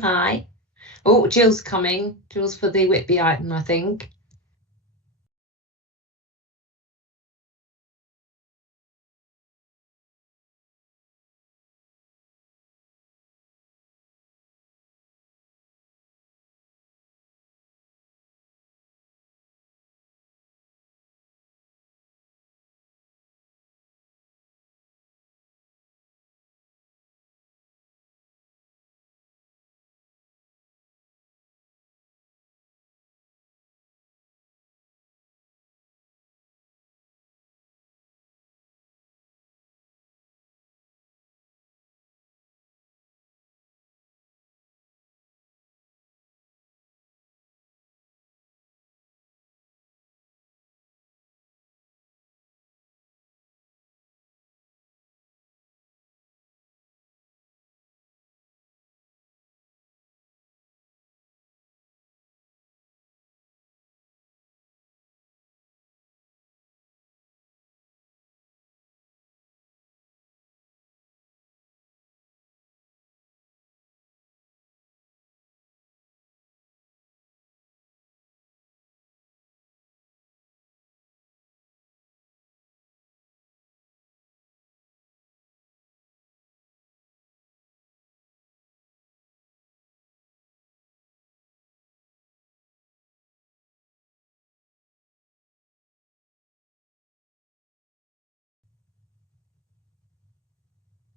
Hi. Oh, Jill's coming. Jill's for the Whitby item, I think.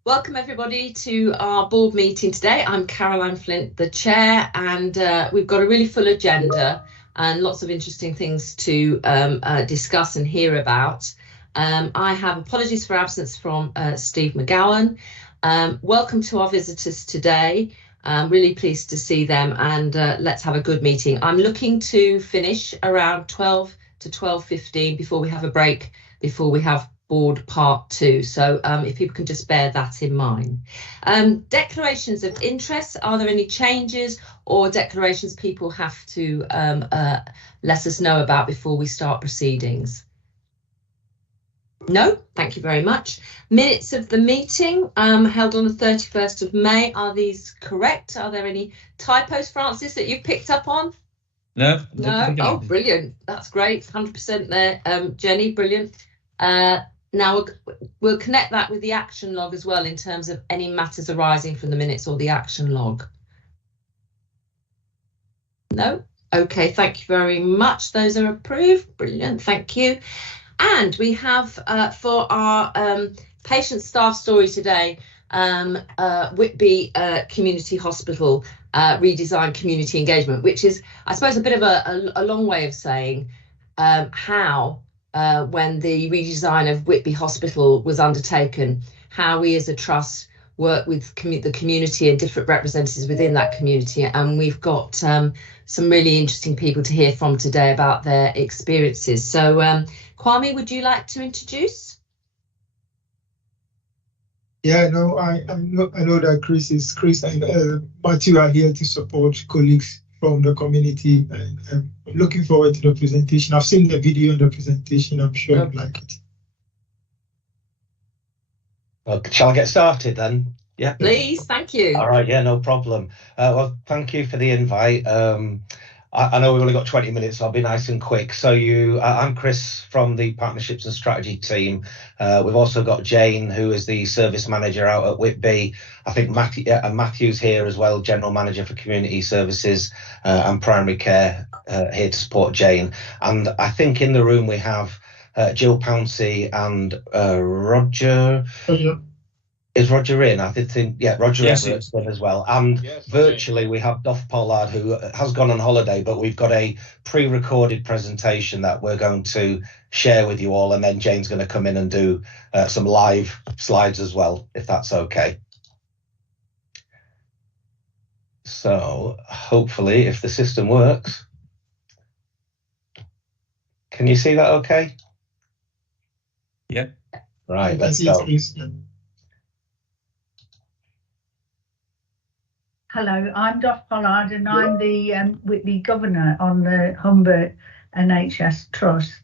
Welcome everybody to our board meeting today. I'm Caroline Flint, the chair, and we've got a really full agenda and lots of interesting things to discuss and hear about. I have apologies for absence from Steve McGowan. Welcome to our visitors today. I'm really pleased to see them, and let's have a good meeting. I'm looking to finish around 12 to 12:15 before we have a break, before we have board part 2. So if people can just bear that in mind. Declarations of interest, are there any changes or declarations people have to let us know about before we start proceedings? No, thank you very much. Minutes of the meeting held on the 31st of May. Are these correct? Are there any typos, Francis, that you've picked up on? No. Oh, brilliant. That's great. 100% there. Jenny, brilliant. Now we'll connect that with the action log as well in terms of any matters arising from the minutes or the action log. No? Okay, thank you very much. Those are approved. Brilliant, thank you. And we have for our patient staff story today, Whitby Community Hospital redesign community engagement, which is, I suppose, a bit of a long way of saying how when the redesign of Whitby Hospital was undertaken, how we as a trust work with the community and different representatives within that community. And we've got some really interesting people to hear from today about their experiences. So Kwame, would you like to introduce? Yeah, no, I know that Chris and Matthew are here to support colleagues from the community, and I'm looking forward to the presentation. I've seen the video and the presentation. I'm sure I'd like it. Well, shall I get started then? Yeah. Please, thank you. All right, yeah, no problem. Well, thank you for the invite. I know we've only got 20 minutes, so I'll be nice and quick. So I'm Chris from the Partnerships and Strategy team. We've also got Jane, who is the service manager out at Whitby. I think Matthew's here as well, General Manager for Community Services and Primary Care, here to support Jane. And I think in the room we have Jill Pouncey and Roger. Is Roger in? I did think, yeah, Roger is in as well. And virtually we have Doff Pollard, who has gone on holiday, but we've got a pre-recorded presentation that we're going to share with you all. And then Jane's going to come in and do some live slides as well, if that's okay. So hopefully, if the system works, can you see that okay? Yeah. Right, let's go. Hello, I'm Doff Pollard and I'm the Whitby Governor on the Humbert NHS Trust,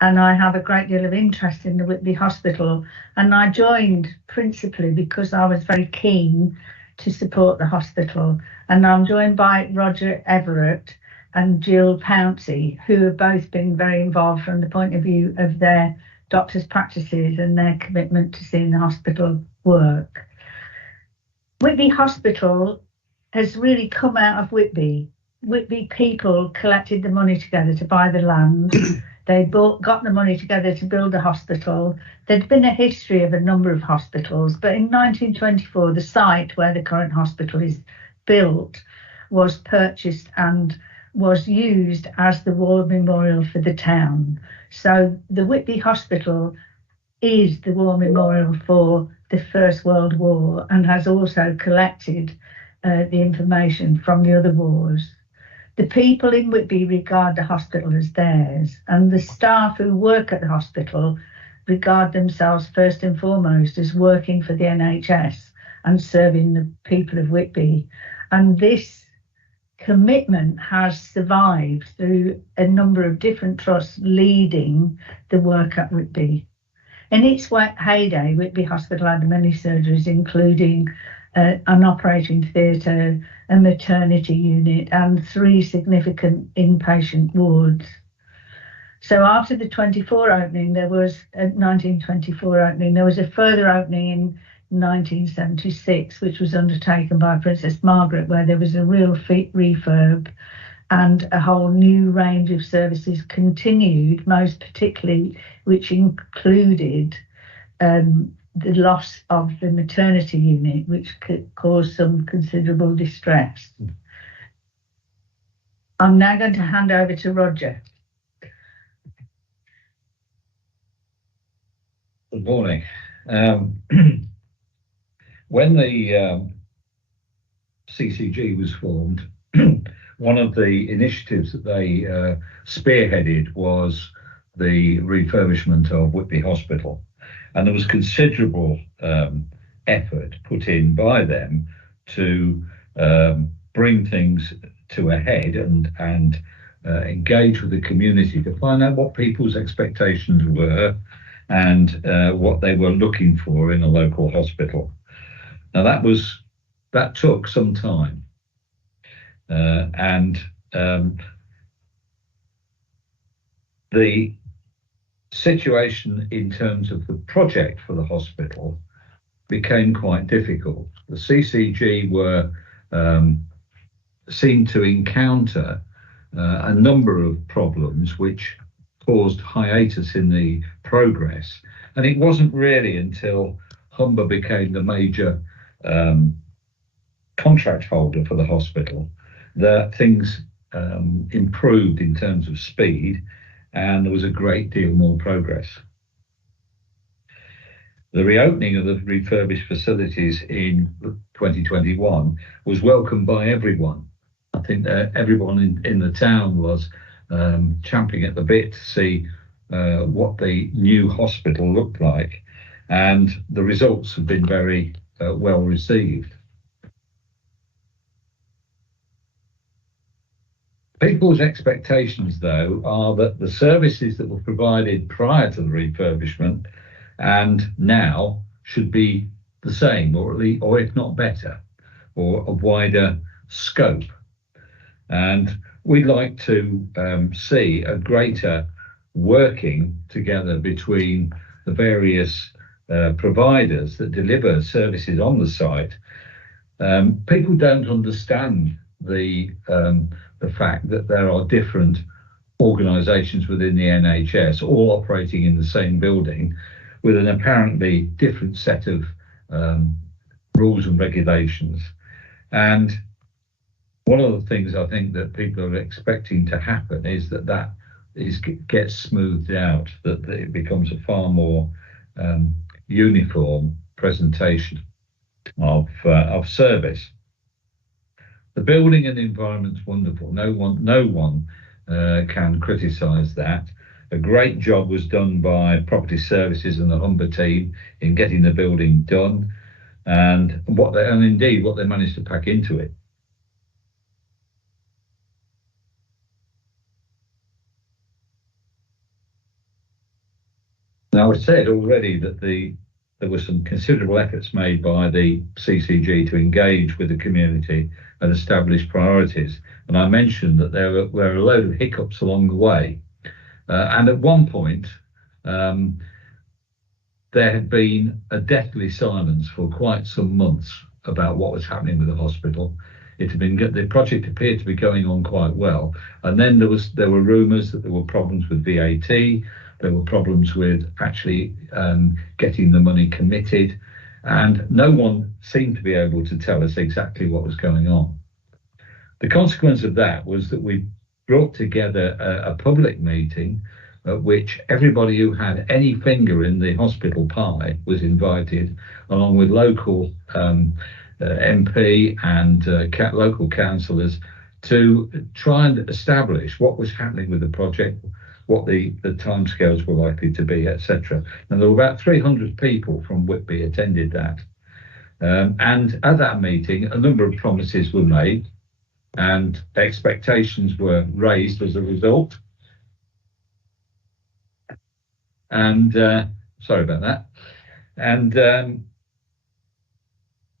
and I have a great deal of interest in the Whitby Hospital, and I joined principally because I was very keen to support the hospital. And I'm joined by Roger Everett and Jill Pouncey, who have both been very involved from the point of view of their doctors' practices and their commitment to seeing the hospital work. Whitby Hospital has really come out of Whitby. Whitby people collected the money together to buy the land. They got the money together to build a hospital. There'd been a history of a number of hospitals, but in 1924, the site where the current hospital is built was purchased and was used as the war memorial for the town. So the Whitby Hospital is the war memorial for the First World War and has also collected the information from the other wars. The people in Whitby regard the hospital as theirs, and the staff who work at the hospital regard themselves first and foremost as working for the NHS and serving the people of Whitby. And this commitment has survived through a number of different trusts leading the work at Whitby. In its heyday, Whitby Hospital had many surgeries, including an operating theatre, a maternity unit, and 3 significant inpatient wards. So after the 1924 opening, there was a further opening in 1976, which was undertaken by Princess Margaret, where there was a real refurb and a whole new range of services continued, most particularly which included the loss of the maternity unit, which could cause some considerable distress. I'm now going to hand over to Roger. Good morning. When the CCG was formed, one of the initiatives that they spearheaded was the refurbishment of Whitby Hospital. And there was considerable effort put in by them to bring things to a head and engage with the community to find out what people's expectations were and what they were looking for in a local hospital. Now that took some time, and the situation in terms of the project for the hospital became quite difficult. The CCG were seemed to encounter a number of problems which caused hiatus in the progress, and it wasn't really until Humber became the major contract holder for the hospital that things improved in terms of speed, and there was a great deal more progress. The reopening of the refurbished facilities in 2021 was welcomed by everyone. I think that everyone in the town was champing at the bit to see what the new hospital looked like, and the results have been very well received. People's expectations, though, are that the services that were provided prior to the refurbishment and now should be the same, or if not better, or of wider scope. And we'd like to see a greater working together between the various providers that deliver services on the site. People don't understand the fact that there are different organisations within the NHS all operating in the same building with an apparently different set of rules and regulations. And one of the things I think that people are expecting to happen is that gets smoothed out, that it becomes a far more uniform presentation of service. The building and the environment's wonderful. No one can criticise that. A great job was done by Property Services and the Humber team in getting the building done, and indeed what they managed to pack into it. Now, I said already that the there were some considerable efforts made by the CCG to engage with the community and establish priorities. And I mentioned that there were a load of hiccups along the way. And at one point, there had been a deathly silence for quite some months about what was happening with the hospital. The project appeared to be going on quite well, and then there were rumours that there were problems with VAT. There were problems with actually getting the money committed, and no one seemed to be able to tell us exactly what was going on. The consequence of that was that we brought together a public meeting at which everybody who had any finger in the hospital pie was invited, along with local MP and local councillors, to try and establish what was happening with the project, what the timescales were likely to be, etc. And there were about 300 people from Whitby attended that. And at that meeting, a number of promises were made and expectations were raised as a result. And sorry about that. And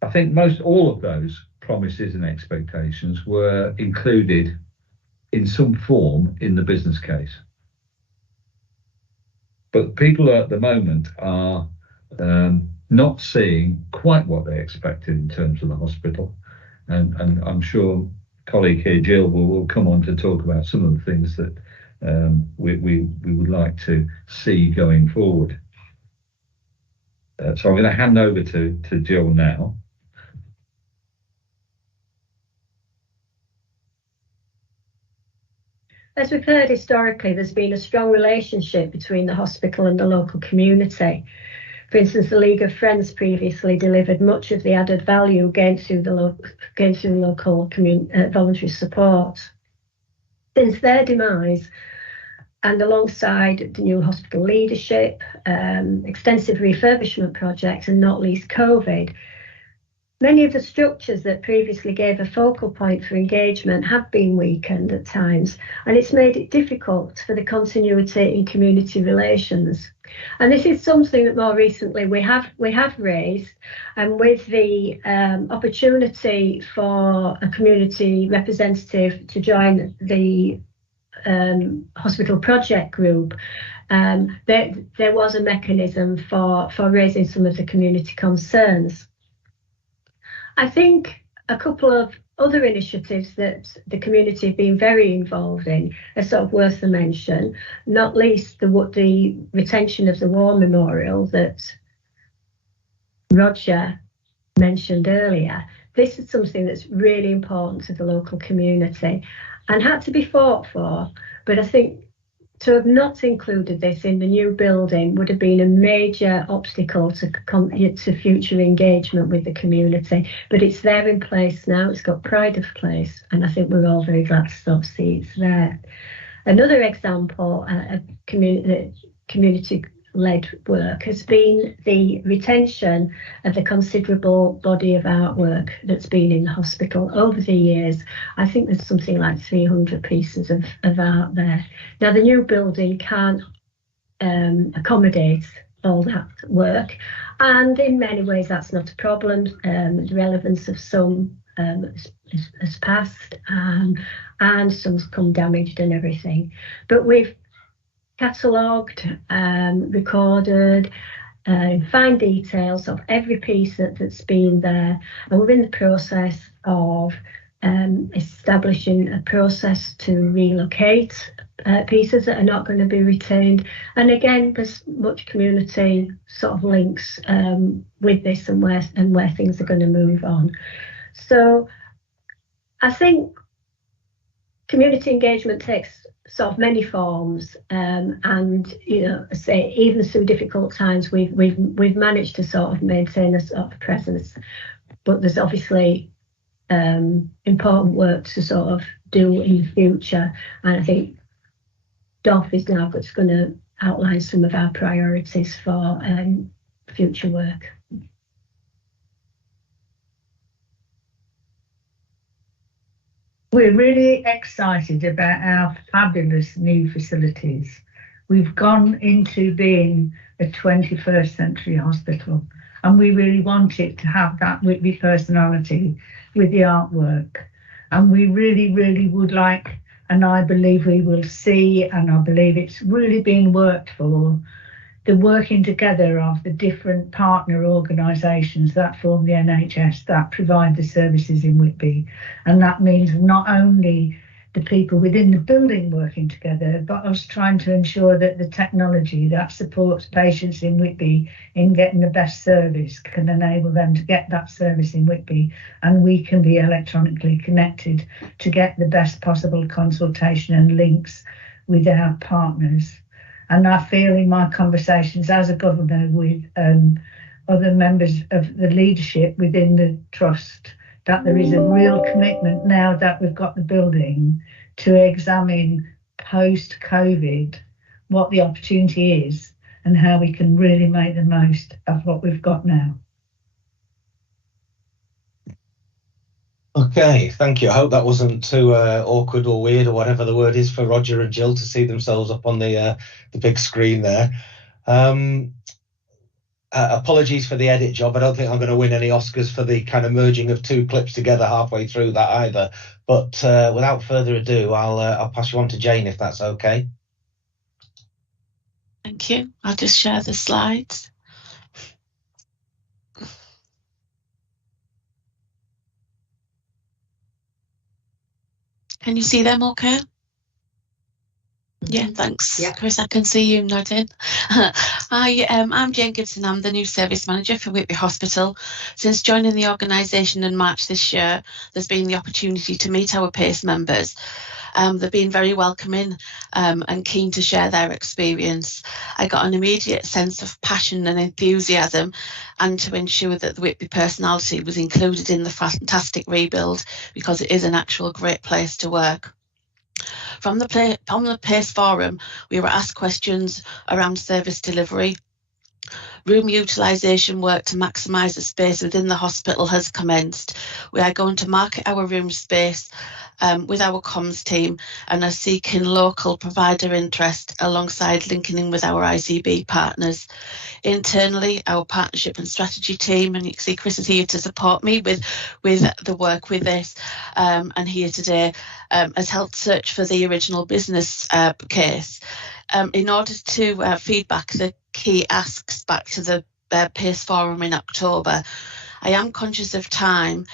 I think most all of those promises and expectations were included in some form in the business case. But people at the moment are not seeing quite what they expected in terms of the hospital. And I'm sure colleague here, Jill, will come on to talk about some of the things that we would like to see going forward. So I'm going to hand over to Jill now. As we've heard, historically, there's been a strong relationship between the hospital and the local community. For instance, the League of Friends previously delivered much of the added value gained through the local voluntary support. Since their demise, and alongside the new hospital leadership, extensive refurbishment projects, and not least COVID, many of the structures that previously gave a focal point for engagement have been weakened at times, and it's made it difficult for the continuity in community relations. And this is something that more recently we have raised, and with the opportunity for a community representative to join the hospital project group, there was a mechanism for raising some of the community concerns. I think a couple of other initiatives that the community have been very involved in are sort of worth a mention, not least the retention of the War Memorial that Roger mentioned earlier. This is something that's really important to the local community and had to be fought for, but I think to have not included this in the new building would have been a major obstacle to future engagement with the community. But it's there in place now, it's got pride of place, and I think we're all very glad to sort of see it's there. Another example of community-led work has been the retention of the considerable body of artwork that's been in the hospital over the years. I think there's something like 300 pieces of art there. Now, the new building can't accommodate all that work, and in many ways that's not a problem. The relevance of some has passed, and some's come damaged and everything. But we've catalogued, recorded fine details of every piece that's been there, and we're in the process of establishing a process to relocate pieces that are not going to be retained. And again, there's much community sort of links with this and where things are going to move on. So I think community engagement takes sort of many forms, and say even through difficult times we've managed to sort of maintain a sort of presence, but there's obviously important work to sort of do in the future, and I think Dolph is now just going to outline some of our priorities for future work. We're really excited about our fabulous new facilities. We've gone into being a 21st century hospital, and we really want it to have that Whitby personality with the artwork. And we really, really would like, and I believe we will see, and I believe it's really being worked for, the working together of the different partner organisations that form the NHS that provide the services in Whitby. And that means not only the people within the building working together, but us trying to ensure that the technology that supports patients in Whitby in getting the best service can enable them to get that service in Whitby, and we can be electronically connected to get the best possible consultation and links with our partners. And I feel in my conversations as a governor with other members of the leadership within the trust, that there is a real commitment now that we've got the building to examine post-COVID what the opportunity is and how we can really make the most of what we've got now. Okay, thank you. I hope that wasn't too awkward or weird or whatever the word is for Roger and Jill to see themselves up on the big screen there. Apologies for the edit job. I don't think I'm going to win any Oscars for the kind of merging of two clips together halfway through that either. But without further ado, I'll pass you on to Jane, if that's okay. Thank you. I'll just share the slides. Can you see them okay? Yeah, thanks, Yeah. Chris. I can see you nodding. I'm Jane Gibson. I'm the new service manager for Whitby Hospital. Since joining the organisation in March this year, there's been the opportunity to meet our PACE members. They've been very welcoming and keen to share their experience. I got an immediate sense of passion and enthusiasm, and to ensure that the Whitby personality was included in the fantastic rebuild, because it is an actual great place to work. From the PACE forum, we were asked questions around service delivery. Room utilisation work to maximise the space within the hospital has commenced. We are going to market our room space with our comms team and are seeking local provider interest alongside linking in with our ICB partners. Internally, our partnership and strategy team, and you can see Chris is here to support me with the work with this, and here today has helped search for the original business case. In order to feedback the key asks back to the PACE forum in October, I am conscious of time,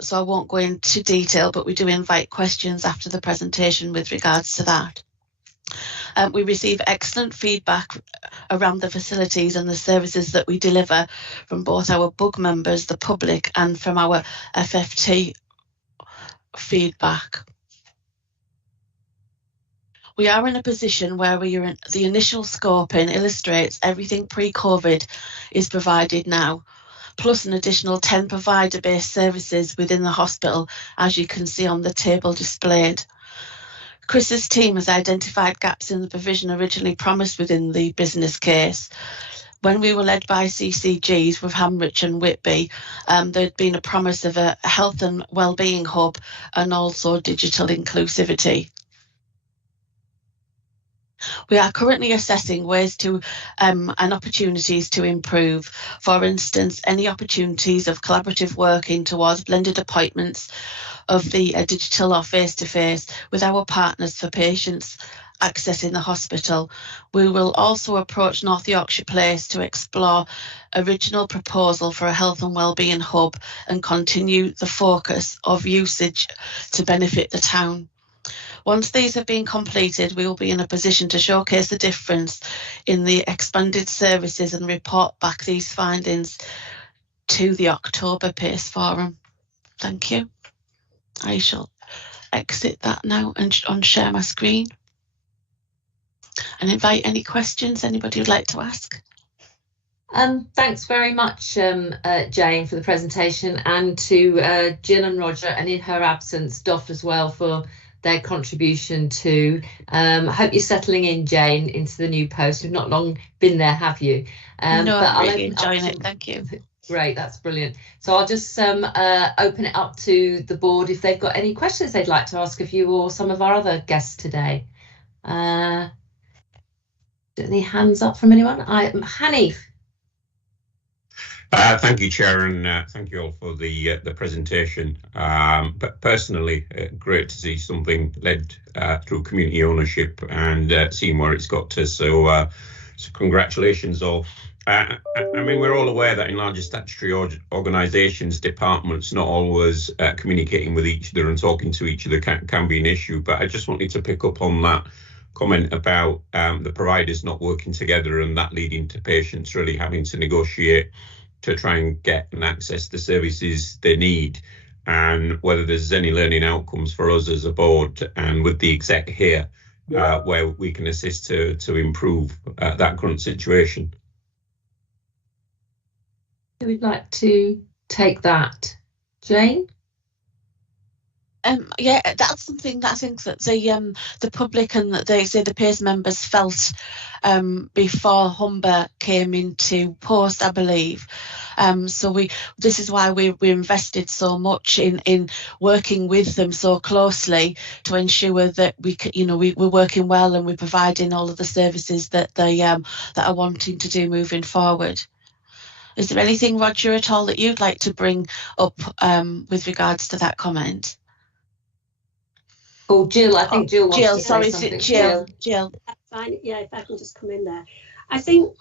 so I won't go into detail, but we do invite questions after the presentation with regards to that. We receive excellent feedback around the facilities and the services that we deliver from both our BUG members, the public, and from our FFT feedback. We are in a position where the initial scoping illustrates everything pre-COVID is provided now, plus an additional 10 provider-based services within the hospital, as you can see on the table displayed. Chris's team has identified gaps in the provision originally promised within the business case. When we were led by CCGs with Hamrich and Whitby, there'd been a promise of a health and wellbeing hub and also digital inclusivity. We are currently assessing ways to and opportunities to improve. For instance, any opportunities of collaborative working towards blended appointments of the digital or face-to-face with our partners for patients accessing the hospital. We will also approach North Yorkshire Place to explore original proposal for a health and wellbeing hub and continue the focus of usage to benefit the town. Once these have been completed, we will be in a position to showcase the difference in the expanded services and report back these findings to the October PACE forum. Thank you. I shall exit that now and share my screen and invite any questions anybody would like to ask. Thanks very much, Jane, for the presentation, and to Jill and Roger, and in her absence, Doff as well, for their contribution too. I hope you're settling in, Jane, into the new post. You've not long been there, have you? No, I'm really enjoying it. Thank you. Great, that's brilliant. So I'll just open it up to the board if they've got any questions they'd like to ask of you or some of our other guests today. Any hands up from anyone? Hanif. Thank you, Chair, and thank you all for the presentation. But personally, great to see something led through community ownership and seeing where it's got to. So congratulations all. I mean, we're all aware that in larger statutory organisations, departments not always communicating with each other and talking to each other can be an issue. But I just wanted to pick up on that comment about the providers not working together and that leading to patients really having to negotiate to try and get and access the services they need, and whether there's any learning outcomes for us as a board and with the exec here where we can assist to improve that current situation. Who would like to take that? Jane? Yeah, that's something that I think that the public and the PACE members felt before Humber came into post, I believe. So this is why we invested so much in working with them so closely to ensure that we're working well and we're providing all of the services that they that are wanting to do moving forward. Is there anything, Roger, at all that you'd like to bring up with regards to that comment? Oh, Jill, I think Jill wants to say something. Jill. That's fine. Yeah, if I can just come in there. I think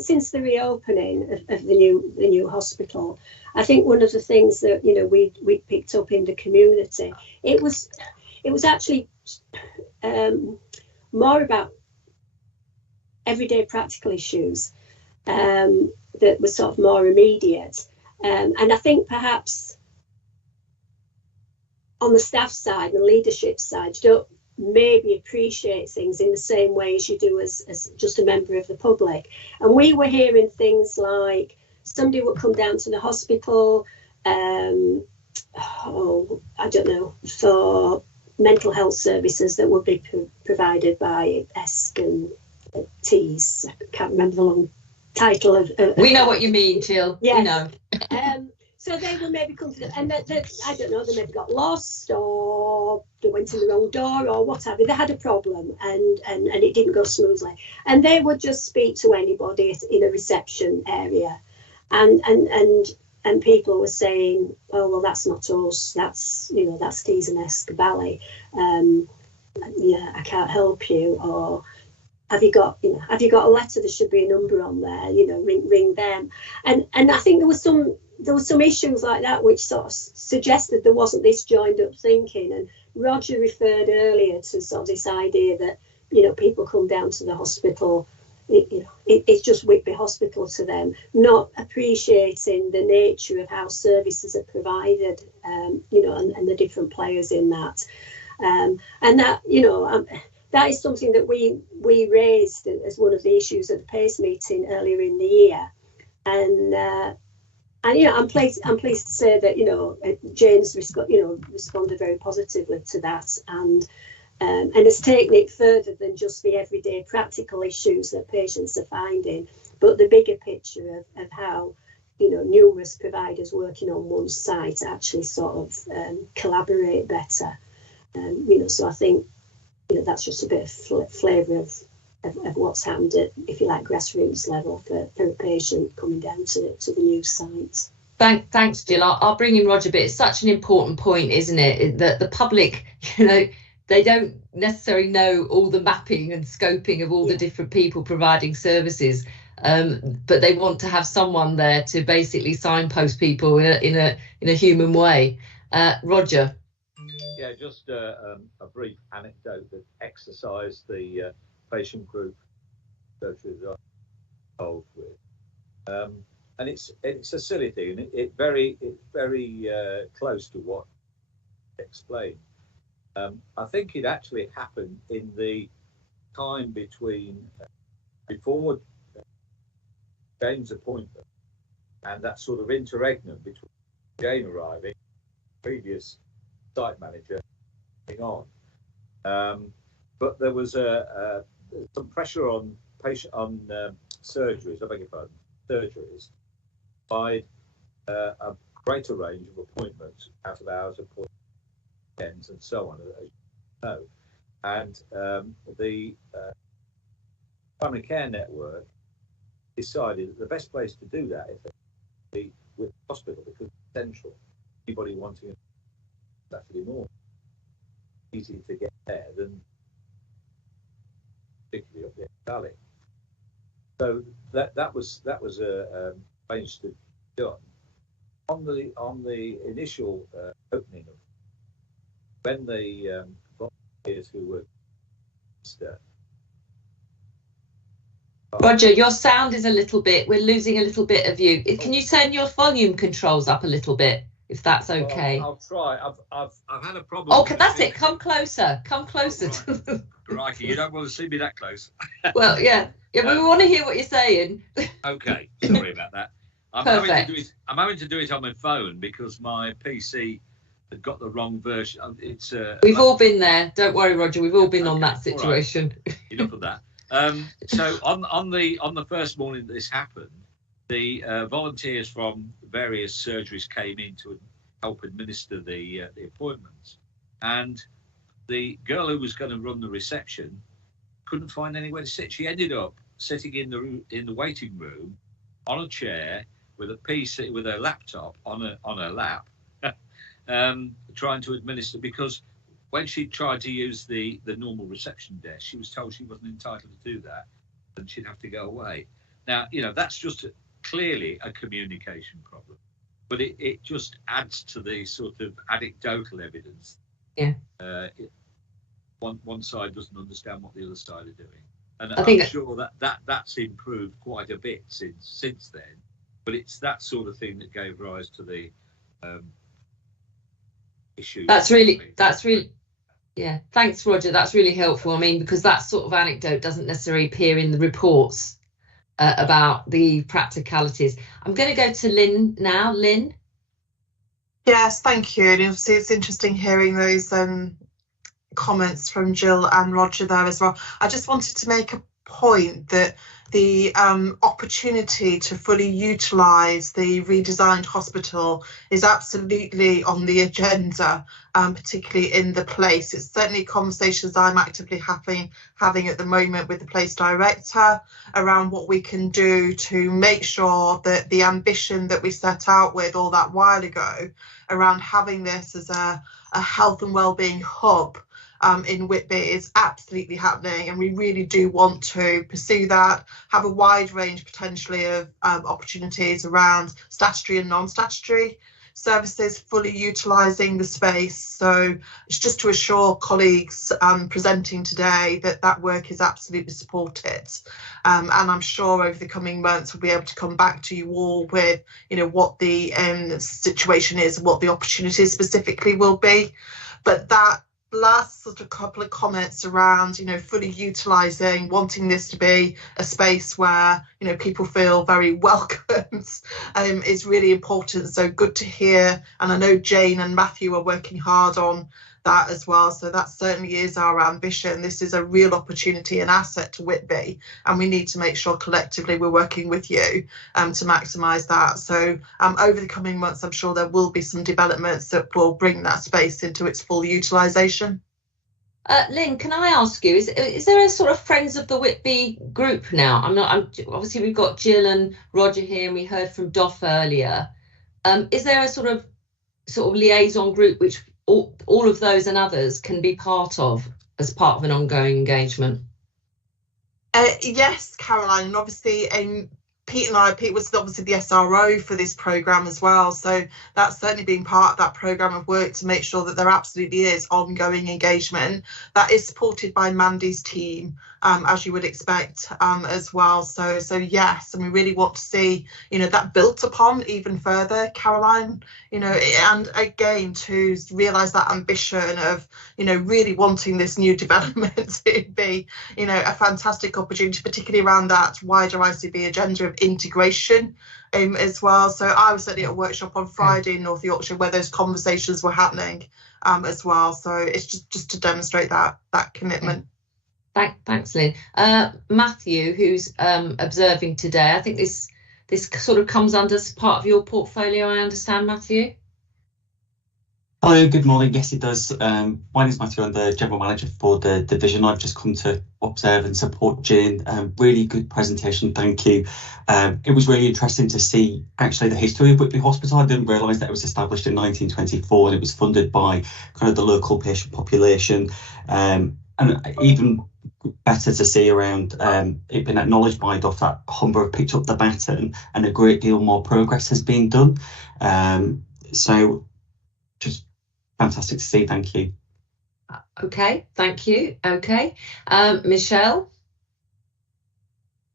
since the reopening of the new hospital, I think one of the things that we picked up in the community, it was actually more about everyday practical issues that were sort of more immediate, and I think perhaps on the staff side and the leadership side, you don't maybe appreciate things in the same way as you do as just a member of the public. And we were hearing things like somebody would come down to the hospital, I don't know, for mental health services that would be provided by ESC and TEAS. I can't remember the long title of we know what you mean, Jill. Yes. We know. So they were maybe confident, and I don't know, they maybe got lost or they went in the wrong door or whatever. They had a problem and it didn't go smoothly. And they would just speak to anybody in a reception area. And people were saying, oh, well, that's not us. That's TEAS and ESC Valley. Yeah, I can't help you. Or have you got a letter? There should be a number on there, ring them. And I think there were some issues like that which sort of suggested there wasn't this joined up thinking. And Roger referred earlier to sort of this idea that, people come down to the hospital, it's just Whitby Hospital to them, not appreciating the nature of how services are provided, and the different players in that. And that, that is something that we raised as one of the issues at the PACE meeting earlier in the year. And I'm pleased to say that Jane's responded very positively to that and has taken it further than just the everyday practical issues that patients are finding, but the bigger picture of how numerous providers working on one site actually sort of collaborate better. So I think that's just a bit of flavour of what's happened at, if you like, grassroots level for a patient coming down to the new site. Thanks, Jill. I'll bring in Roger, but it's such an important point, isn't it? That the public, they don't necessarily know all the mapping and scoping of all the different people providing services, but they want to have someone there to basically signpost people in a human way. Roger. Yeah, just a brief anecdote that exercised the patient group searches are involved with, and it's a silly thing, and it's very close to what I explained. I think it actually happened in the time before Jane's appointment and that sort of interregnum between Jane arriving, previous site manager on. But there was some pressure on surgeries, I beg your pardon, surgeries, by a greater range of appointments, out of hours appointments, and so on, as you know. And the primary care network decided that the best place to do that is with the hospital, because it's central. Anybody wanting Saturday morning, easy to get there than particularly up the valley. So that was arranged to be done on the initial opening of when the volunteers who were Roger, your sound is a little bit, we're losing a little bit of you. Can you turn your volume controls up a little bit, if that's okay? Well, I'll try. I've had a problem. Oh, that's it. Come closer. Come closer. Right. Crikey, you don't want to see me that close. Well, yeah, we want to hear what you're saying. Okay, sorry about that. I'm having to do it on my phone because my PC had got the wrong version. It's we've all been there. Don't worry, Roger. We've all been on that situation. Right. Enough of that. So on the first morning that this happened, the volunteers from various surgeries came in to help administer the appointments, and the girl who was going to run the reception couldn't find anywhere to sit. She ended up sitting in the waiting room on a chair with a PC with a laptop on her lap, trying to administer, because when she tried to use the normal reception desk, she was told she wasn't entitled to do that and she'd have to go away. Now, that's just clearly a communication problem, but it just adds to the sort of anecdotal evidence. Yeah. One side doesn't understand what the other side are doing. And I'm sure that's improved quite a bit since then, but it's that sort of thing that gave rise to the issue. That's really, yeah, thanks, Roger. That's really helpful. I mean, because that sort of anecdote doesn't necessarily appear in the reports about the practicalities. I'm going to go to Lynn now. Lynn? Yes, thank you. And obviously it's interesting hearing those comments from Jill and Roger there as well. I just wanted to make a point that the opportunity to fully utilise the redesigned hospital is absolutely on the agenda, particularly in the place. It's certainly conversations I'm actively having at the moment with the place director around what we can do to make sure that the ambition that we set out with all that while ago around having this as a health and wellbeing hub in Whitby is absolutely happening, and we really do want to pursue that, have a wide range potentially of opportunities around statutory and non-statutory services, fully utilising the space. So it's just to assure colleagues presenting today that work is absolutely supported, and I'm sure over the coming months we'll be able to come back to you all with what the situation is, what the opportunities specifically will be. But that last sort of couple of comments around fully utilising, wanting this to be a space where people feel very welcomed is really important. So good to hear, and I know Jane and Matthew are working hard on that as well. So that certainly is our ambition. This is a real opportunity and asset to Whitby, and we need to make sure collectively we're working with you to maximise that. So over the coming months, I'm sure there will be some developments that will bring that space into its full utilisation. Lynn, can I ask you, is there a sort of Friends of the Whitby group now? Obviously we've got Jill and Roger here, and we heard from Doff earlier. Is there a sort of liaison group which all of those and others can be part of as part of an ongoing engagement? Yes, Caroline, and obviously Pete was obviously the SRO for this programme as well, so that's certainly been part of that programme of work to make sure that there absolutely is ongoing engagement that is supported by Mandy's team, as you would expect as well. So yes, and we really want to see that built upon even further, Caroline, and again to realise that ambition of really wanting this new development to be a fantastic opportunity, particularly around that wider ICB agenda of integration as well. So I was certainly at a workshop on Friday in North Yorkshire where those conversations were happening as well. So it's just to demonstrate that commitment. Thanks, Lynn. Matthew, who's observing today, I think this sort of comes under part of your portfolio, I understand, Matthew? Hello, good morning. Yes, it does. My name is Matthew. I'm the General Manager for the division. I've just come to observe and support Jane. Really good presentation, thank you. It was really interesting to see actually the history of Whitby Hospital. I didn't realise that it was established in 1924 and it was funded by kind of the local patient population. And even better to see around it being acknowledged by DOF that Humber have picked up the baton and a great deal more progress has been done. So just fantastic to see. Thank you. Okay, thank you. Okay, Michelle.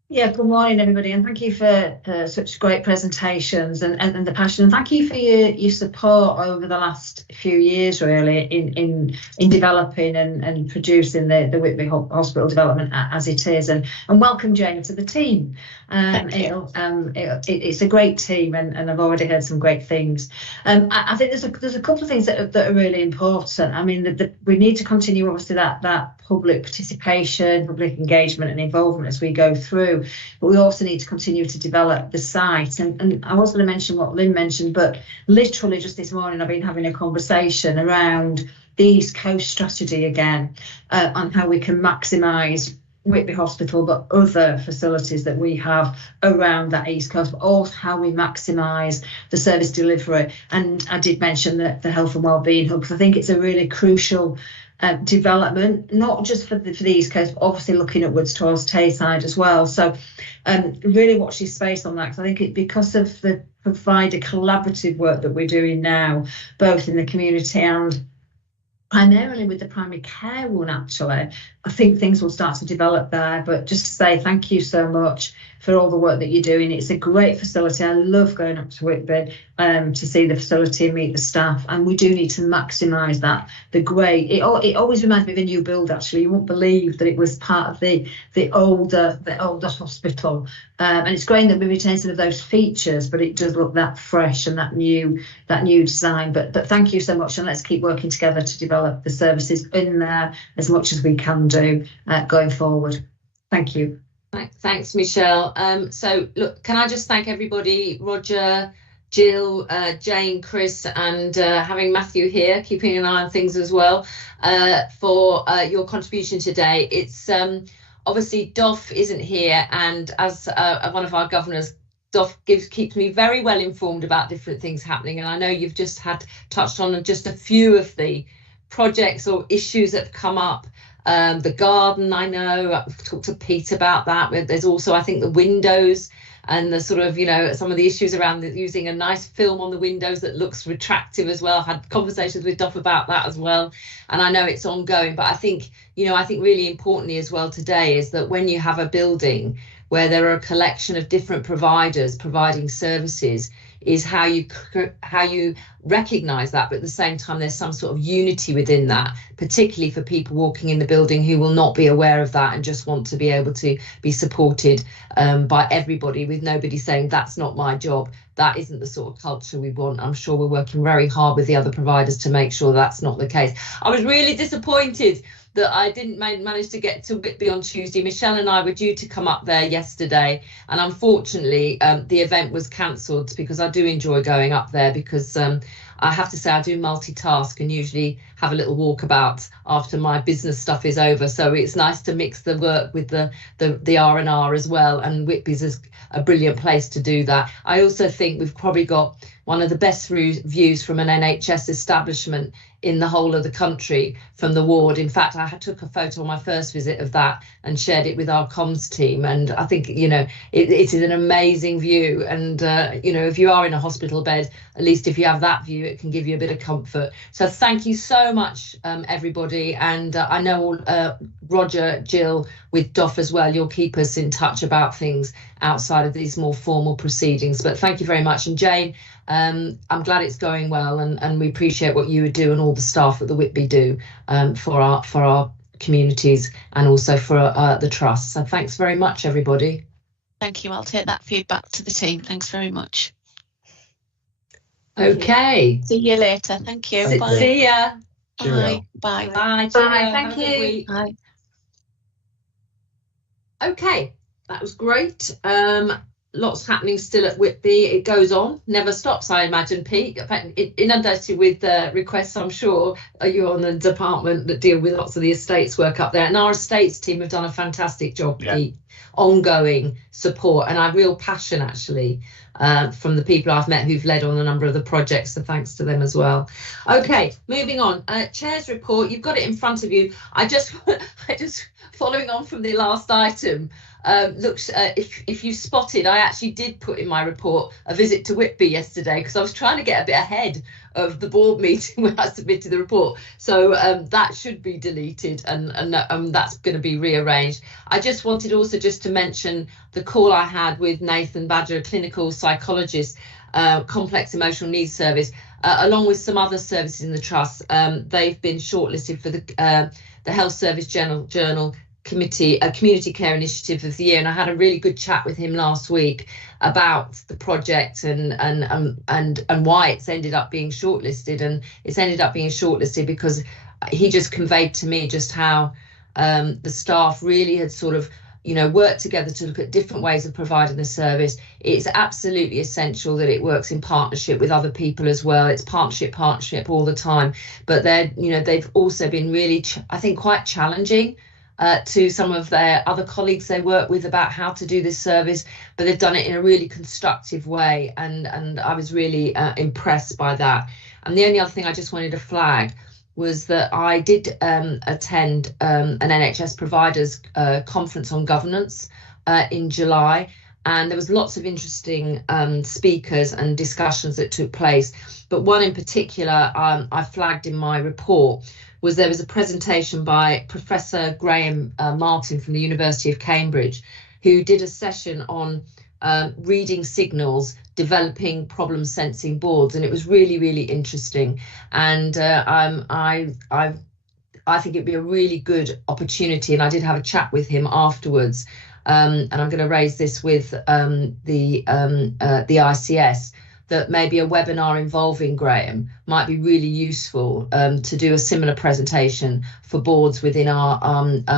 Yeah, good morning, everybody, and thank you for such great presentations and the passion. And thank you for your support over the last few years, really, in developing and producing the Whitby Hospital development as it is. And welcome, Jane, to the team. It's a great team, and I've already heard some great things. I think there's a couple of things that are really important. I mean, we need to continue, obviously, that public participation, public engagement and involvement as we go through. But we also need to continue to develop the site. And I was going to mention what Lynn mentioned, but literally just this morning I've been having a conversation around the East Coast strategy again, on how we can maximise Whitby Hospital, but other facilities that we have around that East Coast, but also how we maximise the service delivery. And I did mention the Health and Wellbeing Hub, because I think it's a really crucial development, not just for the East Coast, but obviously looking upwards towards Tayside as well. So really watch this space on that, because I think because of the provider collaborative work that we're doing now, both in the community and primarily with the primary care one, actually, I think things will start to develop there. But just to say thank you so much for all the work that you're doing. It's a great facility. I love going up to Whitby to see the facility and meet the staff, and we do need to maximise that. It always reminds me of a new build, actually. You won't believe that it was part of the older hospital, and it's great that we retain some of those features, but it does look that fresh and that new design. But thank you so much, and let's keep working together to develop the services in there as much as we can do going forward. Thank you. Thanks, Michelle. So look, can I just thank everybody, Roger, Jill, Jane, Chris, and having Matthew here, keeping an eye on things as well, for your contribution today. It's obviously DOF isn't here, and as one of our governors, DOF keeps me very well informed about different things happening, and I know you've just touched on just a few of the projects or issues that have come up. The garden, I know, I've talked to Pete about that. There's also, I think, the windows and the sort of, some of the issues around using a nice film on the windows that looks retractive as well. I've had conversations with DOF about that as well. And I know it's ongoing, but I think really importantly as well today is that when you have a building where there are a collection of different providers providing services, is how you recognise that, but at the same time there's some sort of unity within that, particularly for people walking in the building who will not be aware of that and just want to be able to be supported by everybody, with nobody saying that's not my job. That isn't the sort of culture we want. I'm sure we're working very hard with the other providers to make sure that's not the case. I was really disappointed that I didn't manage to get to Whitby on Tuesday. Michelle and I were due to come up there yesterday, and unfortunately the event was cancelled, because I do enjoy going up there, because I have to say I do multitask and usually have a little walkabout after my business stuff is over. So it's nice to mix the work with the R&R as well, and Whitby's a brilliant place to do that. I also think we've probably got one of the best views from an NHS establishment in the whole of the country from the ward. In fact, I took a photo on my first visit of that and shared it with our comms team. And I think, it is an amazing view. And, if you are in a hospital bed, at least if you have that view, it can give you a bit of comfort. So thank you so much, everybody. And I know Roger, Jill, with DOF as well, you'll keep us in touch about things outside of these more formal proceedings. But thank you very much. And Jane, I'm glad it's going well, and we appreciate what you do and all the staff at the Whitby do for our communities and also for the trust. So thanks very much, everybody. Thank you. I'll take that feedback to the team. Thanks very much. Okay. See you later. Thank you. Bye. See ya. Bye. Bye. Bye. Bye. Thank you. Bye. Okay, that was great. lots happening still at Whitby. It goes on, never stops, I imagine, Pete. In fact, inundated with requests, I'm sure. You're on the department that deal with lots of the estates work up there. And our estates team have done a fantastic job, Pete. Ongoing support and a real passion, actually, from the people I've met who've led on a number of the projects. So thanks to them as well. OK, moving on. Chair's report. You've got it in front of you. I just following on from the last item. Looks, if you spotted, I actually did put in my report a visit to Whitby yesterday because I was trying to get a bit ahead of the board meeting when I submitted the report. So that should be deleted and that's going to be rearranged. I just wanted also just to mention the call I had with Nathan Badger, a clinical psychologist, complex emotional needs service, along with some other services in the trust. They've been shortlisted for the Health Service Journal Committee, a Community Care Initiative of the Year, and I had a really good chat with him last week about the project and why it's ended up being shortlisted. And it's ended up being shortlisted because he just conveyed to me just how the staff really had sort of, you know, worked together to look at different ways of providing the service. It's absolutely essential that it works in partnership with other people as well. It's partnership all the time. But they've also been really, I think, quite challenging to some of their other colleagues they work with about how to do this service, but they've done it in a really constructive way, and I was really impressed by that. And the only other thing I just wanted to flag was that I did attend an NHS providers conference on governance in July, and there was lots of interesting speakers and discussions that took place, but one in particular I flagged in my report was there was a presentation by Professor Graham Martin from the University of Cambridge, who did a session on reading signals, developing problem sensing boards, and it was really, really interesting. And I think it'd be a really good opportunity, and I did have a chat with him afterwards, and I'm going to raise this with the ICS, that maybe a webinar involving Graham might be really useful to do a similar presentation for boards within our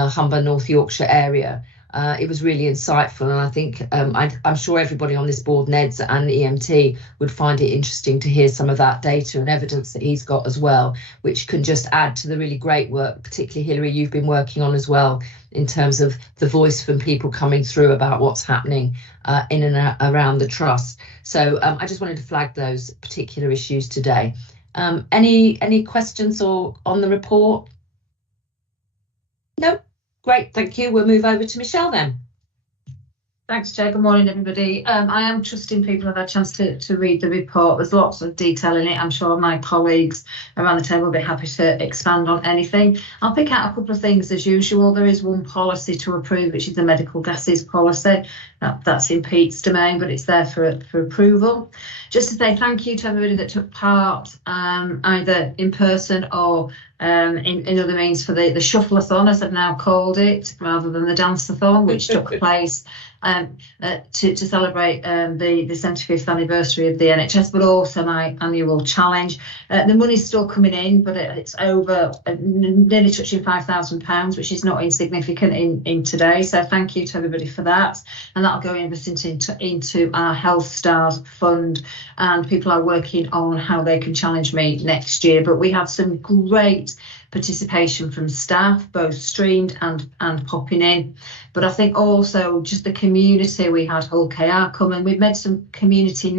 Humber, North Yorkshire area. It was really insightful, and I think I'm sure everybody on this board, NEDS and EMT, would find it interesting to hear some of that data and evidence that he's got as well, which can just add to the really great work, particularly Hilary, you've been working on as well, in terms of the voice from people coming through about what's happening in and around the trust. So I just wanted to flag those particular issues today. Any questions or on the report? No? Great, thank you. We'll move over to Michelle then. Thanks, Chair. Good morning, everybody. I am trusting people have had a chance to read the report. There's lots of detail in it. I'm sure my colleagues around the table will be happy to expand on anything. I'll pick out a couple of things as usual. There is one policy to approve, which is the medical gases policy. That's in Pete's domain, but it's there for approval. Just to say thank you to everybody that took part, either in person or in other means, for the shuffle-a-thon, as I've now called it, rather than the dance-a-thon, which took place to celebrate the 75th anniversary of the NHS, but also my annual challenge. The money's still coming in, but it's over nearly touching £5,000, which is not insignificant in today. So thank you to everybody for that, and that'll go into our Health Stars fund, and people are working on how they can challenge me next year. But we had some great participation from staff, both streamed and popping in. But I think also just the community, we had Hull KR come, and we've made some community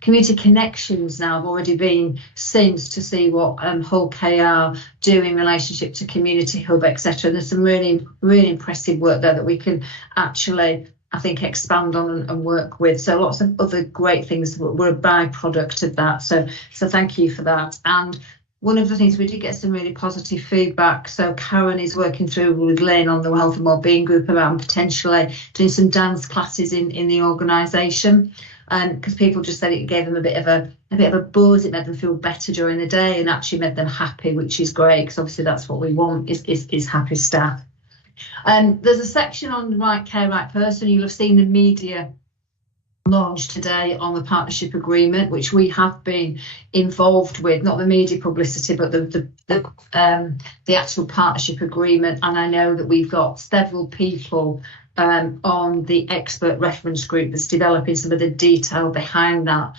connections now have already been since to see what Hull KR do in relationship to Community Hub, etc. There's some really, really impressive work there that we can actually, I think, expand on and work with. So lots of other great things were a byproduct of that. So thank you for that. And one of the things, we did get some really positive feedback. So Karen is working through with Lynn on the Health and Wellbeing group around potentially doing some dance classes in the organisation, because people just said it gave them a bit of a buzz. It made them feel better during the day and actually made them happy, which is great, because obviously that's what we want is happy staff. There's a section on Right Care, Right Person. You'll have seen the media launch today on the partnership agreement, which we have been involved with, not the media publicity, but the actual partnership agreement. And I know that we've got several people on the expert reference group that's developing some of the detail behind that.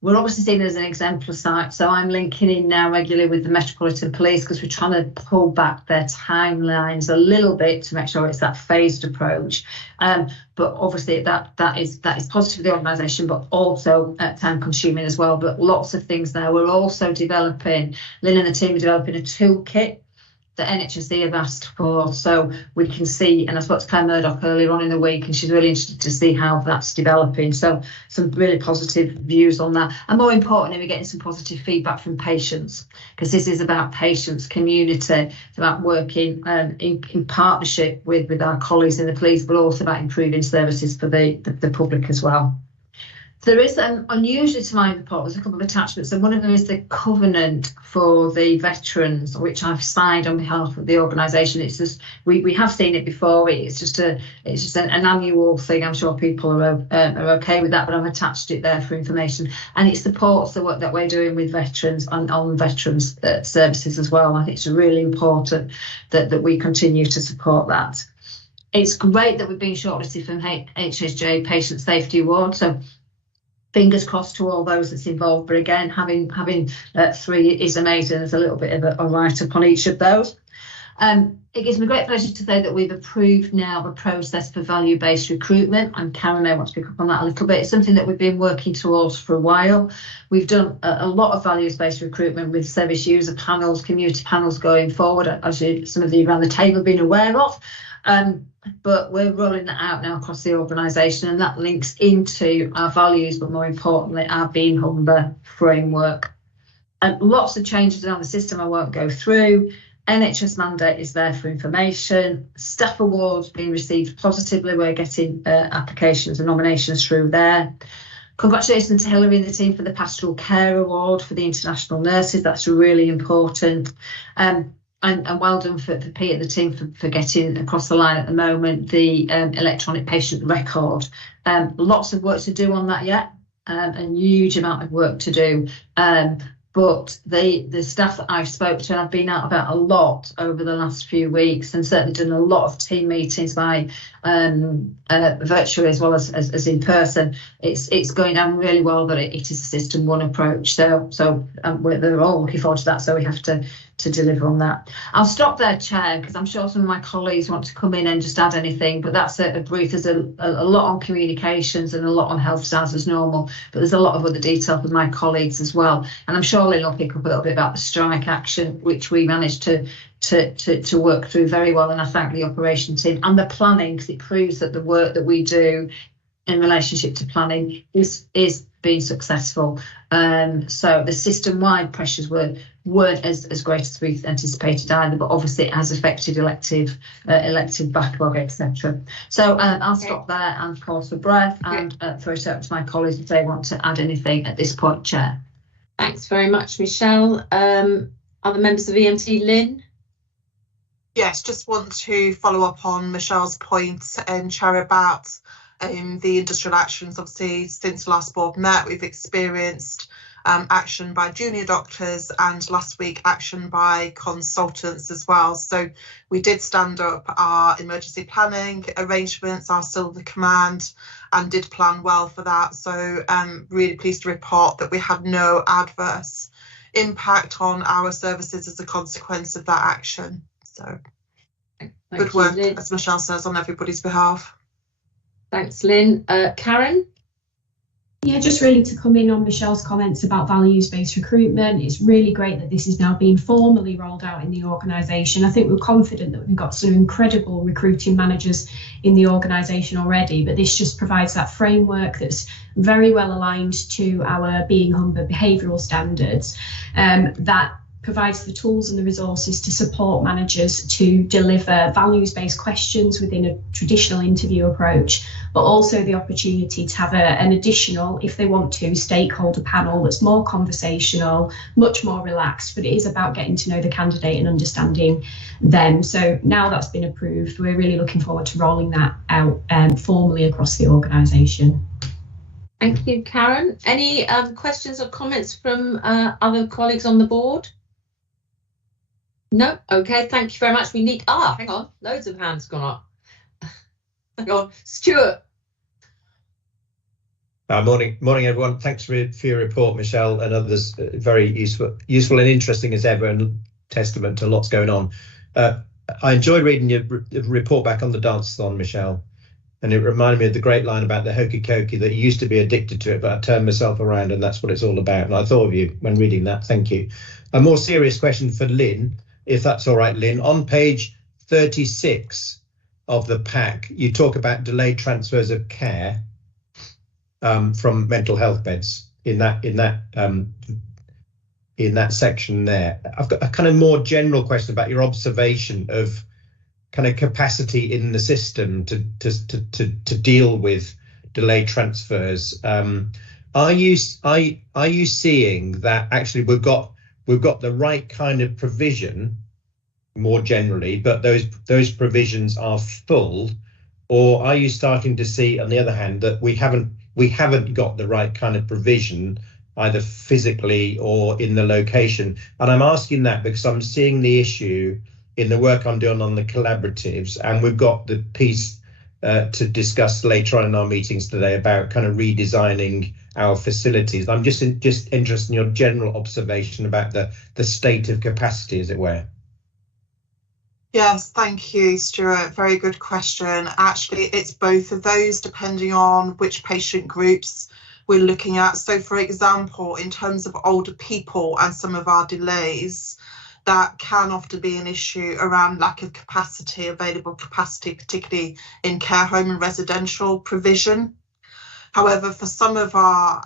We're obviously seen as an exemplar site, so I'm linking in now regularly with the Metropolitan Police because we're trying to pull back their timelines a little bit to make sure it's that phased approach. But obviously that is positive for the organisation, but also time consuming as well. But lots of things there. We're also developing, Lynn and the team are developing a toolkit that NHSE have asked for, so we can see, and I spoke to Claire Murdoch earlier on in the week, and she's really interested to see how that's developing. So some really positive views on that, and more importantly, we're getting some positive feedback from patients, because this is about patients, community, it's about working in partnership with our colleagues in the police, but also about improving services for the public as well. There is, unusually to my report, there's a couple of attachments, and one of them is the covenant for the veterans, which I've signed on behalf of the organisation. It's just, we have seen it before. It's just an annual thing. I'm sure people are okay with that, but I've attached it there for information. And it supports the work that we're doing with veterans and on veterans services as well. I think it's really important that we continue to support that. It's great that we've been shortlisted from HSJ Patient Safety Award. So fingers crossed to all those that's involved, but again, having 3 is amazing. There's a little bit of a write-up on each of those. It gives me great pleasure to say that we've approved now the process for value-based recruitment, and Karen may want to pick up on that a little bit. It's something that we've been working towards for a while. We've done a lot of values-based recruitment with service user panels, community panels going forward, as some of you around the table have been aware of. But we're rolling that out now across the organisation, and that links into our values, but more importantly, our Being Humber framework. And lots of changes around the system I won't go through. NHS mandate is there for information. Staff awards being received positively. We're getting applications and nominations through there. Congratulations to Hilary and the team for the Pastoral Care Award for the international nurses. That's really important. And well done for Pete and the team for getting across the line at the moment the electronic patient record. Lots of work to do on that yet, a huge amount of work to do. But the staff that I've spoken to, and I've been out about a lot over the last few weeks, and certainly done a lot of team meetings by virtually as well as in person. It's going down really well, but it is a system one approach. So they're all looking forward to that. So we have to deliver on that. I'll stop there, Chair, because I'm sure some of my colleagues want to come in and just add anything, but that's a brief. There's a lot on communications and a lot on health stars as normal, but there's a lot of other detail with my colleagues as well. And I'm sure Lynn will pick up a little bit about the strike action, which we managed to work through very well. And I thank the operation team and the planning, because it proves that the work that we do in relationship to planning is being successful. So the system-wide pressures weren't as great as we anticipated either, but obviously it has affected elective backlog, etc. So I'll stop there and pause for breath and throw it up to my colleagues if they want to add anything at this point, Chair. Thanks very much, Michelle. Other members of EMT, Lynn? Yes, just want to follow up on Michelle's point, Chair, about the industrial actions. Obviously, since last board met, we've experienced action by junior doctors, and last week action by consultants as well. So we did stand up our emergency planning arrangements, our Silver Command, and did plan well for that. So really pleased to report that we had no adverse impact on our services as a consequence of that action. So good work, as Michelle says, on everybody's behalf. Thanks, Lynn. Karen? Yeah, just really to come in on Michelle's comments about values-based recruitment. It's really great that this is now being formally rolled out in the organisation. I think we're confident that we've got some incredible recruiting managers in the organisation already, but this just provides that framework that's very well aligned to our Being Humber behavioural standards, that provides the tools and the resources to support managers to deliver values-based questions within a traditional interview approach, but also the opportunity to have an additional, if they want to, stakeholder panel that's more conversational, much more relaxed, but it is about getting to know the candidate and understanding them. So now that's been approved, we're really looking forward to rolling that out formally across the organisation. Thank you, Karen. Any questions or comments from other colleagues on the board? No? Okay, thank you very much. We need, hang on, loads of hands gone up. Go on, Stuart. Morning, everyone. Thanks for your report, Michelle, and others. Very useful and interesting as ever, and testament to lots going on. I enjoyed reading your report back on the dance-a-thon, Michelle, and it reminded me of the great line about the hokey cokey that you used to be addicted to it, but I turned myself around, and that's what it's all about. And I thought of you when reading that. Thank you. A more serious question for Lynn, if that's all right, Lynn. On page 36 of the pack, you talk about delayed transfers of care from mental health beds in that section there. I've got a kind of more general question about your observation of kind of capacity in the system to deal with delayed transfers. Are you seeing that actually we've got the right kind of provision more generally, but those provisions are full, or are you starting to see, on the other hand, that we haven't got the right kind of provision either physically or in the location? And I'm asking that because I'm seeing the issue in the work I'm doing on the collaboratives, and we've got the piece to discuss later on in our meetings today about kind of redesigning our facilities. I'm just interested in your general observation about the state of capacity, as it were. Yes, thank you, Stuart. Very good question. Actually, it's both of those depending on which patient groups we're looking at. So, for example, in terms of older people and some of our delays, that can often be an issue around lack of capacity, available capacity, particularly in care home and residential provision. However, for some of our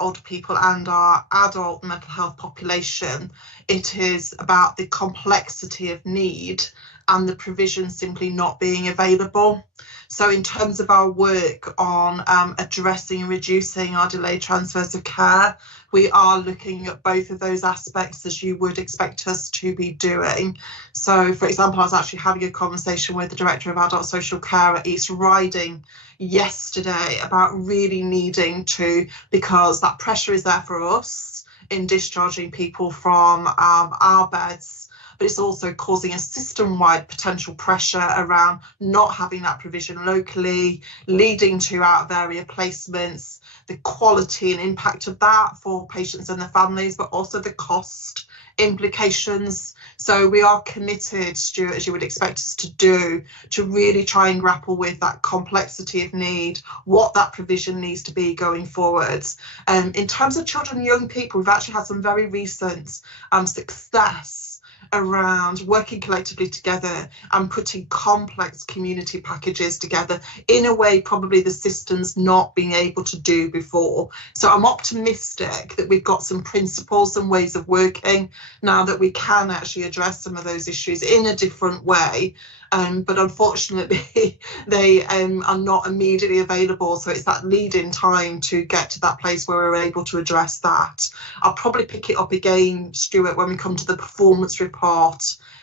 older people and our adult mental health population, it is about the complexity of need and the provision simply not being available. So in terms of our work on addressing and reducing our delayed transfers of care, we are looking at both of those aspects as you would expect us to be doing. So, for example, I was actually having a conversation with the Director of Adult Social Care at East Riding yesterday about really needing to, because that pressure is there for us in discharging people from our beds, but it's also causing a system-wide potential pressure around not having that provision locally, leading to out-of-area placements, the quality and impact of that for patients and their families, but also the cost implications. So we are committed, Stuart, as you would expect us to do, to really try and grapple with that complexity of need, what that provision needs to be going forwards. In terms of children and young people, we've actually had some very recent success around working collectively together and putting complex community packages together in a way probably the system's not being able to do before. So I'm optimistic that we've got some principles and ways of working now that we can actually address some of those issues in a different way. But unfortunately, they are not immediately available. So it's that lead-in time to get to that place where we're able to address that. I'll probably pick it up again, Stuart, when we come to the performance report,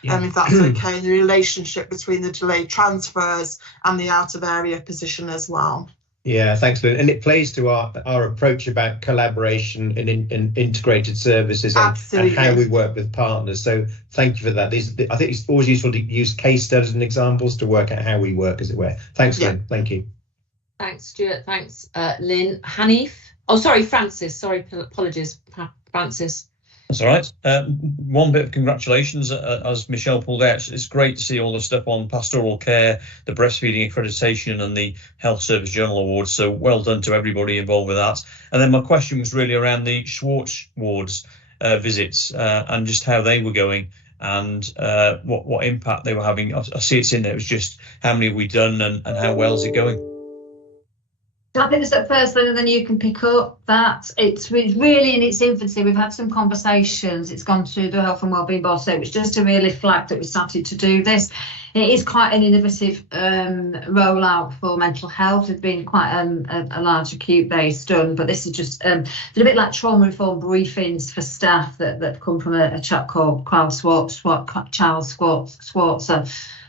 if that's okay, and the relationship between the delayed transfers and the out-of-area position as well. Yeah, thanks, Lynn. And it plays to our approach about collaboration and integrated services and how we work with partners. So thank you for that. I think it's always useful to use case studies and examples to work out how we work, as it were. Thanks, Lynn. Thank you. Thanks, Stuart. Thanks, Lynn. Hanif? Oh, sorry, Francis. Sorry, apologies, Francis. That's all right. One bit of congratulations, as Michelle pulled out. It's great to see all the stuff on pastoral care, the breastfeeding accreditation and the Health Service Journal Awards. So well done to everybody involved with that. And then my question was really around the Schwartz wards visits and just how they were going and what impact they were having. I see it's in there. It was just how many have we done and how well is it going? I think it's at first, and then you can pick up that it's really in its infancy. We've had some conversations. It's gone through the Health and Wellbeing Board, so it's just to really flag that we started to do this. It is quite an innovative rollout for mental health. There's been quite a large acute base done, but this is just a bit like trauma informed briefings for staff that come from a chap called Charles Schwartz,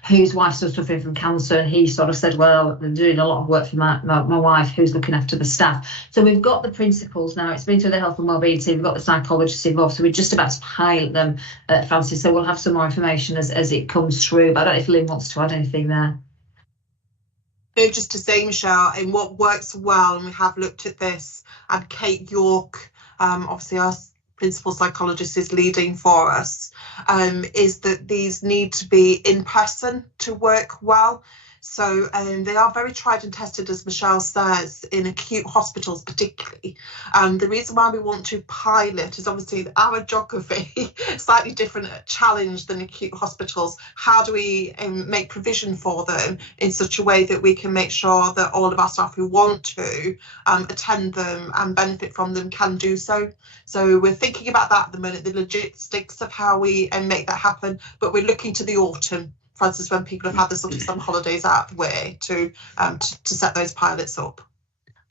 whose wife was suffering from cancer, and he sort of said, well, I'm doing a lot of work for my wife who's looking after the staff. So we've got the principles now. It's been through the health and wellbeing team. We've got the psychologists involved, so we're just about to pilot them, Francis. So we'll have some more information as it comes through. But I don't know if Lynn wants to add anything there. just to say, Michelle, and what works well, and we have looked at this, and Kate York, obviously our principal psychologist is leading for us, is that these need to be in person to work well. So they are very tried and tested, as Michelle says, in acute hospitals particularly. The reason why we want to pilot is obviously our geography, slightly different challenge than acute hospitals. How do we make provision for them in such a way that we can make sure that all of our staff who want to attend them and benefit from them can do so? So we're thinking about that at the minute, the logistics of how we make that happen, but we're looking to the autumn, for instance, when people have had the sort of some holidays out of the way, to set those pilots up.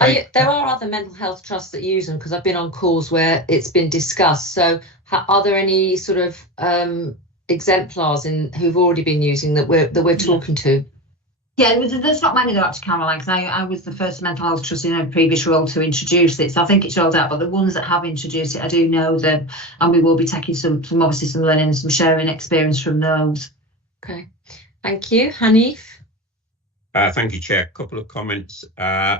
There are other mental health trusts that use them, because I've been on calls where it's been discussed. So are there any sort of exemplars who've already been using that we're talking to? Yeah, there's not many, Dr. Caroline, because I was the first mental health trust in a previous role to introduce it. So I think it's rolled out, but the ones that have introduced it, I do know them, and we will be taking some obviously some learning and some sharing experience from those. Okay, thank you. Hanif? Thank you, Chair. A couple of comments.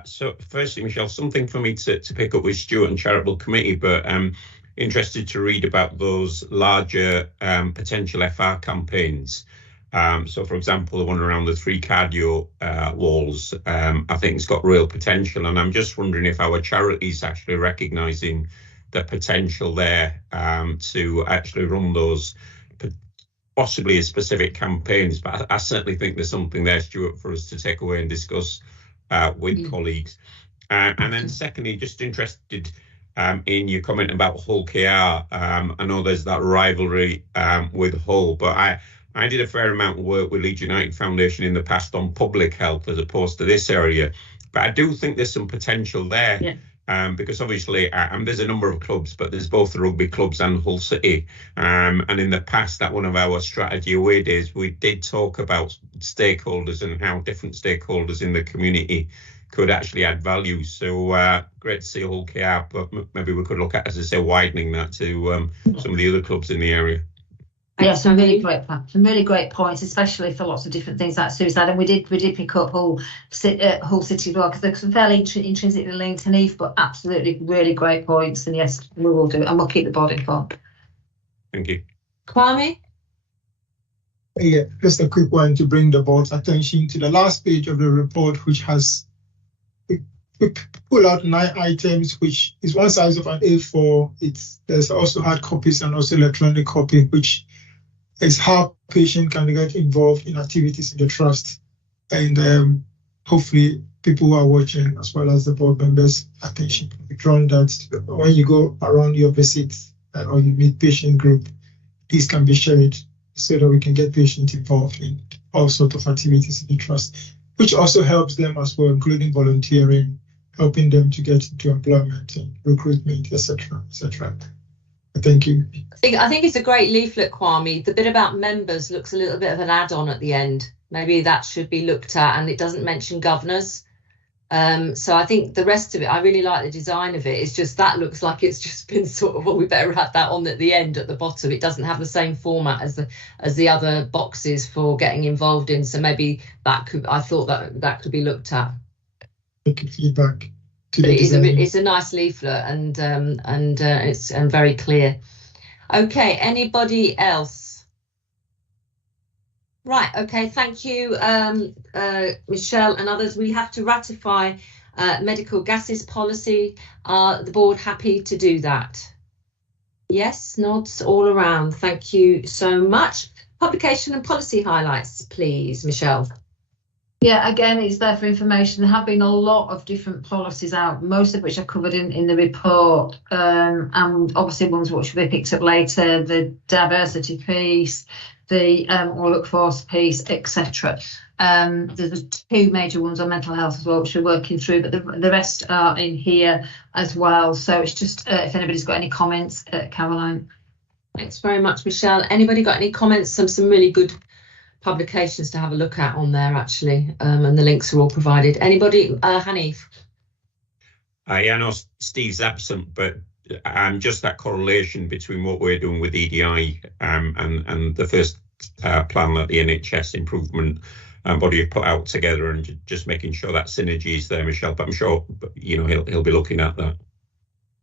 So firstly, Michelle, something for me to pick up with Stuart and Charitable Committee, but interested to read about those larger potential FR campaigns. So, for example, the one around the 3 cardio walls, I think it's got real potential. And I'm just wondering if our charities actually recognising the potential there to actually run those possibly as specific campaigns, but I certainly think there's something there, Stuart, for us to take away and discuss with colleagues. And then secondly, just interested in your comment about Hull KR. I know there's that rivalry with Hull, but I did a fair amount of work with Leeds United Foundation in the past on public health as opposed to this area. But I do think there's some potential there. Yeah. Because obviously there's a number of clubs, but there's both the rugby clubs and Hull City. And in the past, at one of our strategy away days, we did talk about stakeholders and how different stakeholders in the community could actually add value. So great to see Hull KR, but maybe we could look at, as I say, widening that to some of the other clubs in the area. Yeah, some really great points, especially for lots of different things like suicide. And we did pick up Hull City as well, because there's some fairly intrinsically linked to Eve, but absolutely really great points. And yes, we will do it, and we'll keep the body informed. Thank you. Kwame? Yeah, just a quick one to bring the board's attention to the last page of the report, which has we pull out 9 items, which is one size of an A4. There's also hard copies and also electronic copy, which is how patient can get involved in activities in the trust. And hopefully people who are watching, as well as the board members' attention, will be drawn that when you go around your visits or you meet patient group, these can be shared so that we can get patients involved in all sorts of activities in the trust, which also helps them as well, including volunteering, helping them to get into employment and recruitment, etc., etc. Thank you. I think it's a great leaflet, Kwame. The bit about members looks a little bit of an add-on at the end. Maybe that should be looked at, and it doesn't mention governors. So I think the rest of it, I really like the design of it. It's just that looks like it's just been sort of, well, we better have that on at the end at the bottom. It doesn't have the same format as the other boxes for getting involved in. So maybe I thought that could be looked at. Thank you, feedback. It's a nice leaflet and it's very clear. Okay, anybody else? Right, okay, thank you, Michelle and others. We have to ratify medical gases policy. The board happy to do that? Yes, nods all around. Thank you so much. Publication and policy highlights, please, Michelle. Yeah, again, it's there for information. There have been a lot of different policies out, most of which are covered in the report, and obviously ones which will be picked up later, the diversity piece, the workforce piece, etc. There's 2 major ones on mental health as well, which we're working through, but the rest are in here as well. So it's just if anybody's got any comments, Caroline. Thanks very much, Michelle. Anybody got any comments? Some really good publications to have a look at on there, actually, and the links are all provided. Anybody? Hanif? I know Steve's absent, but just that correlation between what we're doing with EDI and the first plan, like the NHS improvement body have put out together, and just making sure that synergy is there, Michelle. But I'm sure, you know, he'll be looking at that.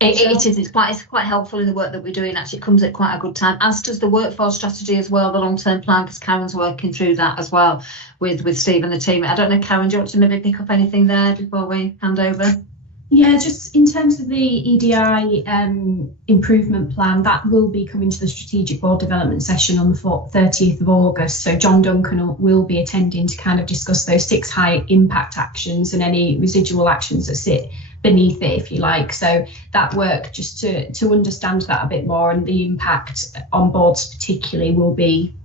It is. It's quite helpful in the work that we're doing. Actually, it comes at quite a good time, as does the workforce strategy as well, the long-term plan, because Karen's working through that as well with Steve and the team. I don't know, Karen, do you want to maybe pick up anything there before we hand over? Yeah, just in terms of the EDI improvement plan, that will be coming to the strategic board development session on the 30th of August. So John Duncan will be attending to kind of discuss those 6 high impact actions and any residual actions that sit beneath it, if you like. So that work, just to understand that a bit more, and the impact on boards particularly, will be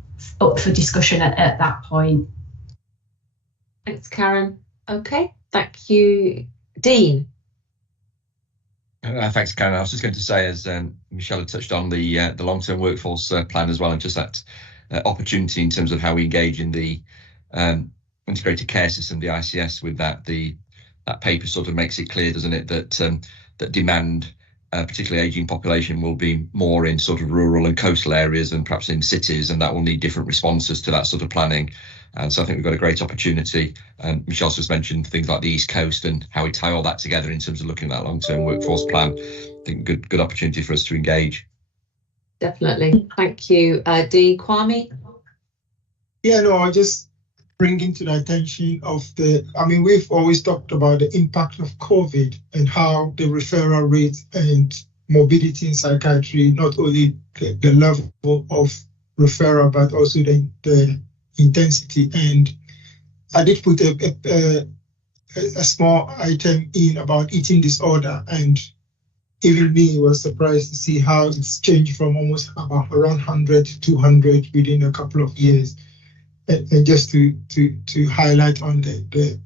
up for discussion at that point. Thanks, Karen. Okay, thank you. Dean. Thanks, Karen. I was just going to say, as Michelle had touched on, the long-term workforce plan as well, and just that opportunity in terms of how we engage in the integrated care system, the ICS, with that. That paper sort of makes it clear, doesn't it, that demand, particularly ageing population, will be more in sort of rural and coastal areas than perhaps in cities, and that will need different responses to that sort of planning. And so I think we've got a great opportunity. Michelle's just mentioned things like the East Coast and how we tie all that together in terms of looking at that long-term workforce plan. I think good opportunity for us to engage. Definitely. Thank you. Dean. Kwame? Yeah, no, I just bringing to the attention of we've always talked about the impact of COVID and how the referral rate and morbidity in psychiatry, not only the level of referral, but also the intensity. And I did put a small item in about eating disorder, and even me was surprised to see how it's changed from almost about around 100 to 200 within a couple of years. And just to highlight on the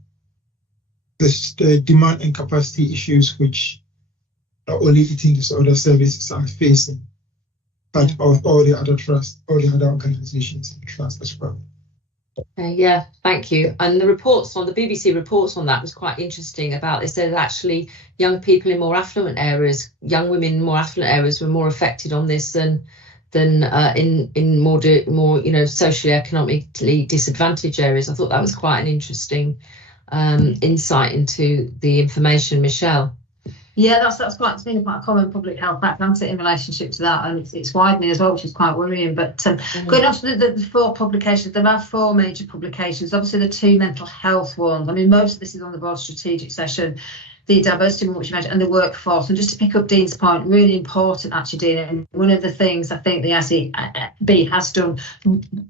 demand and capacity issues which not only eating disorder services are facing, but of all the other trusts, all the other organizations and trusts as well. Yeah, thank you. And the BBC reports on that was quite interesting. About they said actually young people in more affluent areas, young women in more affluent areas, were more affected on this than in more socioeconomically disadvantaged areas. I thought that was quite an interesting insight into the information. Michelle. Yeah, that's been quite a common public health background in relationship to that, and it's widening as well, which is quite worrying. But going on to the 4 publications, there are 4 major publications. Obviously, the 2 mental health ones. I mean, most of this is on the board strategic session. The diversity one, which you mentioned, and the workforce. And just to pick up Dean's point, really important actually, Dean, and one of the things I think the ICB has done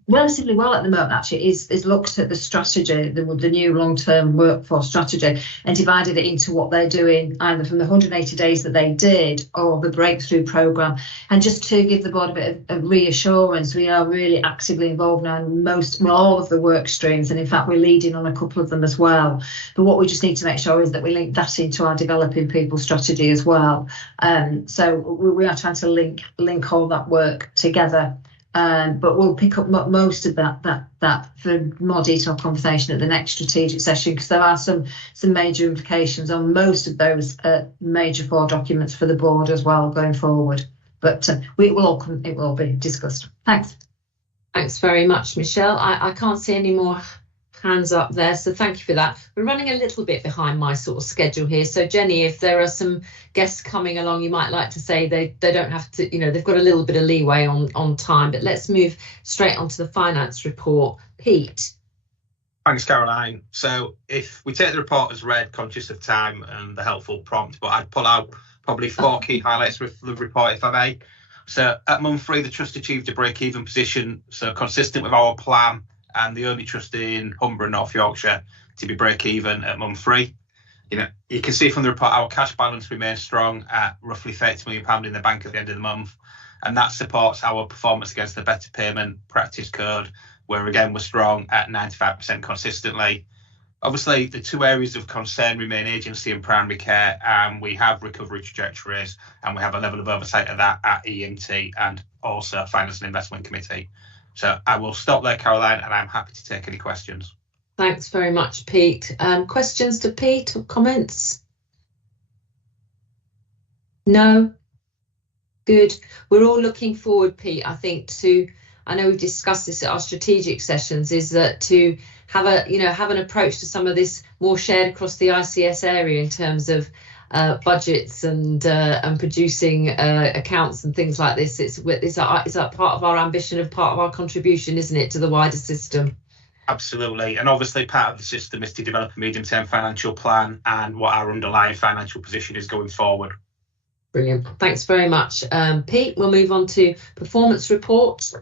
relatively well at the moment actually is looked at the strategy, the new long-term workforce strategy, and divided it into what they're doing either from the 180 days that they did or the breakthrough programme. And just to give the board a bit of reassurance, we are really actively involved now in all of the work streams, and in fact we're leading on a couple of them as well. But what we just need to make sure is that we link that into our developing people strategy as well. So we are trying to link all that work together. But we'll pick up most of that for more detailed conversation at the next strategic session, because there are some major implications on most of those major 4 documents for the board as well going forward. But it will all be discussed. Thanks. Thanks very much, Michelle. I can't see any more hands up there, so thank you for that. We're running a little bit behind my sort of schedule here, so Jenny, if there are some guests coming along, you might like to say they don't have to, they've got a little bit of leeway on time. But let's move straight on to the finance report. Pete. Thanks, Caroline. So if we take the report as read, conscious of time and the helpful prompt, but I'd pull out probably 4 key highlights with the report, if I may. So at month 3, the trust achieved a break-even position, so consistent with our plan, and the only trust in Humber and North Yorkshire to be break-even at month 3. You can see from the report our cash balance remains strong at roughly £30 million in the bank at the end of the month, and that supports our performance against the Better Payment Practice Code, where again we're strong at 95% consistently. Obviously, the 2 areas of concern remain agency and primary care, and we have recovery trajectories, and we have a level of oversight of that at EMT and also Finance and Investment Committee. So I will stop there, Caroline, and I'm happy to take any questions. Thanks very much, Pete. Questions to Pete or comments? No? Good. We're all looking forward, Pete, I think, I know we've discussed this at our strategic sessions, is that to have an approach to some of this more shared across the ICS area in terms of budgets and producing accounts and things like this. It's a part of our ambition, of part of our contribution, isn't it, to the wider system? Absolutely. And obviously part of the system is to develop a medium-term financial plan and what our underlying financial position is going forward. Brilliant. Thanks very much. Pete, we'll move on to performance report.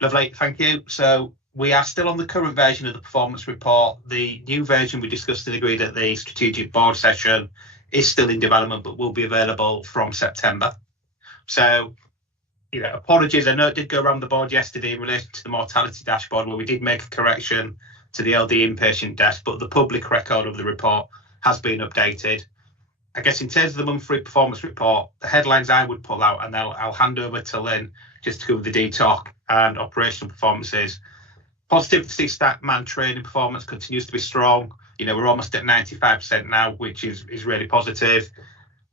Lovely. Thank you. So we are still on the current version of the performance report. The new version we discussed and agreed at the strategic board session is still in development, but will be available from September. So, apologies. I know it did go around the board yesterday in relation to the mortality dashboard, where we did make a correction to the LD inpatient deaths, but the public record of the report has been updated. I guess in terms of the monthly performance report, the headlines I would pull out, and I'll hand over to Lynn just to cover the DTOC and operational performances. Positive to see staff man training performance continues to be strong. We're almost at 95% now, which is really positive.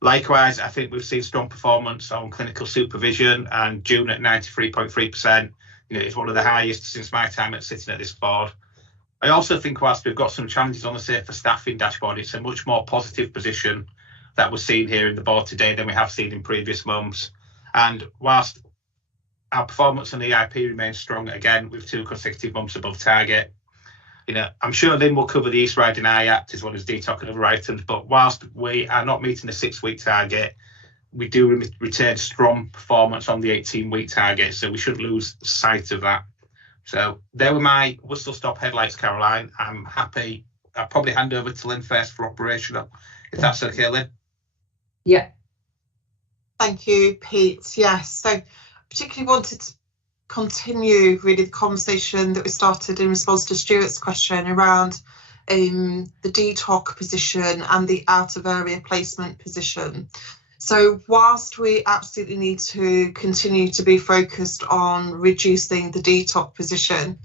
Likewise, I think we've seen strong performance on clinical supervision, and June at 93.3%, is one of the highest since my time sitting at this board. I also think whilst we've got some challenges on the safer staffing dashboard, it's a much more positive position that we're seeing here in the board today than we have seen in previous months. And whilst our performance on the EIP remains strong, again, with 2 consecutive months above target, I'm sure Lynn will cover the East Riding Eye Act as well as DTOC and other items, but whilst we are not meeting the 6-week target, we do retain strong performance on the 18-week target, so we shouldn't lose sight of that. So there were my whistle-stop headlights, Caroline. I'm happy. I'll probably hand over to Lynn first for operational, if that's okay, Lynn. Yeah. Thank you, Pete. Yes, so particularly wanted to continue really the conversation that we started in response to Stuart's question around the DTOC position and the out of area placement position. So whilst we absolutely need to continue to be focused on reducing the DTOC position,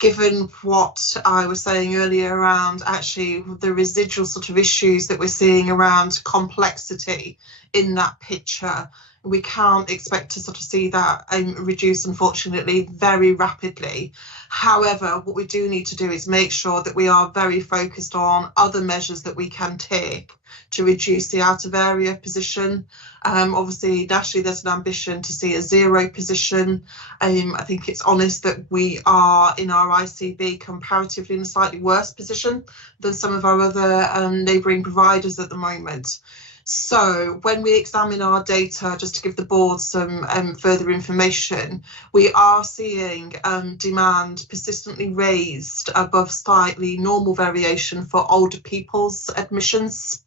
given what I was saying earlier around actually the residual sort of issues that we're seeing around complexity in that picture, we can't expect to sort of see that reduce, unfortunately, very rapidly. However, what we do need to do is make sure that we are very focused on other measures that we can take to reduce the out of area position. Obviously, nationally, there's an ambition to see a 0 position. I think it's honest that we are in our ICB comparatively in a slightly worse position than some of our other neighbouring providers at the moment. So when we examine our data, just to give the board some further information, we are seeing demand persistently raised above slightly normal variation for older people's admissions.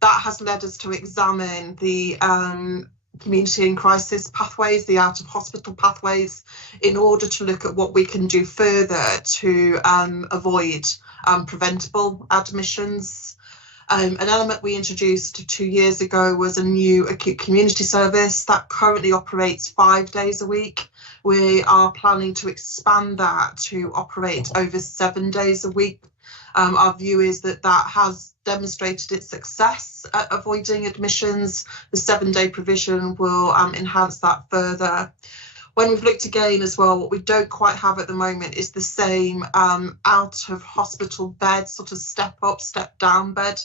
That has led us to examine the community in crisis pathways, the out of hospital pathways, in order to look at what we can do further to avoid preventable admissions. An element we introduced 2 years ago was a new acute community service that currently operates 5 days a week. We are planning to expand that to operate over 7 days a week. Our view is that that has demonstrated its success at avoiding admissions. The 7-day provision will enhance that further. When we've looked again as well, what we don't quite have at the moment is the same out of hospital bed, sort of step up, step down bed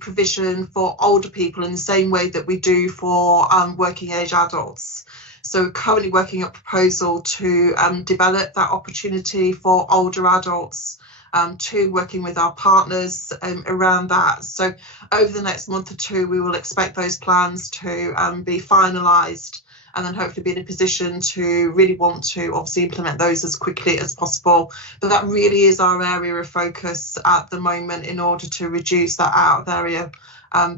provision for older people in the same way that we do for working age adults. So we're currently working up a proposal to develop that opportunity for older adults, to working with our partners around that. So over the next month or two, we will expect those plans to be finalised, and then hopefully be in a position to really want to obviously implement those as quickly as possible. But that really is our area of focus at the moment in order to reduce that out of area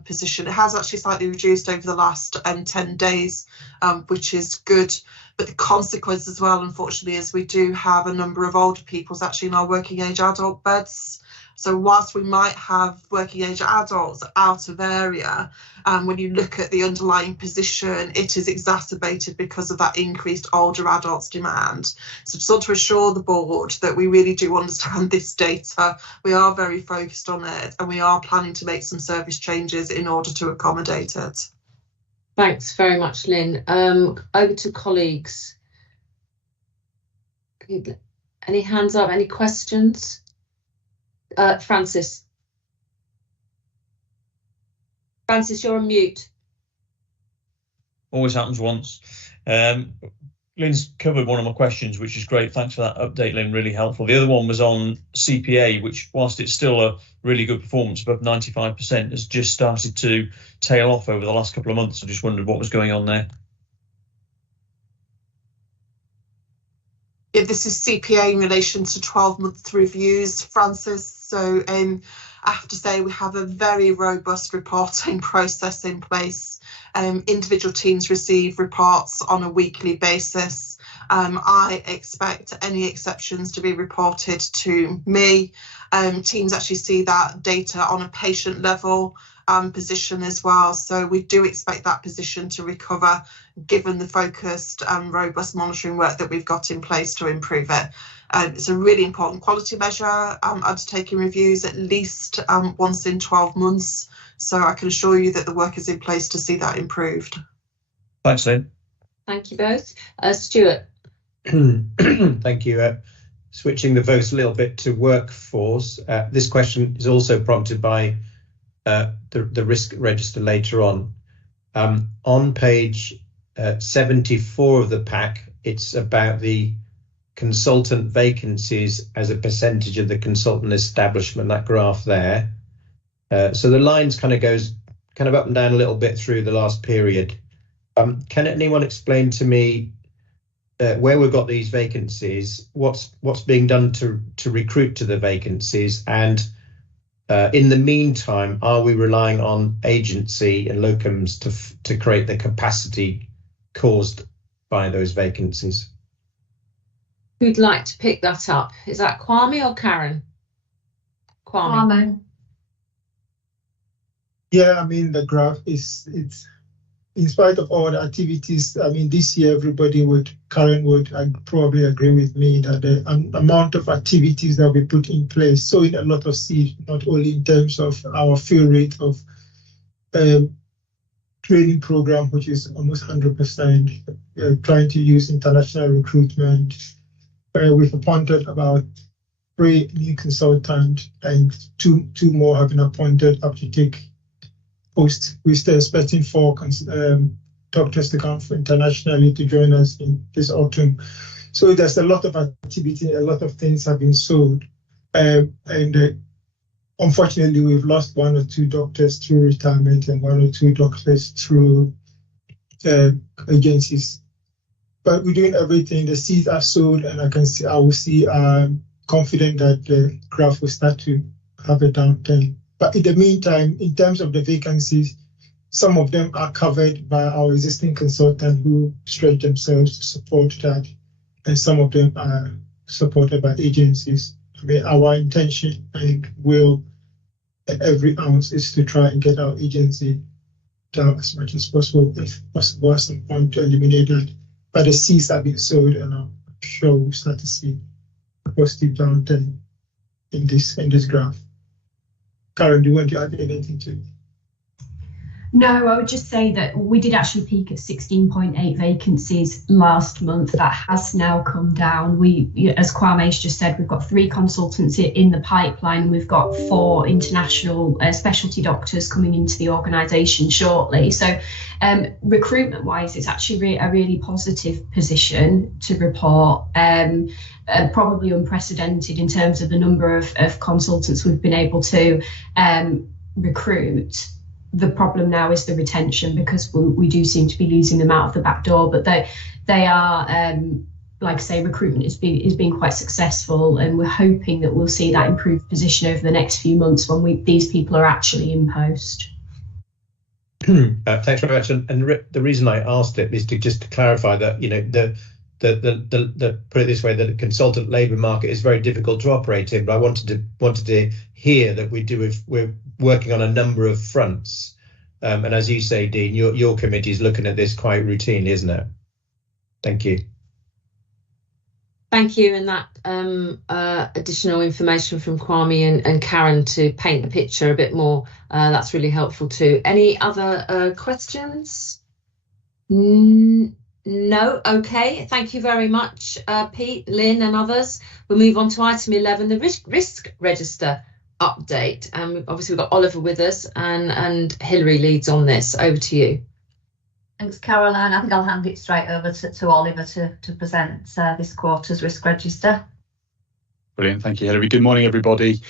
position. It has actually slightly reduced over the last 10 days, which is good. But the consequence as well, unfortunately, is we do have a number of older people's actually in our working age adult beds. So whilst we might have working age adults out of area, when you look at the underlying position, it is exacerbated because of that increased older adults demand. So just want to assure the board that we really do understand this data. We are very focused on it, and we are planning to make some service changes in order to accommodate it. Thanks very much, Lynn. Over to colleagues. Any hands up? Any questions? Francis. Francis, you're on mute. Always happens once. Lynn's covered one of my questions, which is great. Thanks for that update, Lynn. Really helpful. The other one was on CPA, which, whilst it's still a really good performance, above 95%, has just started to tail off over the last couple of months. I just wondered what was going on there. Yeah, this is CPA in relation to 12-month reviews, Francis. So I have to say we have a very robust reporting process in place. Individual teams receive reports on a weekly basis. I expect any exceptions to be reported to me. Teams actually see that data on a patient level position as well. So we do expect that position to recover, given the focused and robust monitoring work that we've got in place to improve it. It's a really important quality measure, undertaking reviews at least once in 12 months. So I can assure you that the work is in place to see that improved. Thanks, Lynn. Thank you both. Stuart. Thank you. Switching the focus a little bit to workforce. This question is also prompted by the risk register later on. On page 74 of the pack, it's about the consultant vacancies as a percentage of the consultant establishment, that graph there. So the lines kind of up and down a little bit through the last period. Can anyone explain to me where we've got these vacancies, what's being done to recruit to the vacancies, and in the meantime, are we relying on agency and locums to create the capacity caused by those vacancies? Who'd like to pick that up? Is that Kwame or Karen? Kwame. Yeah, I mean, the graph it's in spite of all the activities. I mean, this year Karen would probably agree with me that the amount of activities that we put in place, sowing a lot of seed, not only in terms of our fill rate of training program, which is almost 100%, trying to use international recruitment. We've appointed about 3 new consultants, and two more have been appointed up to take post. We're still expecting 4 doctors to come internationally to join us in this autumn. So there's a lot of activity, a lot of things have been sold. And unfortunately, we've lost 1 or 2 doctors through retirement and 1 or 2 doctors through agencies. But we're doing everything. The seeds are sold, and I will see confident that the graph will start to have a downturn. But in the meantime, in terms of the vacancies, some of them are covered by our existing consultants who stretch themselves to support that, and some of them are supported by agencies. I mean, our intention and will at every ounce is to try and get our agency down as much as possible, if possible, at some point to eliminate that. But the seeds have been sold, and I'm sure we'll start to see a positive downturn in this graph. Karen, do you want to add anything to it? No, I would just say that we did actually peak at 16.8 vacancies last month. That has now come down. We, as Kwame's just said, we've got 3 consultants in the pipeline. We've got 4 international specialty doctors coming into the organisation shortly. So recruitment-wise, it's actually a really positive position to report. Probably unprecedented in terms of the number of consultants we've been able to recruit. The problem now is the retention, because we do seem to be losing them out of the back door. But they are, like I say, recruitment is being quite successful, and we're hoping that we'll see that improved position over the next few months when these people are actually in post. Thanks very much. And the reason I asked it is to clarify that, you know, the put it this way, that the consultant labour market is very difficult to operate in. But I wanted to hear that we're working on a number of fronts, and as you say, Dean, your committee is looking at this quite routinely, isn't it? Thank you. Thank you, and that additional information from Kwame and Karen to paint the picture a bit more. That's really helpful too. Any other questions? No, okay. Thank you very much, Pete, Lynn and others. We'll move on to item 11, the risk register update. And obviously we've got Oliver with us and Hilary leads on this. Over to you. Thanks, Caroline. I think I'll hand it straight over to Oliver to present this quarter's risk register. Brilliant. Thank you, Hilary. Good morning, everybody.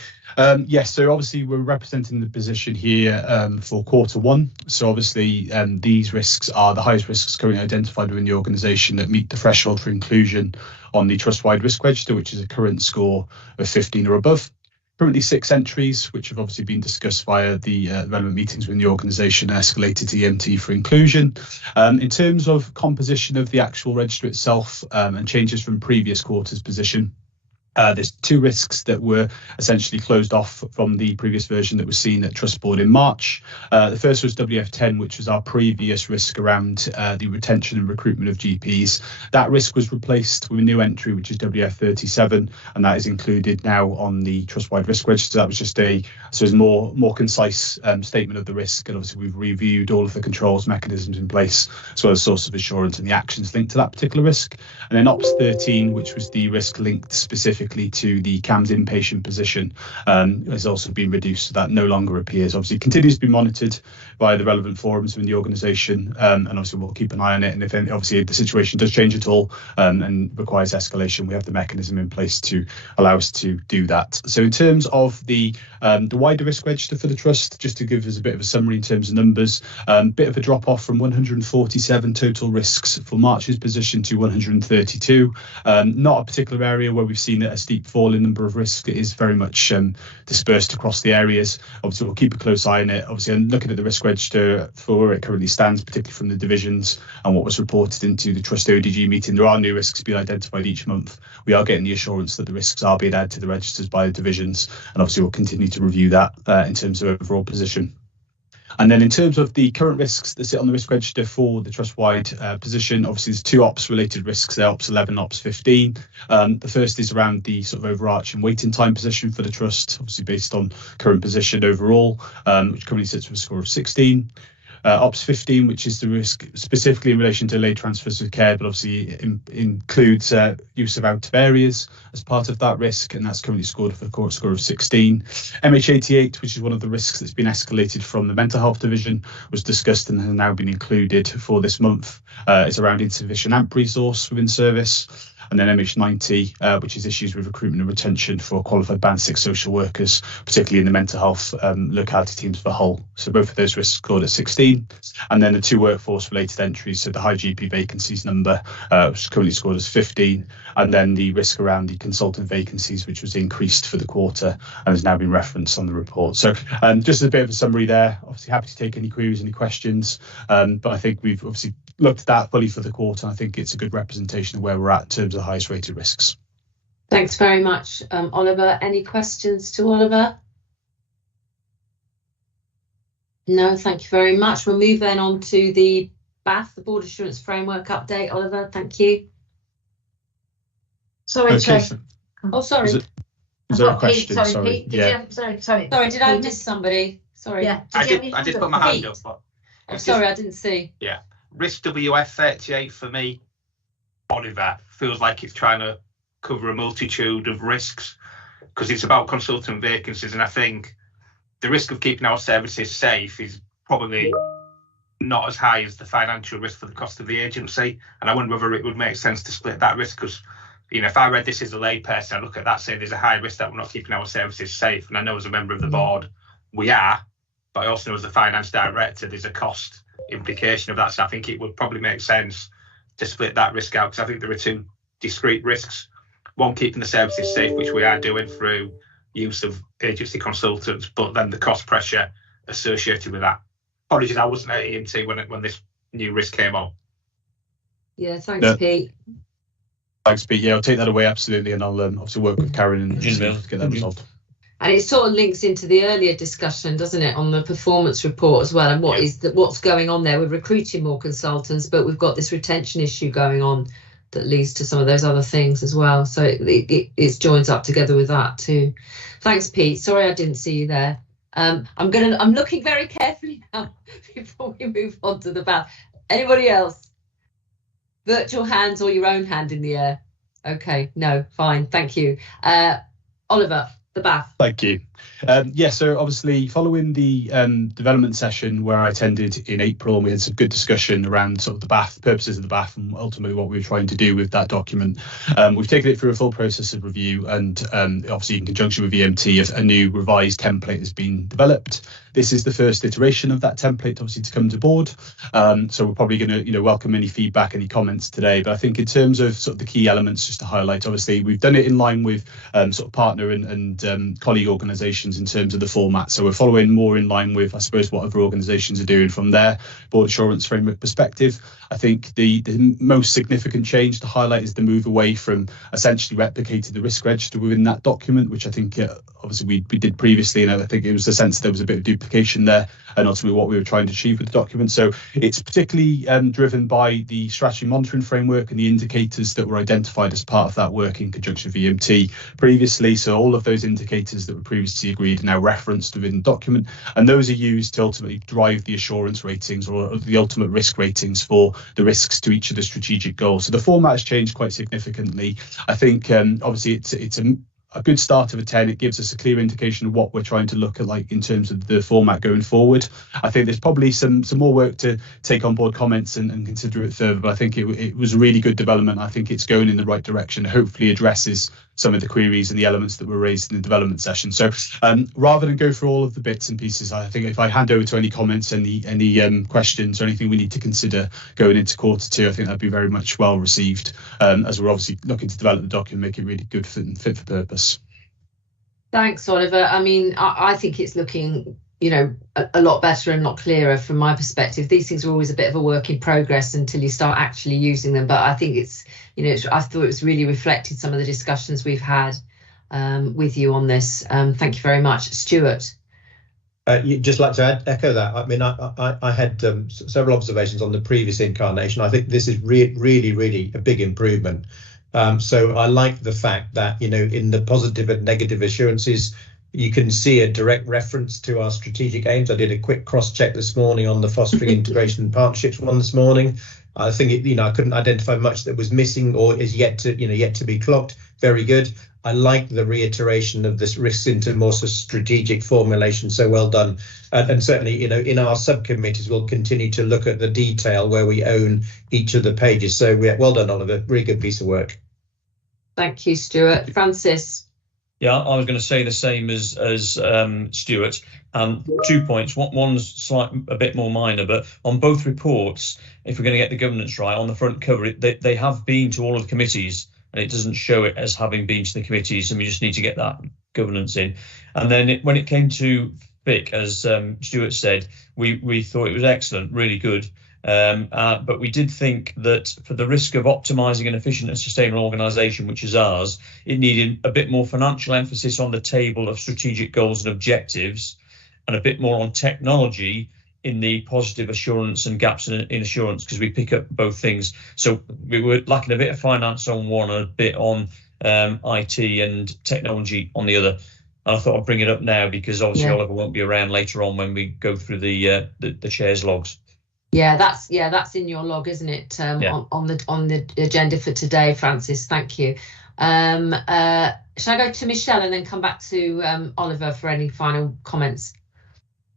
Yes, so obviously we're representing the position here for quarter one. So obviously these risks are the highest risks currently identified within the organisation that meet the threshold for inclusion on the trust-wide risk register, which is a current score of 15 or above. Currently 6 entries, which have obviously been discussed via the relevant meetings within the organisation, escalated to EMT for inclusion. In terms of composition of the actual register itself and changes from previous quarter's position, there's 2 risks that were essentially closed off from the previous version that was seen at Trust Board in March. The first was WF10, which was our previous risk around the retention and recruitment of GPs. That risk was replaced with a new entry, which is WF37, and that is included now on the Trust-wide risk register. That was just a more concise statement of the risk, and obviously we've reviewed all of the controls mechanisms in place, as well as source of assurance and the actions linked to that particular risk. And then OPS 13, which was the risk linked specifically to the CAMS inpatient position, has also been reduced, so that no longer appears. Obviously continues to be monitored by the relevant forums within the organisation, and obviously we'll keep an eye on it, and if the situation does change at all and requires escalation, we have the mechanism in place to allow us to do that. So in terms of the wider risk register for the trust, just to give us a bit of a summary in terms of numbers, bit of a drop off from 147 total risks for March's position to 132. Not a particular area where we've seen a steep fall in number of risks. It is very much dispersed across the areas. Obviously we'll keep a close eye on it. Obviously I'm looking at the risk register for where it currently stands, particularly from the divisions and what was reported into the Trust ODG meeting. There are new risks being identified each month. We are getting the assurance that the risks are being added to the registers by the divisions, and obviously we'll continue to review that in terms of overall position. And then in terms of the current risks that sit on the risk register for the trust-wide position, obviously there's 2 ops-related risks there, ops 11, ops 15. The first is around the sort of overarching waiting time position for the trust, obviously based on current position overall, which currently sits with a score of 16. Ops 15, which is the risk specifically in relation to delayed transfers of care, but obviously includes use of out of areas as part of that risk, and that's currently scored for a score of 16. MH88, which is one of the risks that's been escalated from the mental health division, was discussed and has now been included for this month. It's around insufficient AMP resource within service. And then MH90, which is issues with recruitment and retention for qualified Band 6 social workers, particularly in the mental health locality teams for Hull. So both of those risks scored at 16. And then the 2 workforce-related entries, so the high GP vacancies number, which is currently scored as 15, and then the risk around the consultant vacancies, which was increased for the quarter and has now been referenced on the report. So just as a bit of a summary there, obviously happy to take any queries, any questions, but I think we've obviously looked at that fully for the quarter. I think it's a good representation of where we're at in terms of the highest rated risks. Thanks very much, Oliver. Any questions to Oliver? No, thank you very much. We'll move then on to the BAF, the Board Assurance Framework update. Oliver, thank you. Sorry, okay. Chair. Oh, sorry. Was there a question? Pete, sorry. Pete, sorry. Sorry, did I miss somebody? Sorry. Yeah. I did put my hand up. But oh, sorry, I didn't see. Yeah. Risk WF 38 for me, Oliver, feels like it's trying to cover a multitude of risks because it's about consultant vacancies, and I think the risk of keeping our services safe is probably not as high as the financial risk for the cost of the agency, and I wonder whether it would make sense to split that risk because, if I read this as a layperson, I look at that saying there's a high risk that we're not keeping our services safe, and I know as a member of the board we are, but I also know as the finance director there's a cost implication of that, so I think it would probably make sense to split that risk out because I think there are 2 discrete risks. One, keeping the services safe, which we are doing through use of agency consultants, but then the cost pressure associated with that. Apologies, I wasn't at EMT when this new risk came on. Yeah, thanks, Pete. Thanks, Pete. Yeah, I'll take that away, absolutely, and I'll obviously work with Karen and get that resolved. And it sort of links into the earlier discussion, doesn't it, on the performance report as well, and what's going on there. We're recruiting more consultants, but we've got this retention issue going on that leads to some of those other things as well. So it joins up together with that too. Thanks, Pete. Sorry I didn't see you there. I'm looking very carefully now before we move on to the BAF. Anybody else? Virtual hands or your own hand in the air? Okay, no, fine, thank you. Oliver, the Bath. Thank you. So obviously following the development session where I attended in April, and we had some good discussion around sort of the Bath, purposes of the Bath, and ultimately what we were trying to do with that document. We've taken it through a full process of review, and obviously in conjunction with EMT, a new revised template has been developed. This is the first iteration of that template, obviously, to come to board. So we're probably going to, welcome any feedback, any comments today. But I think in terms of sort of the key elements, just to highlight, obviously, we've done it in line with sort of partner and colleague organisations in terms of the format. So we're following more in line with, I suppose, what other organisations are doing from their board assurance framework perspective. I think the most significant change to highlight is the move away from essentially replicating the risk register within that document, which I think obviously we did previously, and I think it was the sense there was a bit of duplication there, and ultimately what we were trying to achieve with the document. So it's particularly driven by the strategy monitoring framework and the indicators that were identified as part of that work in conjunction with EMT previously. So all of those indicators that were previously agreed are now referenced within the document, and those are used to ultimately drive the assurance ratings or the ultimate risk ratings for the risks to each of the strategic goals. So the format has changed quite significantly. I think obviously it's a good start of a 10. It gives us a clear indication of what we're trying to look at, like in terms of the format going forward. I think there's probably some more work to take on board comments and consider it further, but I think it was a really good development. I think it's going in the right direction. Hopefully addresses some of the queries and the elements that were raised in the development session. So rather than go through all of the bits and pieces, I think if I hand over to any comments, any questions or anything we need to consider going into quarter two, I think that'd be very much well received, as we're obviously looking to develop the document, make it really good fit for purpose. Thanks, Oliver. I mean, I think it's looking, a lot better and a lot clearer from my perspective. These things are always a bit of a work in progress until you start actually using them. But I think it's, I thought it was really reflected some of the discussions we've had with you on this. Thank you very much. Stuart. You'd just like to echo that. I mean, I had several observations on the previous incarnation. I think this is really a big improvement. So I like the fact that, in the positive and negative assurances, you can see a direct reference to our strategic aims. I did a quick cross-check this morning on the fostering integration and partnerships one this morning. I think I couldn't identify much that was missing or is yet to be clocked. Very good. I like the reiteration of this risks into more strategic formulation. So well done. And certainly, in our subcommittees, we'll continue to look at the detail where we own each of the pages. So well done, Oliver. Really good piece of work. Thank you, Stuart. Francis. Yeah, I was going to say the same as Stuart. 2 points. One's a bit more minor, but on both reports, if we're going to get the governance right, on the front cover, they have been to all of the committees, and it doesn't show it as having been to the committees, and we just need to get that governance in. And then when it came to FIC, as Stuart said, we thought it was excellent, really good. But we did think that for the risk of optimising an efficient and sustainable organisation, which is ours, it needed a bit more financial emphasis on the table of strategic goals and objectives, and a bit more on technology in the positive assurance and gaps in assurance, because we pick up both things. So we were lacking a bit of finance on one and a bit on IT and technology on the other. And I thought I'd bring it up now because obviously Oliver won't be around later on when we go through the chair's logs. Yeah, that's in your log, isn't it? On the agenda for today, Francis. Thank you. Shall I go to Michelle and then come back to Oliver for any final comments?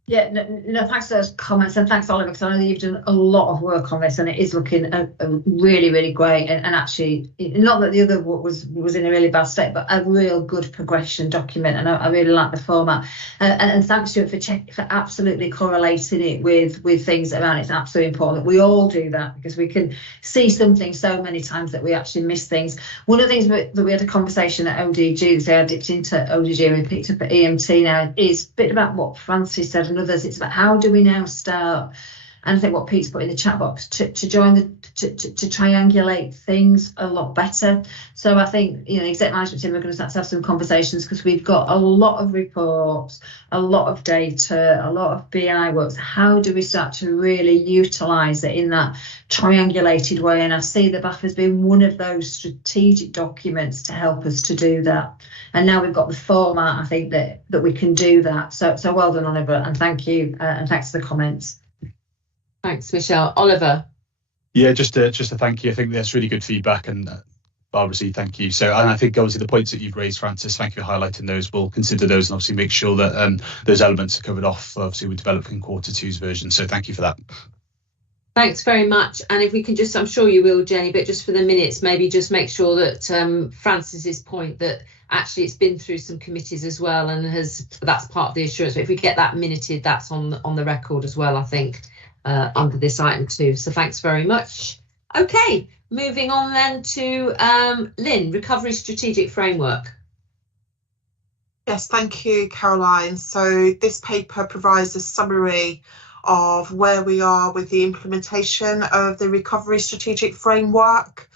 Yeah, no, thanks for those comments, and thanks, Oliver, because I know that you've done a lot of work on this, and it is looking really great. And actually, not that the other was in a really bad state, but a real good progression document. And I really like the format. And thanks to it for absolutely correlating it with things around. It's absolutely important that we all do that, because we can see something so many times that we actually miss things. One of the things that we had a conversation at ODG, so I dipped into ODG and we picked up at EMT now, is a bit about what Francis said and others. It's about how do we now start, and I think what Pete's put in the chat box, to join to triangulate things a lot better. So I think, the exec management team are going to start to have some conversations, because we've got a lot of reports, a lot of data, a lot of BI works. How do we start to really utilise it in that triangulated way? And I see the BAF has been one of those strategic documents to help us to do that. And now we've got the format, I think, that we can do that. So well done, Oliver, and thank you, and thanks for the comments. Thanks, Michelle. Oliver. Yeah, just a thank you. I think that's really good feedback, and Barbara, thank you. So, and I think obviously the points that you've raised, Francis, thank you for highlighting those. We'll consider those and obviously make sure that those elements are covered off. Obviously, we're developing Q2's version. So, thank you for that. Thanks very much. And if we can just, I'm sure you will, Jenny, but just for the minutes, maybe just make sure that Francis's point that actually it's been through some committees as well, and that's part of the assurance. But if we get that minuted, that's on the record as well, I think, under this item too. So thanks very much. Okay, moving on then to Lynn, Recovery Strategic Framework. Yes, thank you, Caroline. So this paper provides a summary of where we are with the implementation of the Recovery Strategic Framework.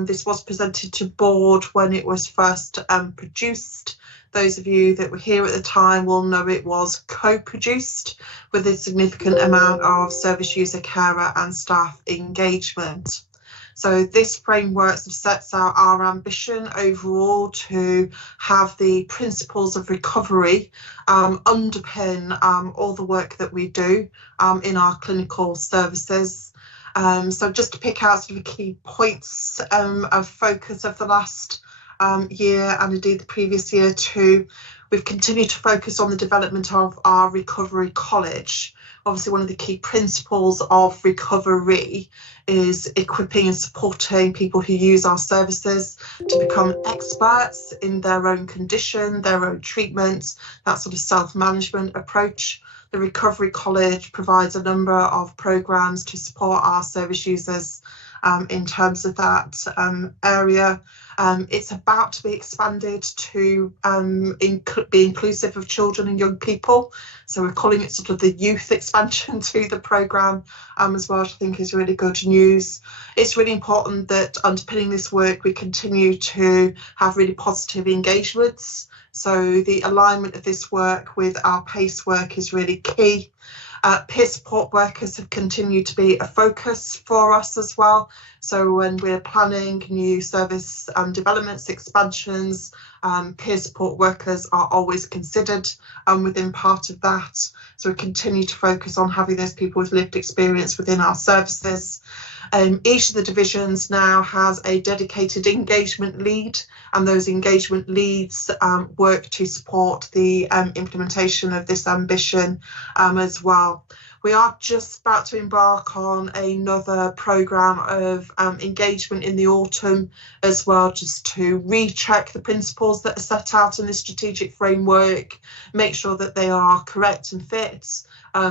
This was presented to board when it was first produced. Those of you that were here at the time will know it was co-produced with a significant amount of service user, carer and staff engagement. So this framework sets out our ambition overall to have the principles of recovery underpin all the work that we do in our clinical services. So just to pick out sort of key points of focus of the last year and indeed the previous year too, we've continued to focus on the development of our recovery college. Obviously, one of the key principles of recovery is equipping and supporting people who use our services to become experts in their own condition, their own treatment, that sort of self-management approach. The Recovery College provides a number of programmes to support our service users in terms of that area. It's about to be expanded to be inclusive of children and young people. So we're calling it sort of the youth expansion to the programme as well, which I think is really good news. It's really important that underpinning this work, we continue to have really positive engagements. So the alignment of this work with our PACE work is really key. Peer support workers have continued to be a focus for us as well. So when we're planning new service developments, expansions, peer support workers are always considered within part of that. So we continue to focus on having those people with lived experience within our services. Each of the divisions now has a dedicated engagement lead, and those engagement leads work to support the implementation of this ambition as well. We are just about to embark on another programme of engagement in the autumn as well, just to recheck the principles that are set out in the strategic framework, make sure that they are correct and fit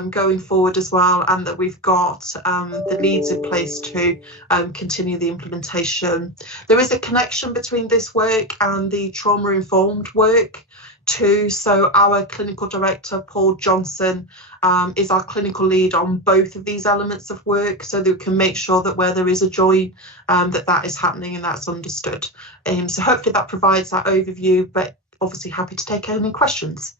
going forward as well, and that we've got the leads in place to continue the implementation. There is a connection between this work and the trauma-informed work too. So our clinical director, Paul Johnson, is our clinical lead on both of these elements of work, so that we can make sure that where there is a join, that is happening and that's understood. So hopefully that provides that overview, but obviously happy to take any questions.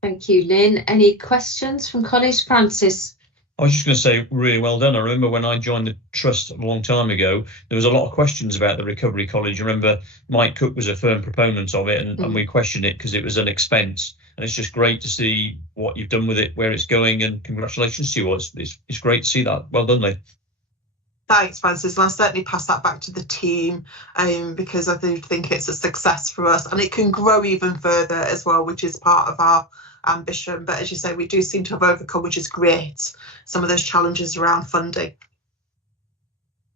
Thank you, Lynn. Any questions from colleagues? Francis? I was just going to say, really well done. I remember when I joined the trust a long time ago, there was a lot of questions about the Recovery College. I remember Mike Cook was a firm proponent of it, and we questioned it because it was an expense. And it's just great to see what you've done with it, where it's going, and congratulations to you. It's great to see that. Well done, Lynn. Thanks, Francis. And I'll certainly pass that back to the team because I do think it's a success for us, and it can grow even further as well, which is part of our ambition. But as you say, we do seem to have overcome, which is great, some of those challenges around funding.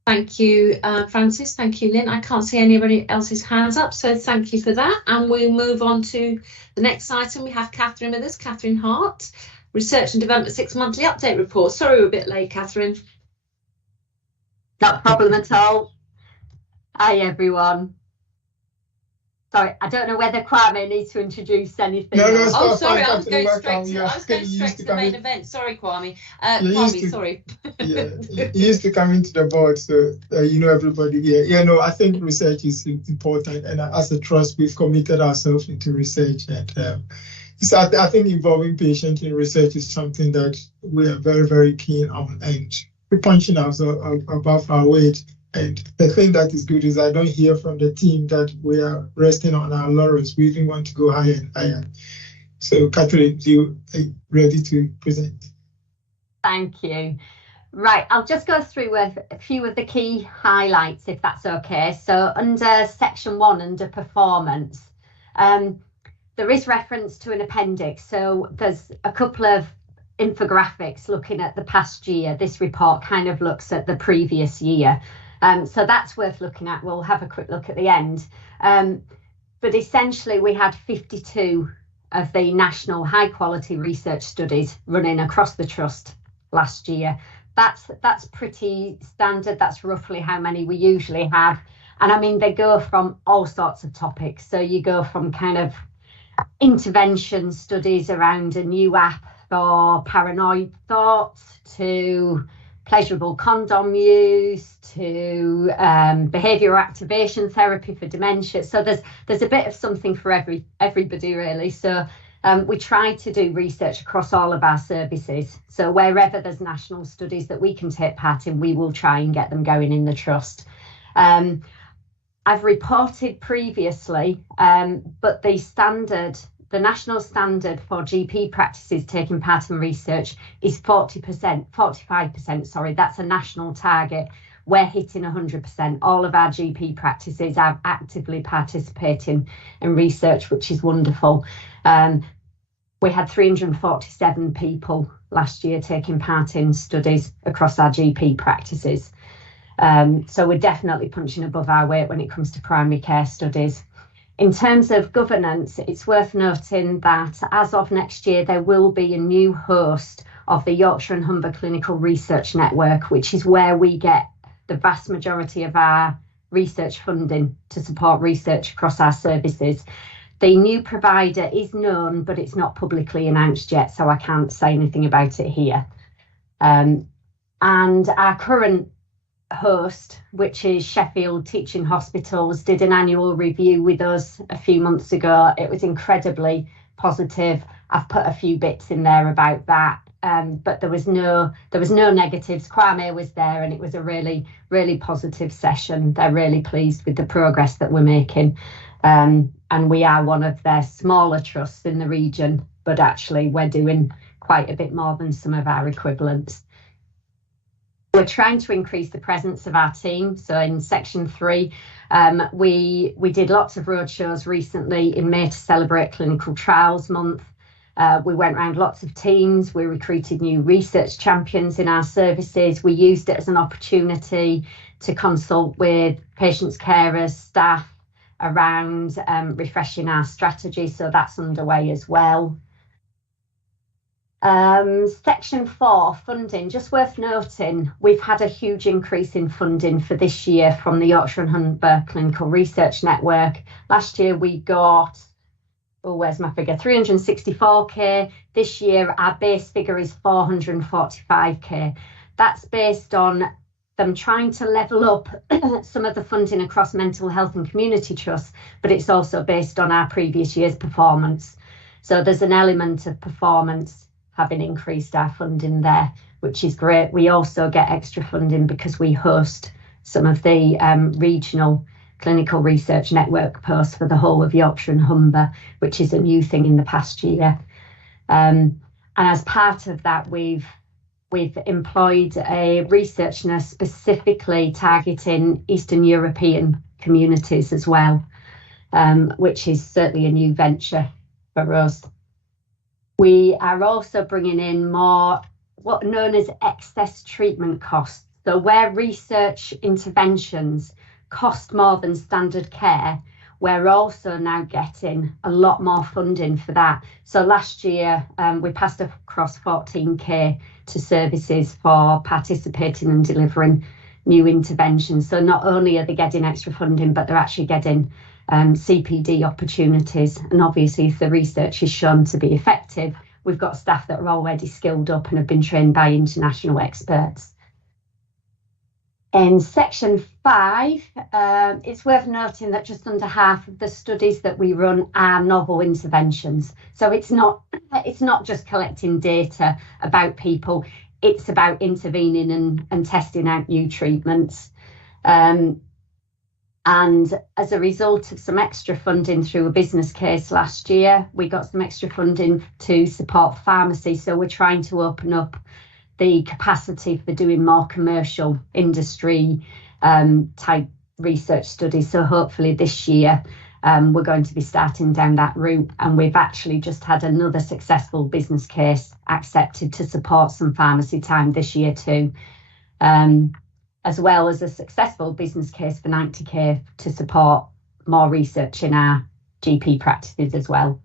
Thank you, Francis. Thank you, Lynn. I can't see anybody else's hands up, so thank you for that. And we'll move on to the next item. We have Catherine with us, Catherine Hart, Research and Development 6 monthly update report. Sorry we're a bit late, Catherine. Not a problem at all. Hi, everyone. Sorry, I don't know whether Kwame needs to introduce anything. No, oh, sorry, I was going straight to the main event. Sorry, Kwame. Kwame, sorry. Yeah, he used to come into the board, so you know everybody here. Yeah, no, I think research is important, and as a trust, we've committed ourselves into research, and so I think involving patients in research is something that we are very, very keen on, and we're punching ourselves above our weight. And the thing that is good is I don't hear from the team that we are resting on our laurels. We even want to go higher and higher. So, Catherine, you are ready to present? Thank you. Right, I'll just go through a few of the key highlights, if that's okay. So under section 1, under performance, there is reference to an appendix. So there's a couple of infographics looking at the past year. This report kind of looks at the previous year. So that's worth looking at. We'll have a quick look at the end. But essentially, we had 52 of the national high quality research studies running across the trust last year. That's pretty standard. That's roughly how many we usually have. And I mean, they go from all sorts of topics. So you go from kind of intervention studies around a new app for paranoid thoughts, to pleasurable condom use, to behavioural activation therapy for dementia. So there's a bit of something for everybody really. So we try to do research across all of our services. So wherever there's national studies that we can take part in, we will try and get them going in the trust. I've reported previously, but the national standard for GP practices taking part in research is 45%, sorry, that's a national target. We're hitting 100%. All of our GP practices are actively participating in research, which is wonderful. We had 347 people last year taking part in studies across our GP practices. So we're definitely punching above our weight when it comes to primary care studies. In terms of governance, it's worth noting that as of next year, there will be a new host of the Yorkshire and Humber Clinical Research Network, which is where we get the vast majority of our research funding to support research across our services. The new provider is known, but it's not publicly announced yet, so I can't say anything about it here. And our current host, which is Sheffield Teaching Hospitals, did an annual review with us a few months ago. It was incredibly positive. I've put a few bits in there about that, but there was no negatives. Kwame was there, and it was a really, really positive session. They're really pleased with the progress that we're making. And we are one of their smaller trusts in the region, but actually we're doing quite a bit more than some of our equivalents. We're trying to increase the presence of our team. So in section 3, we did lots of roadshows recently in May to celebrate Clinical Trials Month. We went around lots of teams. We recruited new research champions in our services. We used it as an opportunity to consult with patients, carers, staff around refreshing our strategy. So that's underway as well. Section 4, funding. Just worth noting, we've had a huge increase in funding for this year from the Yorkshire and Humber Clinical Research Network. Last year we got, where's my figure, 364k. This year our base figure is 445k. That's based on them trying to level up some of the funding across mental health and community trusts, but it's also based on our previous year's performance. So there's an element of performance having increased our funding there, which is great. We also get extra funding because we host some of the regional clinical research network posts for the whole of Yorkshire and Humber, which is a new thing in the past year. And as part of that, we've employed a research nurse specifically targeting Eastern European communities as well, which is certainly a new venture for us. We are also bringing in more what are known as excess treatment costs. So where research interventions cost more than standard care, we're also now getting a lot more funding for that. So last year we passed across 14k to services for participating and delivering new interventions. So not only are they getting extra funding, but they're actually getting CPD opportunities. And obviously if the research is shown to be effective, we've got staff that are already skilled up and have been trained by international experts. In section 5, it's worth noting that just under half of the studies that we run are novel interventions. So it's not just collecting data about people, it's about intervening and testing out new treatments. And as a result of some extra funding through a business case last year, we got some extra funding to support pharmacy. So we're trying to open up the capacity for doing more commercial industry type research studies. So hopefully this year we're going to be starting down that route, and we've actually just had another successful business case accepted to support some pharmacy time this year too, as well as a successful business case for 90k to support more research in our GP practices as well.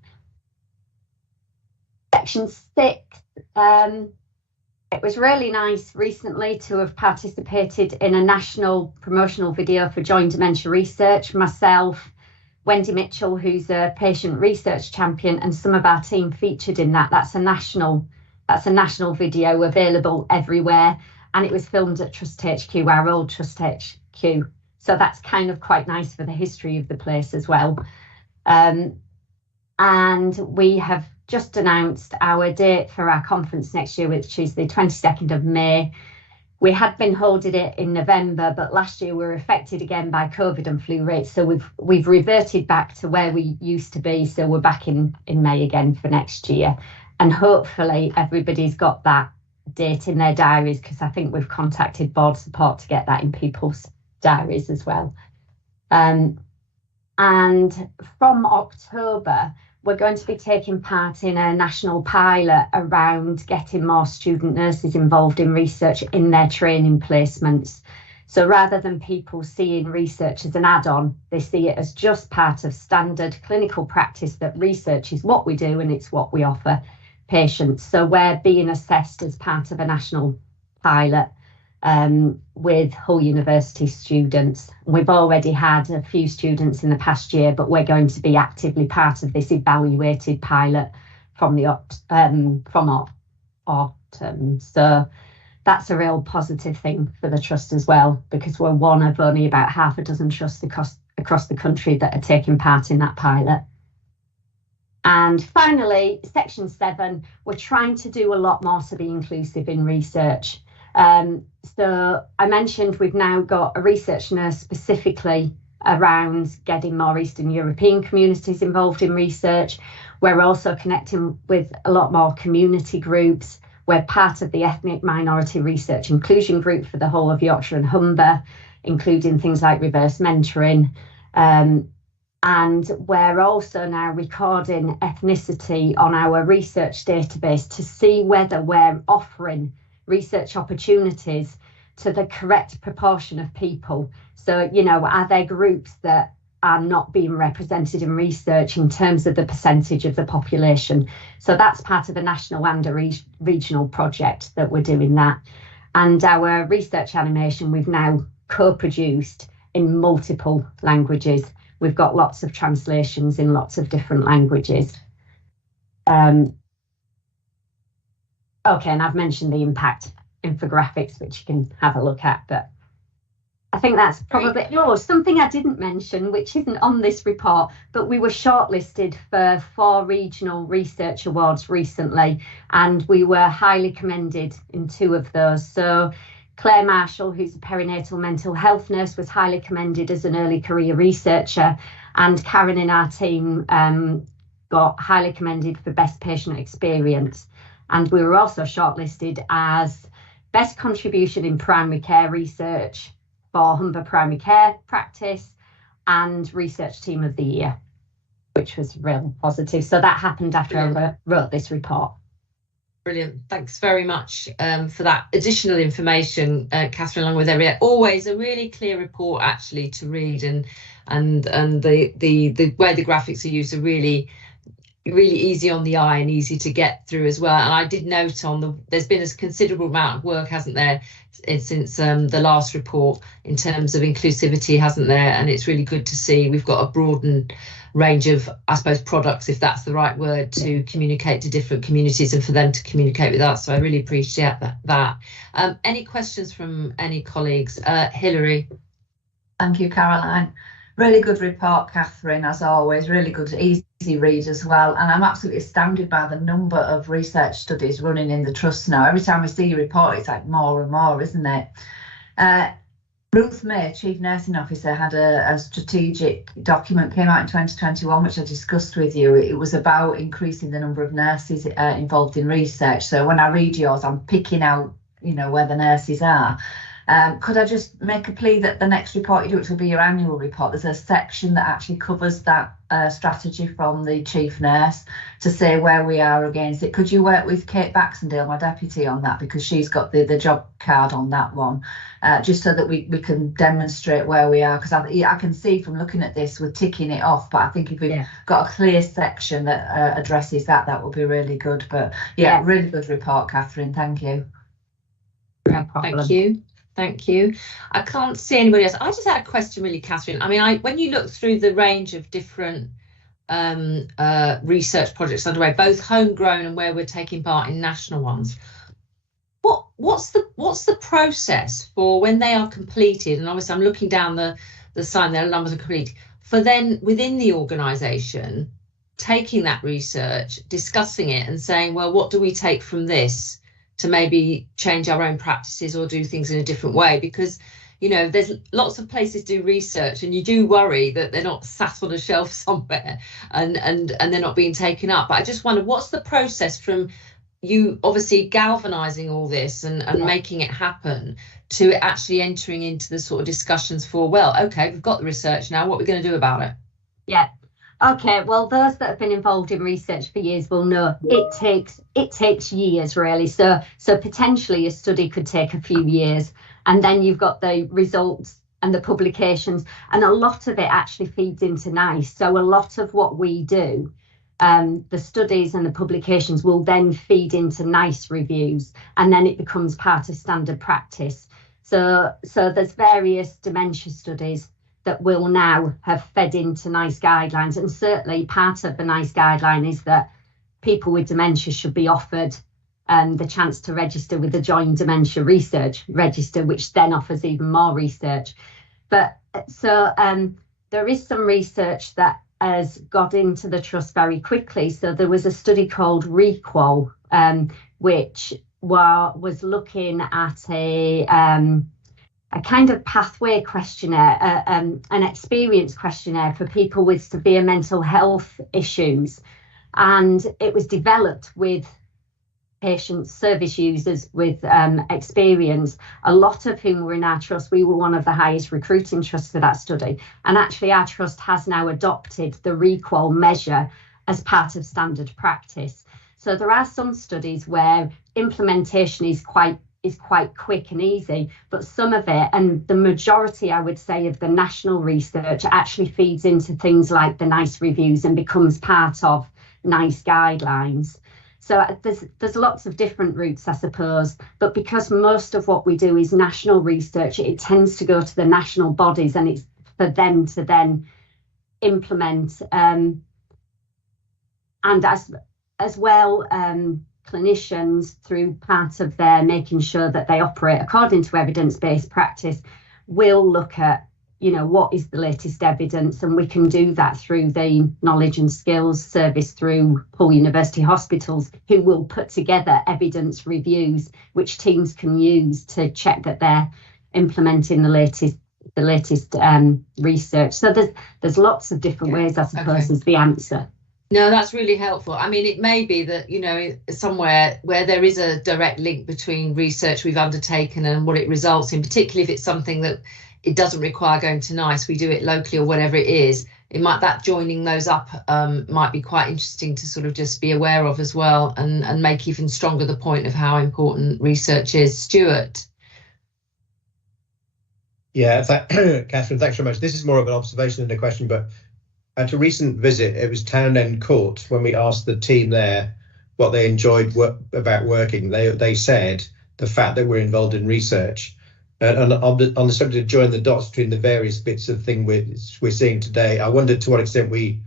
Section 6, it was really nice recently to have participated in a national promotional video for joint dementia research. Myself, Wendy Mitchell, who's a patient research champion, and some of our team featured in that. That's a national video available everywhere, and it was filmed at Trust HQ, our old Trust HQ. So that's kind of quite nice for the history of the place as well. And we have just announced our date for our conference next year, which is the 22nd of May. We had been holding it in November, but last year we were affected again by COVID and flu rates. So we've reverted back to where we used to be. So we're back in May again for next year. And hopefully everybody's got that date in their diaries, because I think we've contacted board support to get that in people's diaries as well. And from October, we're going to be taking part in a national pilot around getting more student nurses involved in research in their training placements. So rather than people seeing research as an add-on, they see it as just part of standard clinical practice, that research is what we do and it's what we offer patients. So we're being assessed as part of a national pilot with Hull University students. We've already had a few students in the past year, but we're going to be actively part of this evaluated pilot from autumn. So that's a real positive thing for the trust as well, because we're one of only about half a dozen trusts across the country that are taking part in that pilot. And finally, section 7, we're trying to do a lot more to be inclusive in research. So I mentioned we've now got a research nurse specifically around getting more Eastern European communities involved in research. We're also connecting with a lot more community groups. We're part of the Ethnic Minority Research Inclusion Group for the whole of Yorkshire and Humber, including things like reverse mentoring. And we're also now recording ethnicity on our research database to see whether we're offering research opportunities to the correct proportion of people. So, you know, are there groups that are not being represented in research in terms of the percentage of the population? So that's part of a national and a regional project that we're doing that. And our research animation we've now co-produced in multiple languages. We've got lots of translations in lots of different languages. Okay, and I've mentioned the impact infographics, which you can have a look at, but I think that's probably something I didn't mention, which isn't on this report, but we were shortlisted for 4 regional research awards recently, and we were highly commended in 2 of those. So Claire Marshall, who's a perinatal mental health nurse, was highly commended as an early career researcher, and Karen in our team got highly commended for best patient experience. And we were also shortlisted as best contribution in primary care research for Humber Primary Care Practice and Research Team of the Year, which was real positive. So that happened after I wrote this report. Brilliant. Thanks very much for that additional information, Catherine, along with everything. Always a really clear report actually to read, and the way the graphics are used are really easy on the eye and easy to get through as well. And I did note there's been a considerable amount of work, hasn't there, since the last report in terms of inclusivity, hasn't there? And it's really good to see we've got a broadened range of, I suppose, products, if that's the right word, to communicate to different communities and for them to communicate with us. So I really appreciate that. Any questions from any colleagues? Hilary. Thank you, Caroline. Really good report, Catherine, as always. Really good, easy read as well. And I'm absolutely astounded by the number of research studies running in the trust now. Every time we see your report, it's like more and more, isn't it? Ruth May, Chief Nursing Officer, had a strategic document, came out in 2021, which I discussed with you. It was about increasing the number of nurses involved in research. So when I read yours, I'm picking out you know, where the nurses are. Could I just make a plea that the next report you do, which will be your annual report, there's a section that actually covers that strategy from the chief nurse to say where we are against it. Could you work with Kate Baxendale, my deputy, on that, because she's got the job card on that one, just so that we can demonstrate where we are, because I can see from looking at this we're ticking it off, but I think if we've got a clear section that addresses that would be really good. But yeah, really good report, Catherine, thank you. No problem. Thank you. I can't see anybody else. I just had a question really, Catherine. I mean, when you look through the range of different research projects underway, both homegrown and where we're taking part in national ones, what's the process for when they are completed? And obviously I'm looking down the sign there, numbers are complete, for then within the organisation taking that research, discussing it and saying, well, what do we take from this to maybe change our own practices or do things in a different way? Because, you know, there's lots of places do research and you do worry that they're not sat on a shelf somewhere and they're not being taken up. But I just wonder, what's the process from you obviously galvanizing all this and making it happen to actually entering into the sort of discussions for, well, okay, we've got the research now, what are we going to do about it? Yeah. Okay, well, those that have been involved in research for years will know it takes years, really. So potentially a study could take a few years, and then you've got the results and the publications, and a lot of it actually feeds into NICE. So a lot of what we do, the studies and the publications will then feed into NICE reviews, and then it becomes part of standard practice. So there's various dementia studies that will now have fed into NICE guidelines. And certainly part of the NICE guideline is that people with dementia should be offered the chance to register with the Joint Dementia Research Register, which then offers even more research. But so there is some research that has got into the trust very quickly. So there was a study called REQUAL, which was looking at a kind of pathway questionnaire, an experience questionnaire for people with severe mental health issues. And it was developed with patients, service users with experience, a lot of whom were in our trust. We were one of the highest recruiting trusts for that study. And actually our trust has now adopted the REQUAL measure as part of standard practice. So there are some studies where implementation is quite quick and easy, but some of it, and the majority, I would say, of the national research actually feeds into things like the NICE reviews and becomes part of NICE guidelines. So there's lots of different routes, I suppose, but because most of what we do is national research, it tends to go to the national bodies and it's for them to then implement, and as well, clinicians, through part of their making sure that they operate according to evidence-based practice, will look at, you know, what is the latest evidence, and we can do that through the knowledge and skills service through Hull University Hospitals, who will put together evidence reviews which teams can use to check that they're implementing the latest research. So there's lots of different ways, I suppose, is the answer. No, that's really helpful. I mean, it may be that, you know, somewhere where there is a direct link between research we've undertaken and what it results in, particularly if it's something that it doesn't require going to NICE, we do it locally or whatever it is, that joining those up might be quite interesting to sort of just be aware of as well, and make even stronger the point of how important research is. Stuart. Yeah, Catherine, thanks very much. This is more of an observation than a question, but at a recent visit, it was Townend Court, when we asked the team there what they enjoyed about working, they said the fact that we're involved in research. And on the subject of joining the dots between the various bits of thing we're seeing today, I wondered to what extent we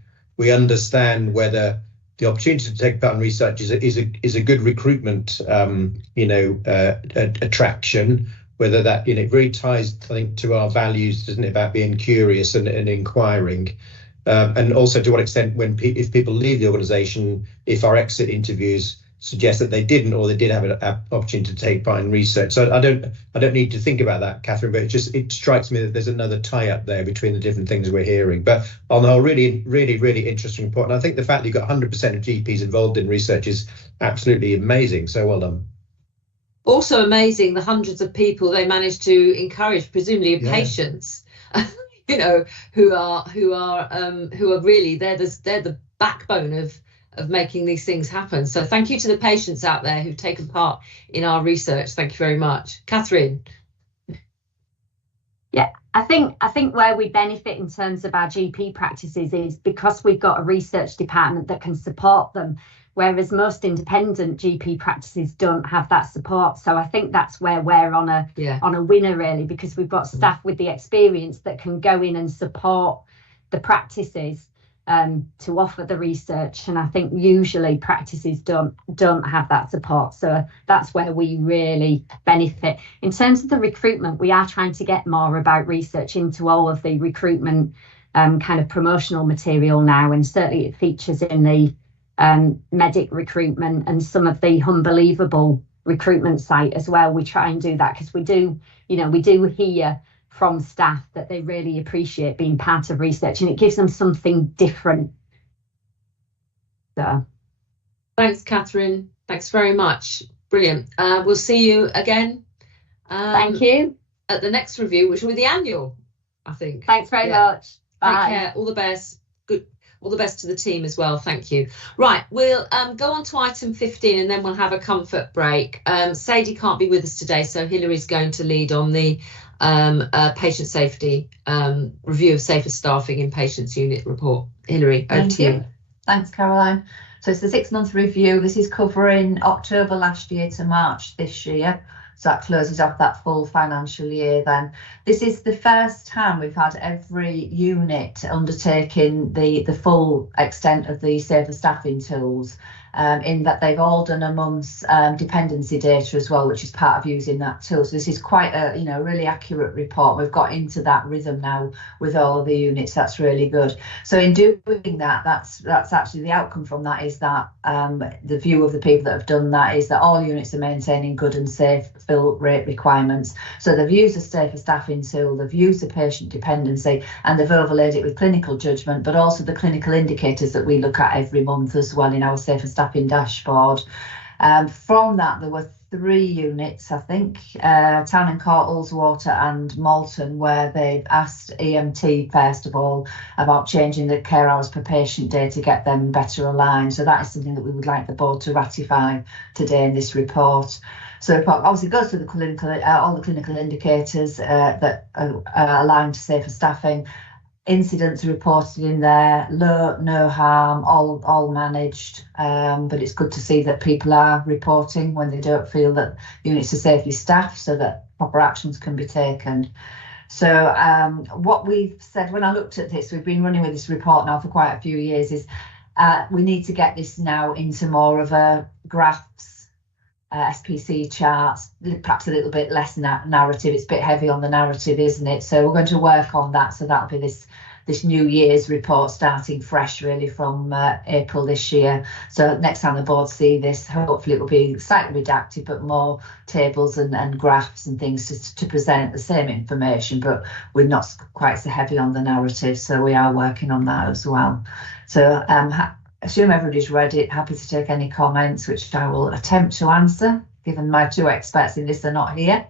understand whether the opportunity to take part in research is a good recruitment attraction, whether that, you know, it really ties, I think, to our values, doesn't it, about being curious and inquiring. And also to what extent, if people leave the organisation, if our exit interviews suggest that they didn't, or they did have an opportunity to take part in research. So I don't need to think about that, Catherine, but it strikes me that there's another tie-up there between the different things we're hearing. But on the whole, really, really, really interesting report. And I think the fact that you've got 100% of GPs involved in research is absolutely amazing. So well done. Also amazing, the hundreds of people they managed to encourage, presumably patients, you know, who are really they're the backbone of making these things happen. So thank you to the patients out there who've taken part in our research. Thank you very much. Catherine. Yeah, I think where we benefit in terms of our GP practices is because we've got a research department that can support them, whereas most independent GP practices don't have that support. So I think that's where we're on a winner, really, because we've got staff with the experience that can go in and support the practices to offer the research. And I think usually practices don't have that support. So that's where we really benefit. In terms of the recruitment, we are trying to get more about research into all of the recruitment kind of promotional material now, and certainly it features in the medic recruitment and some of the Unbelievable recruitment site as well. We try and do that because we do hear from staff that they really appreciate being part of research, and it gives them something different. So thanks, Catherine. Thanks very much. Brilliant. We'll see you again. Thank you. At the next review, which will be the annual, I think. Thanks very much. Bye. Take care. All the best. Good. All the best to the team as well. Thank you. Right, we'll go on to item 15 and then we'll have a comfort break. Sadie can't be with us today, so Hillary's going to lead on the patient safety review of safer staffing in patients unit report. Hillary, over to you. Thanks, Caroline. So it's the 6-month review. This is covering October last year to March this year. So that closes off that full financial year then. This is the first time we've had every unit undertaking the full extent of the safer staffing tools, in that they've all done a month's dependency data as well, which is part of using that tool. So this is quite a really accurate report. We've got into that rhythm now with all of the units. That's really good. So in doing that, that's actually the outcome from that is that the view of the people that have done that is that all units are maintaining good and safe fill rate requirements. So they've used the safer staffing tool, they've used the patient dependency, and they've overlaid it with clinical judgment, but also the clinical indicators that we look at every month as well in our safer staffing dashboard. From that, there were 3 units, I think, Town and Court, Ullswater and Malton, where they've asked EMT, first of all, about changing the care hours per patient day to get them better aligned. So that is something that we would like the board to ratify today in this report. So the report obviously goes through the clinical, all the clinical indicators that are aligned to safer staffing. Incidents are reported in there, low, no harm, all managed, but it's good to see that people are reporting when they don't feel that units are safely staffed so that proper actions can be taken. So what we've said, when I looked at this, we've been running with this report now for quite a few years, is we need to get this now into more of a graphs, SPC charts, perhaps a little bit less narrative. It's a bit heavy on the narrative, isn't it? So we're going to work on that. So that'll be this New Year's report starting fresh really from April this year. So next time the board see this, hopefully it will be slightly redacted, but more tables and graphs and things to present the same information, but we're not quite so heavy on the narrative. So we are working on that as well. So assume everybody's read it. Happy to take any comments, which I will attempt to answer, given my 2 experts in this are not here.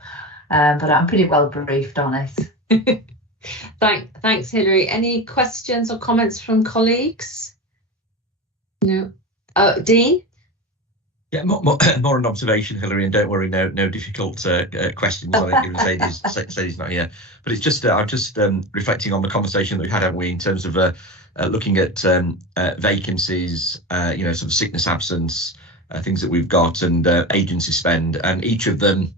But I'm pretty well briefed on it. Thanks, Hillary. Any questions or comments from colleagues? No. Dean? Yeah, more an observation, Hillary, and don't worry, no difficult questions on it, given Sadie's not here. But it's just I'm just reflecting on the conversation that we've had, haven't we, in terms of looking at vacancies, sort of sickness absence, things that we've got, and agency spend, and each of them,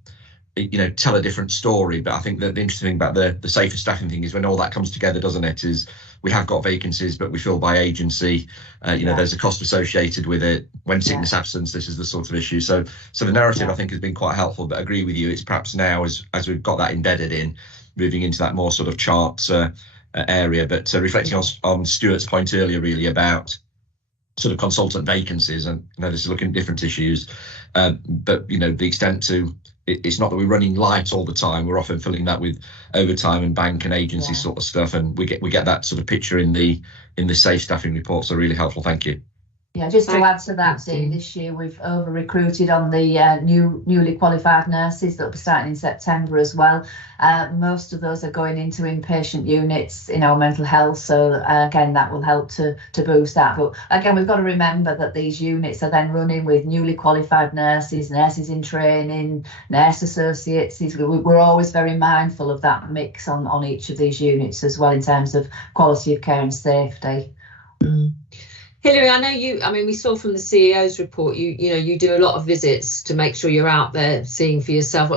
tell a different story. But I think that the interesting thing about the safer staffing thing is when all that comes together, doesn't it, is we have got vacancies, but we fill by agency. There's a cost associated with it. When sickness absence, this is the sort of issue. So the narrative, I think, has been quite helpful, but I agree with you. It's perhaps now, as we've got that embedded in, moving into that more sort of chart area. But reflecting on Stuart's point earlier, really, about sort of consultant vacancies, and this is looking at different issues, but the extent to it's not that we're running light all the time. We're often filling that with overtime and bank and agency sort of stuff, and we get that sort of picture in the safe staffing report. So really helpful. Thank you. Yeah, just to add to that, Dee, this year we've over recruited on the newly qualified nurses that will be starting in September as well. Most of those are going into inpatient units in our mental health, so again that will help to boost that. But again, we've got to remember that these units are then running with newly qualified nurses, nurses in training, nurse associates. We're always very mindful of that mix on each of these units as well in terms of quality of care and safety. Hilary, I know we saw from the CEO's report, you do a lot of visits to make sure you're out there seeing for yourself.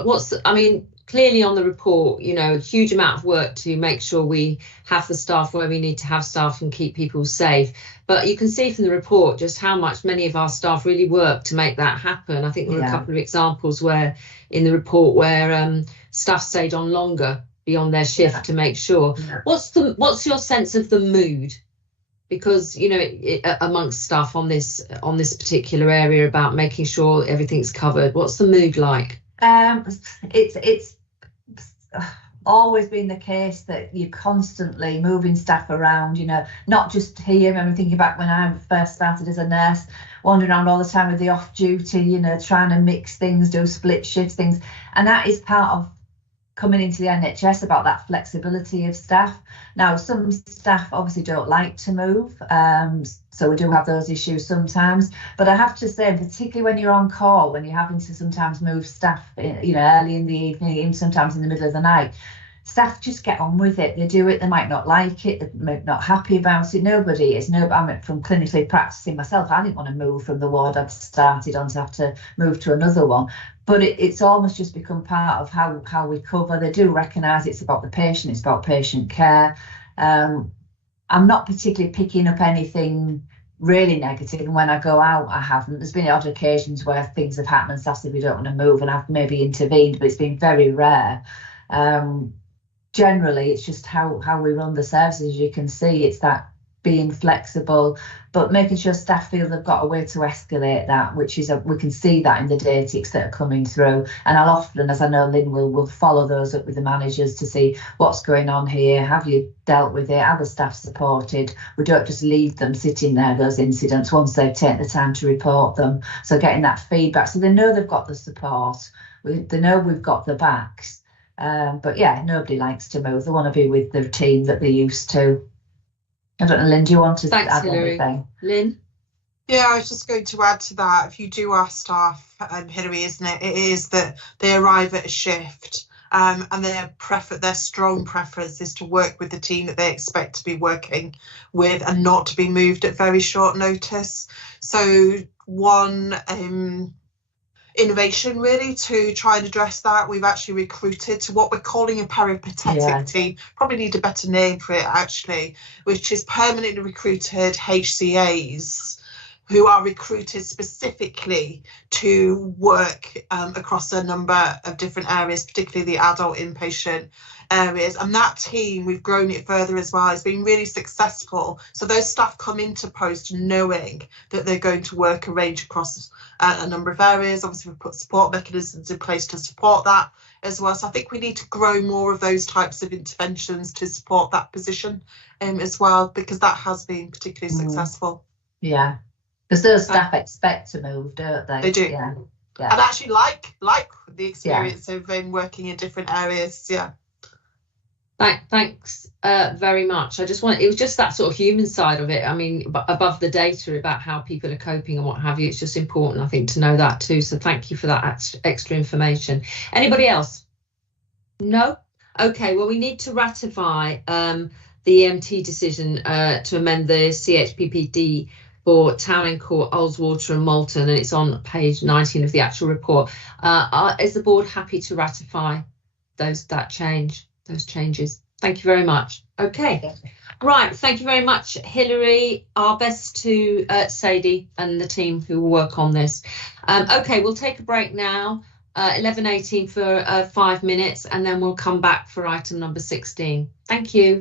Clearly on the report, a huge amount of work to make sure we have the staff where we need to have staff and keep people safe. But you can see from the report just how much many of our staff really work to make that happen. I think there were a couple of examples in the report where staff stayed on longer beyond their shift to make sure. Yeah. What's your sense of the mood? Because amongst staff on this particular area about making sure everything's covered, what's the mood like? It's always been the case that you're constantly moving staff around, not just here. I'm thinking back when I first started as a nurse, wandering around all the time with the off duty, trying to mix things, do split shifts, things, and that is part of coming into the NHS, about that flexibility of staff. Now, some staff obviously don't like to move, so we do have those issues sometimes. But I have to say, particularly when you're on call, when you're having to sometimes move staff, early in the evening, even sometimes in the middle of the night, staff just get on with it. They do it. They might not like it. They might not happy about it. Nobody is. I'm from clinically practicing myself. I didn't want to move from the ward I'd started on to have to move to another one. But it's almost just become part of how we cover. They do recognise it's about the patient. It's about patient care. I'm not particularly picking up anything really negative, and when I go out I haven't. There's been odd occasions where things have happened and staff said we don't want to move and I've maybe intervened, but it's been very rare. Generally it's just how we run the services. As you can see, it's that being flexible but making sure staff feel they've got a way to escalate that, which is we can see that in the data ticks that are coming through, and I'll often, as I know Lynn will follow those up with the managers to see what's going on here. Have you dealt with it? Are the staff supported? We don't just leave them sitting there, those incidents, once they've taken the time to report them. So getting that feedback so they know they've got the support, they know we've got the backs. But yeah, nobody likes to move. They want to be with the team that they're used to. I don't know, Lynn, do you want to add anything? Lynn? Yeah, I was just going to add to that. If you do ask staff, Hilary, isn't it? It is that they arrive at a shift and their strong preference is to work with the team that they expect to be working with and not to be moved at very short notice. So one innovation really to try and address that, we've actually recruited to what we're calling a peripatetic team, probably need a better name for it actually, which is permanently recruited HCAs who are recruited specifically to work across a number of different areas, particularly the adult inpatient areas. And that team, we've grown it further as well, has been really successful. So those staff come into post knowing that they're going to work a range across a number of areas. Obviously, we've put support mechanisms in place to support that as well. So I think we need to grow more of those types of interventions to support that position as well, because that has been particularly successful. Yeah, because those staff expect to move, don't they? They do. Yeah. And actually like the experience of working in different areas. Yeah. Thanks very much. It was just that sort of human side of it. I mean, above the data about how people are coping and what have you, it's just important, I think, to know that too. So thank you for that extra information. Anybody else? No? Okay, well, we need to ratify the EMT decision to amend the CHPPD for Town Court, Ullswater and Malton, and it's on page 19 of the actual report. Is the board happy to ratify those changes? Thank you very much. Okay, right, thank you very much, Hilary. Our best to Sadie and the team who will work on this. Okay, we'll take a break now, 11:18 for 5 minutes, and then we'll come back for item number 16. Thank you.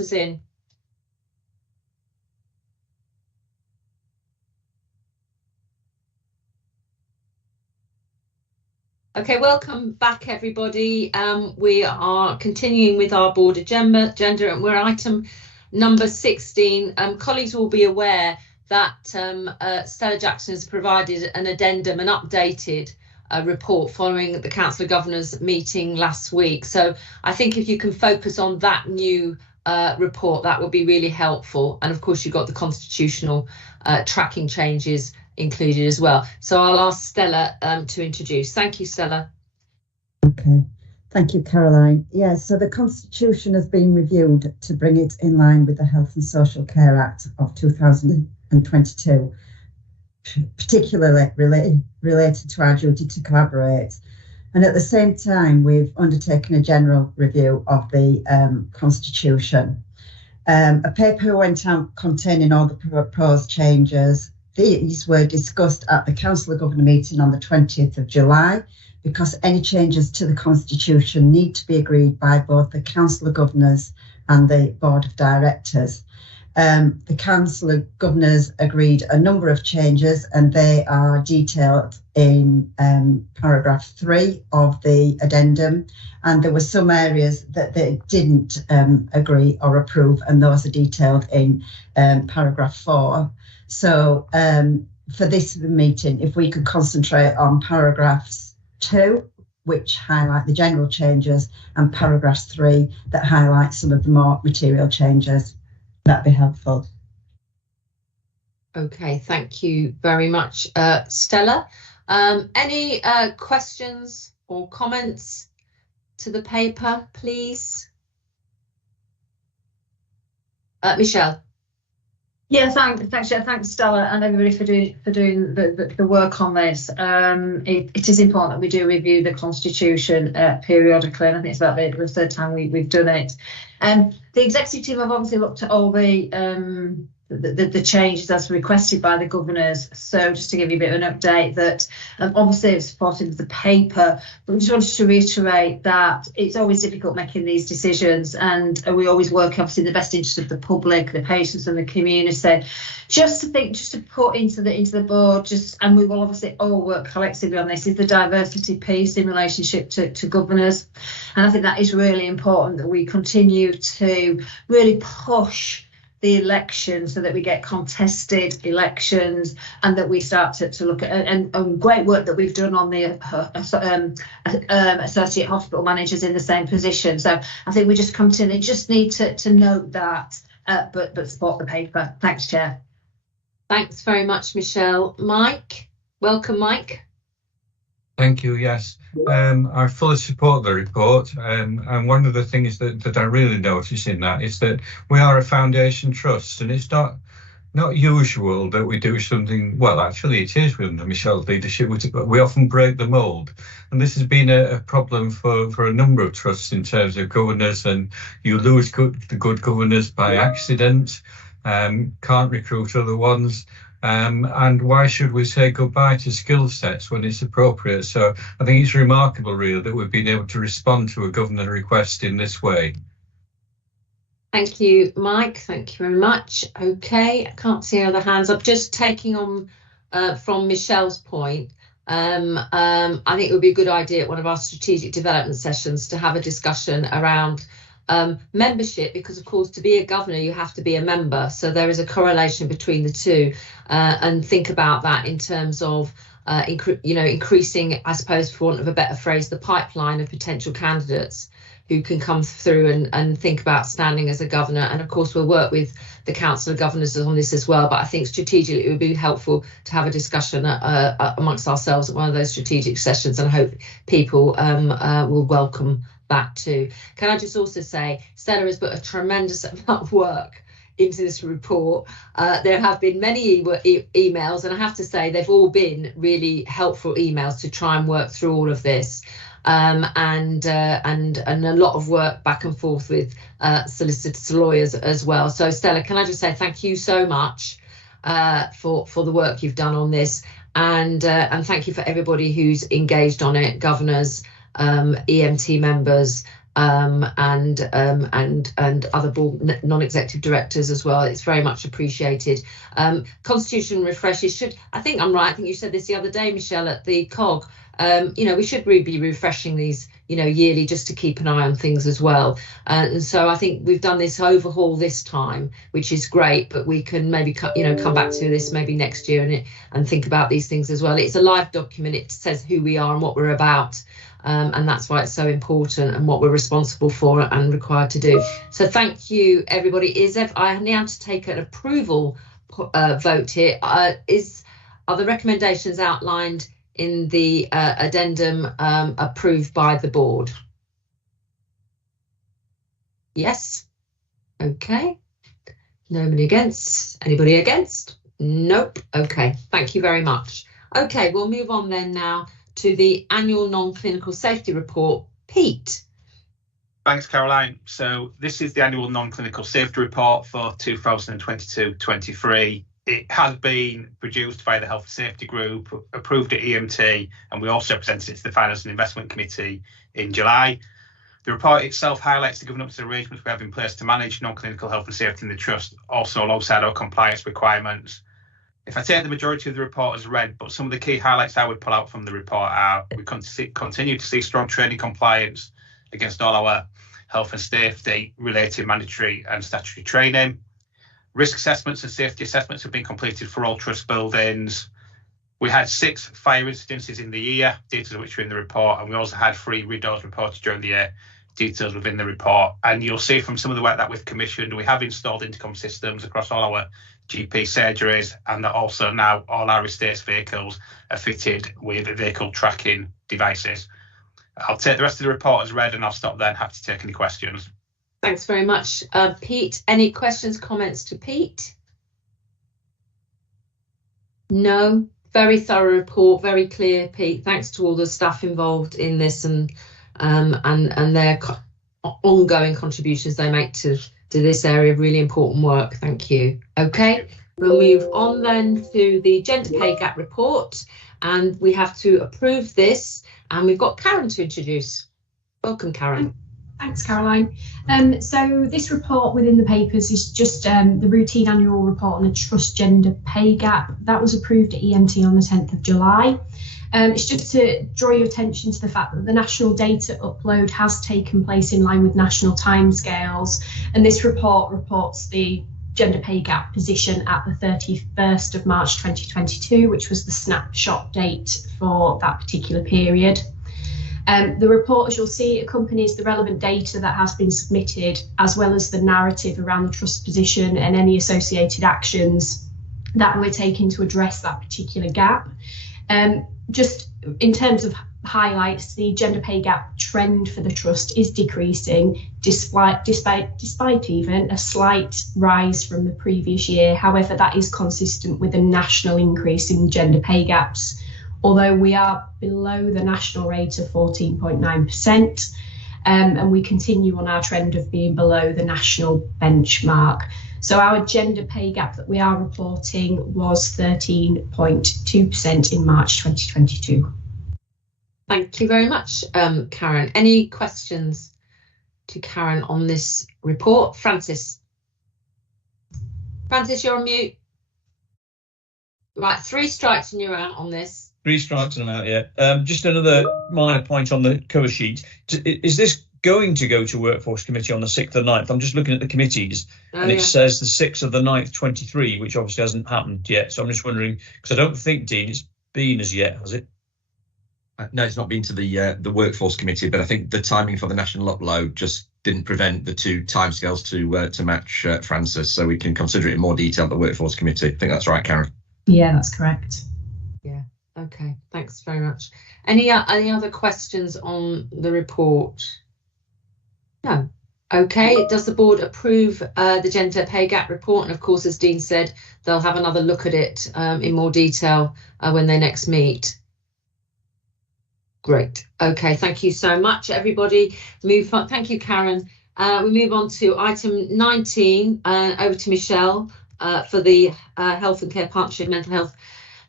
us in. Okay, welcome back, everybody. We are continuing with our board agenda, and we're item number 16. Colleagues will be aware that Stella Jackson has provided an addendum, an updated report following the Council of Governors meeting last week. So I think if you can focus on that new report, that would be really helpful. And of course, you've got the constitutional tracking changes included as well. So I'll ask Stella to introduce. Thank you, Stella. Okay, thank you, Caroline. Yeah, so the Constitution has been reviewed to bring it in line with the Health and Social Care Act of 2022, particularly related to our duty to collaborate. And at the same time, we've undertaken a general review of the Constitution. A paper went out containing all the proposed changes. These were discussed at the Council of Governors meeting on the 20th of July, because any changes to the Constitution need to be agreed by both the Council of Governors and the Board of Directors. The Council of Governors agreed a number of changes, and they are detailed in paragraph 3 of the addendum. And there were some areas that they didn't agree or approve, and those are detailed in paragraph 4. So for this meeting, if we could concentrate on paragraphs 2, which highlight the general changes, and paragraph 3 that highlight some of the more material changes, that'd be helpful. Okay, thank you very much, Stella. Any questions or comments to the paper, please? Michelle. Yeah, thanks, Stella, and everybody for doing the work on this. It is important that we do review the Constitution periodically, and I think it's about the third time we've done it. The executive team have obviously looked at all the changes as requested by the governors. So just to give you a bit of an update, that obviously it's supporting the paper, but we just wanted to reiterate that it's always difficult making these decisions, and we always work obviously in the best interest of the public, the patients and the community. Just to put into the board, and we will obviously all work collectively on this, is the diversity piece in relationship to governors. And I think that is really important, that we continue to really push the election so that we get contested elections, and that we start to look at and great work that we've done on the associate hospital managers in the same position. So I think we just need to note that, but support the paper. Thanks, Chair. Thanks very much, Michelle. Mike, welcome, Mike. Thank you. Yes, I fully support the report, and one of the things that I really notice in that is that we are a foundation trust, and it's not usual that we do something. Well, actually, it is under Michelle's leadership. We often break the mould, and this has been a problem for a number of trusts in terms of governors, and you lose the good governors by accident, can't recruit other ones. And why should we say goodbye to skill sets when it's appropriate? So I think it's remarkable, really, that we've been able to respond to a governor request in this way. Thank you, Mike. Thank you very much. Okay, I can't see other hands. I'm just taking on from Michelle's point. I think it would be a good idea at one of our strategic development sessions to have a discussion around membership, because of course to be a governor you have to be a member, so there is a correlation between the two, and think about that in terms of increasing, I suppose, for want of a better phrase, the pipeline of potential candidates who can come through and think about standing as a governor. And of course we'll work with the Council of Governors on this as well, but I think strategically it would be helpful to have a discussion amongst ourselves at one of those strategic sessions, and I hope people will welcome that too. Can I just also say, Stella has put a tremendous amount of work into this report. There have been many emails, and I have to say they've all been really helpful emails to try and work through all of this, and a lot of work back and forth with solicitors, lawyers as well. So Stella, can I just say thank you so much for the work you've done on this, and thank you for everybody who's engaged on it, governors, EMT members, and other board non-executive directors as well. It's very much appreciated. Constitution refreshes should, I think I'm right, I think you said this the other day, Michelle, at the COG. We should really be refreshing these, yearly, just to keep an eye on things as well. And so I think we've done this overhaul this time, which is great, but we can maybe, come back to this maybe next year and think about these things as well. It's a live document. It says who we are and what we're about. And that's why it's so important and what we're responsible for and required to do. So thank you, everybody. I now to take an approval vote here. Are the recommendations outlined in the addendum approved by the board? Yes. Okay. Nobody against? Anybody against? Nope. Okay. Thank you very much. Okay, we'll move on then now to the annual non-clinical safety report. Pete. Thanks, Caroline. So this is the annual non-clinical safety report for 2022-23. It has been produced by the Health and Safety Group, approved at EMT, and we also presented it to the Finance and Investment Committee in July. The report itself highlights the governance arrangements we have in place to manage non-clinical health and safety in the Trust, also alongside our compliance requirements. If I take the majority of the report as read, but some of the key highlights I would pull out from the report are we continue to see strong training compliance against all our health and safety related mandatory and statutory training. Risk assessments and safety assessments have been completed for all Trust buildings. We had 6 fire incidences in the year, details of which are in the report, and we also had 3 RIDDORs reported during the year, details within the report. And you'll see from some of the work that we've commissioned, we have installed intercom systems across all our GP surgeries, and that also now all our estates vehicles are fitted with vehicle tracking devices. I'll take the rest of the report as read and I'll stop there and happy to take any questions. Thanks very much, Pete. Any questions, comments to Pete? No. Very thorough report, very clear, Pete. Thanks to all the staff involved in this and their ongoing contributions they make to this area of really important work. Thank you. Okay, we'll move on then to the gender pay gap report, and we have to approve this, and we've got Karen to introduce. Welcome, Karen. Thanks, Caroline. So this report within the papers is just the routine annual report on the Trust gender pay gap. That was approved at EMT on the 10th of July. It's just to draw your attention to the fact that the national data upload has taken place in line with national timescales, and this report reports the gender pay gap position at the 31st of March 2022, which was the snapshot date for that particular period. The report, as you'll see, accompanies the relevant data that has been submitted, as well as the narrative around the Trust position and any associated actions that we're taking to address that particular gap. Just in terms of highlights, the gender pay gap trend for the Trust is decreasing, despite even a slight rise from the previous year. However, that is consistent with a national increase in gender pay gaps, although we are below the national rate of 14.9%, and we continue on our trend of being below the national benchmark. So our gender pay gap that we are reporting was 13.2% in March 2022. Thank you very much, Karen. Any questions to Karen on this report? Francis? Francis, you're on mute. Right, 3 strikes and you're out on this. 3 strikes and I'm out, yeah. Just another minor point on the cover sheet. Is this going to go to Workforce Committee on the 6th or 9th? I'm just looking at the committees and it says the 6th of the 9th, 23, which obviously hasn't happened yet. So I'm just wondering, because I don't think, Dean, it's been as yet, has it? No, it's not been to the Workforce Committee, but I think the timing for the national upload just didn't prevent the 2 timescales to match, Francis, so we can consider it in more detail at the Workforce Committee. I think that's right, Karen. Yeah, that's correct. Yeah, okay, thanks very much. Any other questions on the report? No. Okay, does the board approve the gender pay gap report? And of course, as Dean said, they'll have another look at it in more detail when they next meet. Great. Okay, thank you so much, everybody. Thank you, Karen. We move on to item 19, over to Michelle for the Health and Care Partnership Mental Health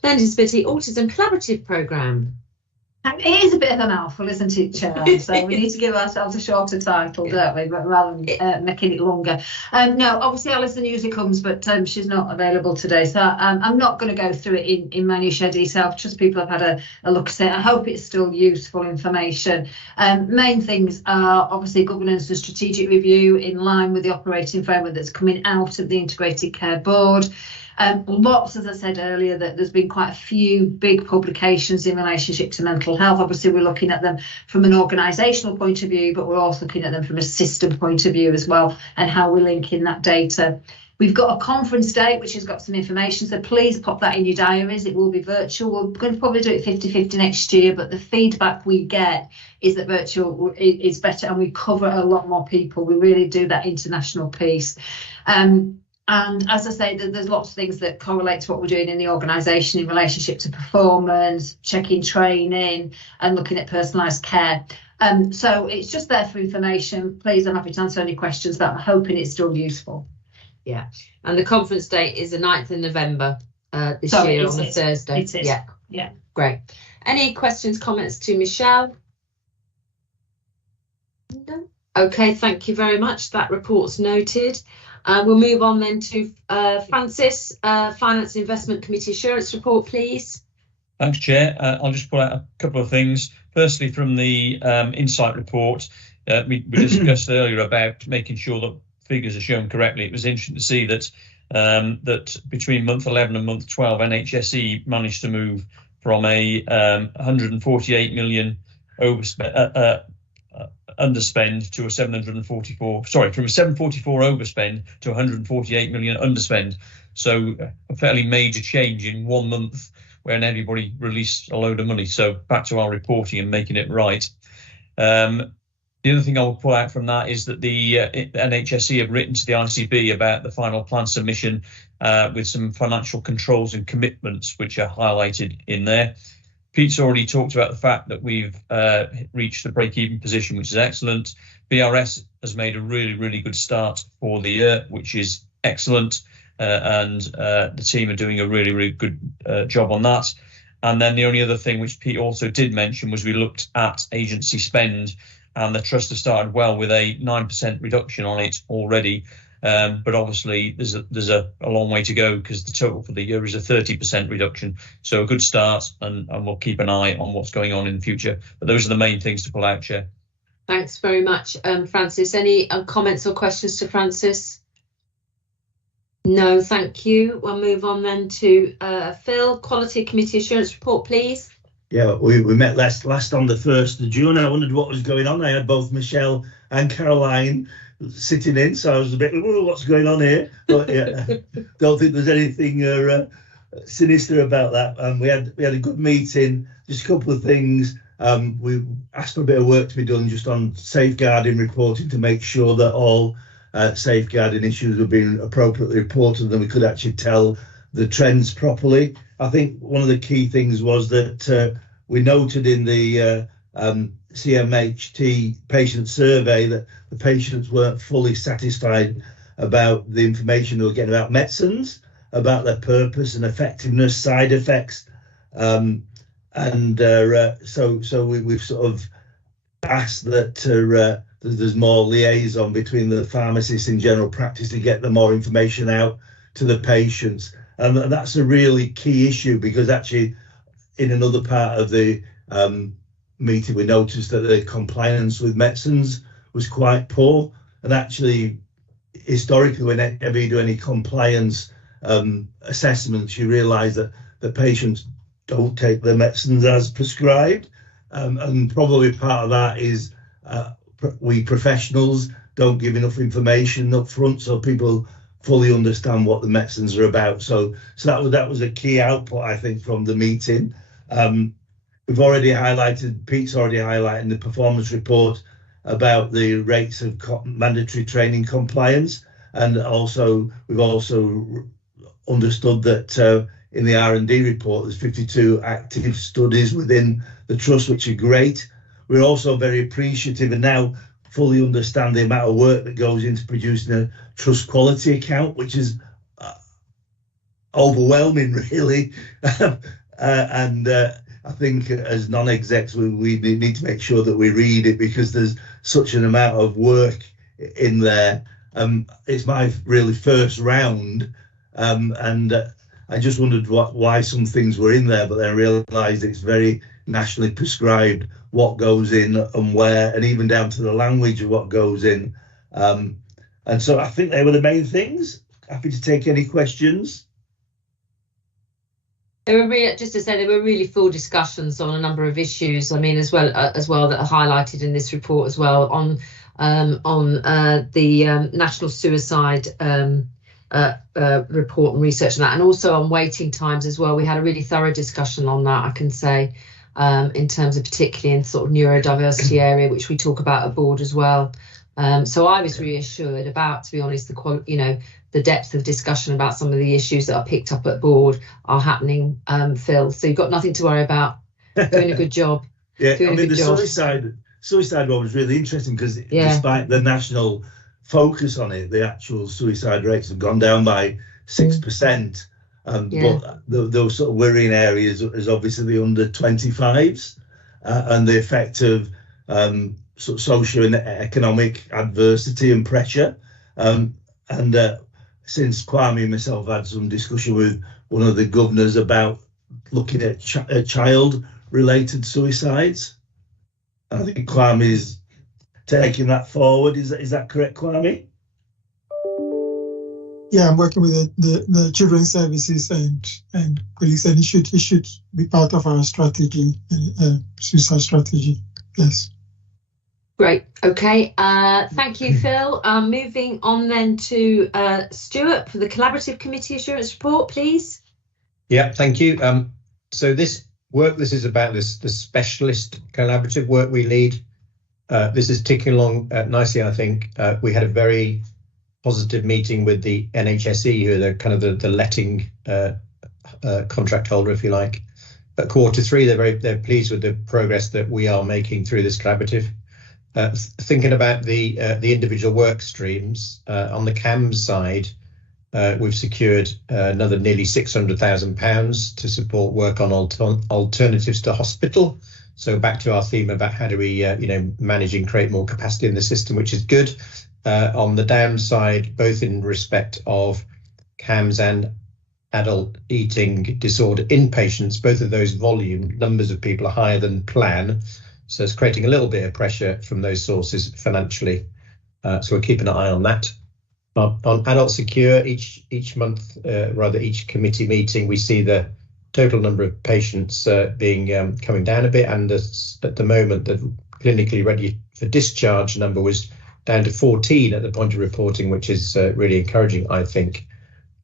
Learning Disability Autism Collaborative Programme. It is a bit of a mouthful, isn't it, Chair? So we need to give ourselves a shorter title, don't we, but rather than making it longer. No, obviously Alison usually comes, but she's not available today. So I'm not going to go through it in minutiae detail. Just people have had a look at it. I hope it's still useful information. Main things are obviously governance and strategic review in line with the operating framework that's coming out of the Integrated Care Board. Lots, as I said earlier, that there's been quite a few big publications in relationship to mental health. Obviously, we're looking at them from an organisational point of view, but we're also looking at them from a system point of view as well, and how we're linking that data. We've got a conference date, which has got some information, so please pop that in your diaries. It will be virtual. We're going to probably do it 50-50 next year, but the feedback we get is that virtual is better, and we cover a lot more people. We really do that international piece. And as I say, there's lots of things that correlate to what we're doing in the organisation in relationship to performance, checking training, and looking at personalised care. So it's just there for information. Please, I'm happy to answer any questions, but I'm hoping it's still useful. Yeah, and the conference date is the 9th of November this year on a Thursday. It is. Yeah. Great. Any questions, comments to Michelle? No. Okay, thank you very much. That report's noted. We'll move on then to Francis, Finance and Investment Committee Assurance Report, please. Thanks, Chair. I'll just pull out a couple of things. Firstly, from the Insight report, we discussed earlier about making sure that figures are shown correctly. It was interesting to see that that between month 11 and month 12, NHSE managed to move from a 148 million underspend to a 744, from a 744 overspend to 148 million underspend. So a fairly major change in 1 month when everybody released a load of money. So back to our reporting and making it right. The other thing I will pull out from that is that the NHSE have written to the ICB about the final plan submission with some financial controls and commitments, which are highlighted in there. Pete's already talked about the fact that we've reached the break-even position, which is excellent. BRS has made a really, really good start for the year, which is excellent. And the team are doing a really, really good job on that. And then the only other thing which Pete also did mention was we looked at agency spend, and the trust has started well with a 9% reduction on it already. But obviously there's a long way to go because the total for the year is a 30% reduction. So a good start, and we'll keep an eye on what's going on in the future. But those are the main things to pull out, Chair. Thanks very much, Francis. Any comments or questions to Francis? No, thank you. We'll move on then to Phil, Quality Committee Assurance Report, please. Yeah, we met last on the 1st of June, and I wondered what was going on. I had both Michelle and Caroline sitting in, so I was a bit, what's going on here? But yeah, don't think there's anything sinister about that. We had a good meeting. Just a couple of things. We asked for a bit of work to be done just on safeguarding reporting to make sure that all safeguarding issues were being appropriately reported and we could actually tell the trends properly. I think one of the key things was that we noted in the CMHT patient survey that the patients weren't fully satisfied about the information they were getting about medicines, about their purpose and effectiveness, side effects. So we've sort of asked that there's more liaison between the pharmacists in general practice to get the more information out to the patients. And that's a really key issue, because actually in another part of the meeting we noticed that the compliance with medicines was quite poor, and actually historically whenever you do any compliance assessments you realize that the patients don't take their medicines as prescribed, and probably part of that is we professionals don't give enough information up front so people fully understand what the medicines are about. So that was a key output, I think, from the meeting. We've already highlighted, Pete's already highlighted in the performance report about the rates of mandatory training compliance, and also we've also understood that in the R&D report there's 52 active studies within the trust, which are great. We're also very appreciative and now fully understand the amount of work that goes into producing a trust quality account, which is overwhelming really. And I think as non-execs, we need to make sure that we read it because there's such an amount of work in there. It's my really first round, and I just wondered why some things were in there, but then I realised it's very nationally prescribed what goes in and where, and even down to the language of what goes in. And so I think they were the main things. Happy to take any questions. There were really, just to say, there were really full discussions on a number of issues. I mean, as well that are highlighted in this report as well on the national suicide report and research on that, and also on waiting times as well. We had a really thorough discussion on that, I can say, in terms of particularly in sort of neurodiversity area, which we talk about at board as well. So I was reassured about, to be honest, the depth of discussion about some of the issues that are picked up at board are happening, Phil. So you've got nothing to worry about. Doing a good job. Yeah, I mean, the suicide one was really interesting because despite the national focus on it, the actual suicide rates have gone down by 6%. But those sort of worrying areas is obviously the under 25s and the effect of sort of social and economic adversity and pressure. Since Kwame and myself had some discussion with one of the governors about looking at child-related suicides, I think Kwame is taking that forward. Is that correct, Kwame? Yeah, I'm working with the children's services and colleagues, and it should be part of our strategy, suicide strategy. Yes. Great. Okay. Thank you, Phil. Moving on then to Stuart for the Collaborative Committee Assurance Report, please. Yeah, thank you. So this is about the specialist collaborative work we lead. This is ticking along nicely, I think. We had a very positive meeting with the NHSE, who are the kind of the letting contract holder, if you like. At Q3, they're pleased with the progress that we are making through this collaborative. Thinking about the individual work streams, on the CAMS side, we've secured another nearly £600,000 to support work on alternatives to hospital. So back to our theme about how do we manage and create more capacity in the system, which is good. On the downside, both in respect of CAMS and adult eating disorder inpatients, both of those volume numbers of people are higher than plan. So it's creating a little bit of pressure from those sources financially. So we're keeping an eye on that. On adult secure, each month, each committee meeting, we see the total number of patients being coming down a bit, and at the moment the clinically ready for discharge number was down to 14 at the point of reporting, which is really encouraging, I think.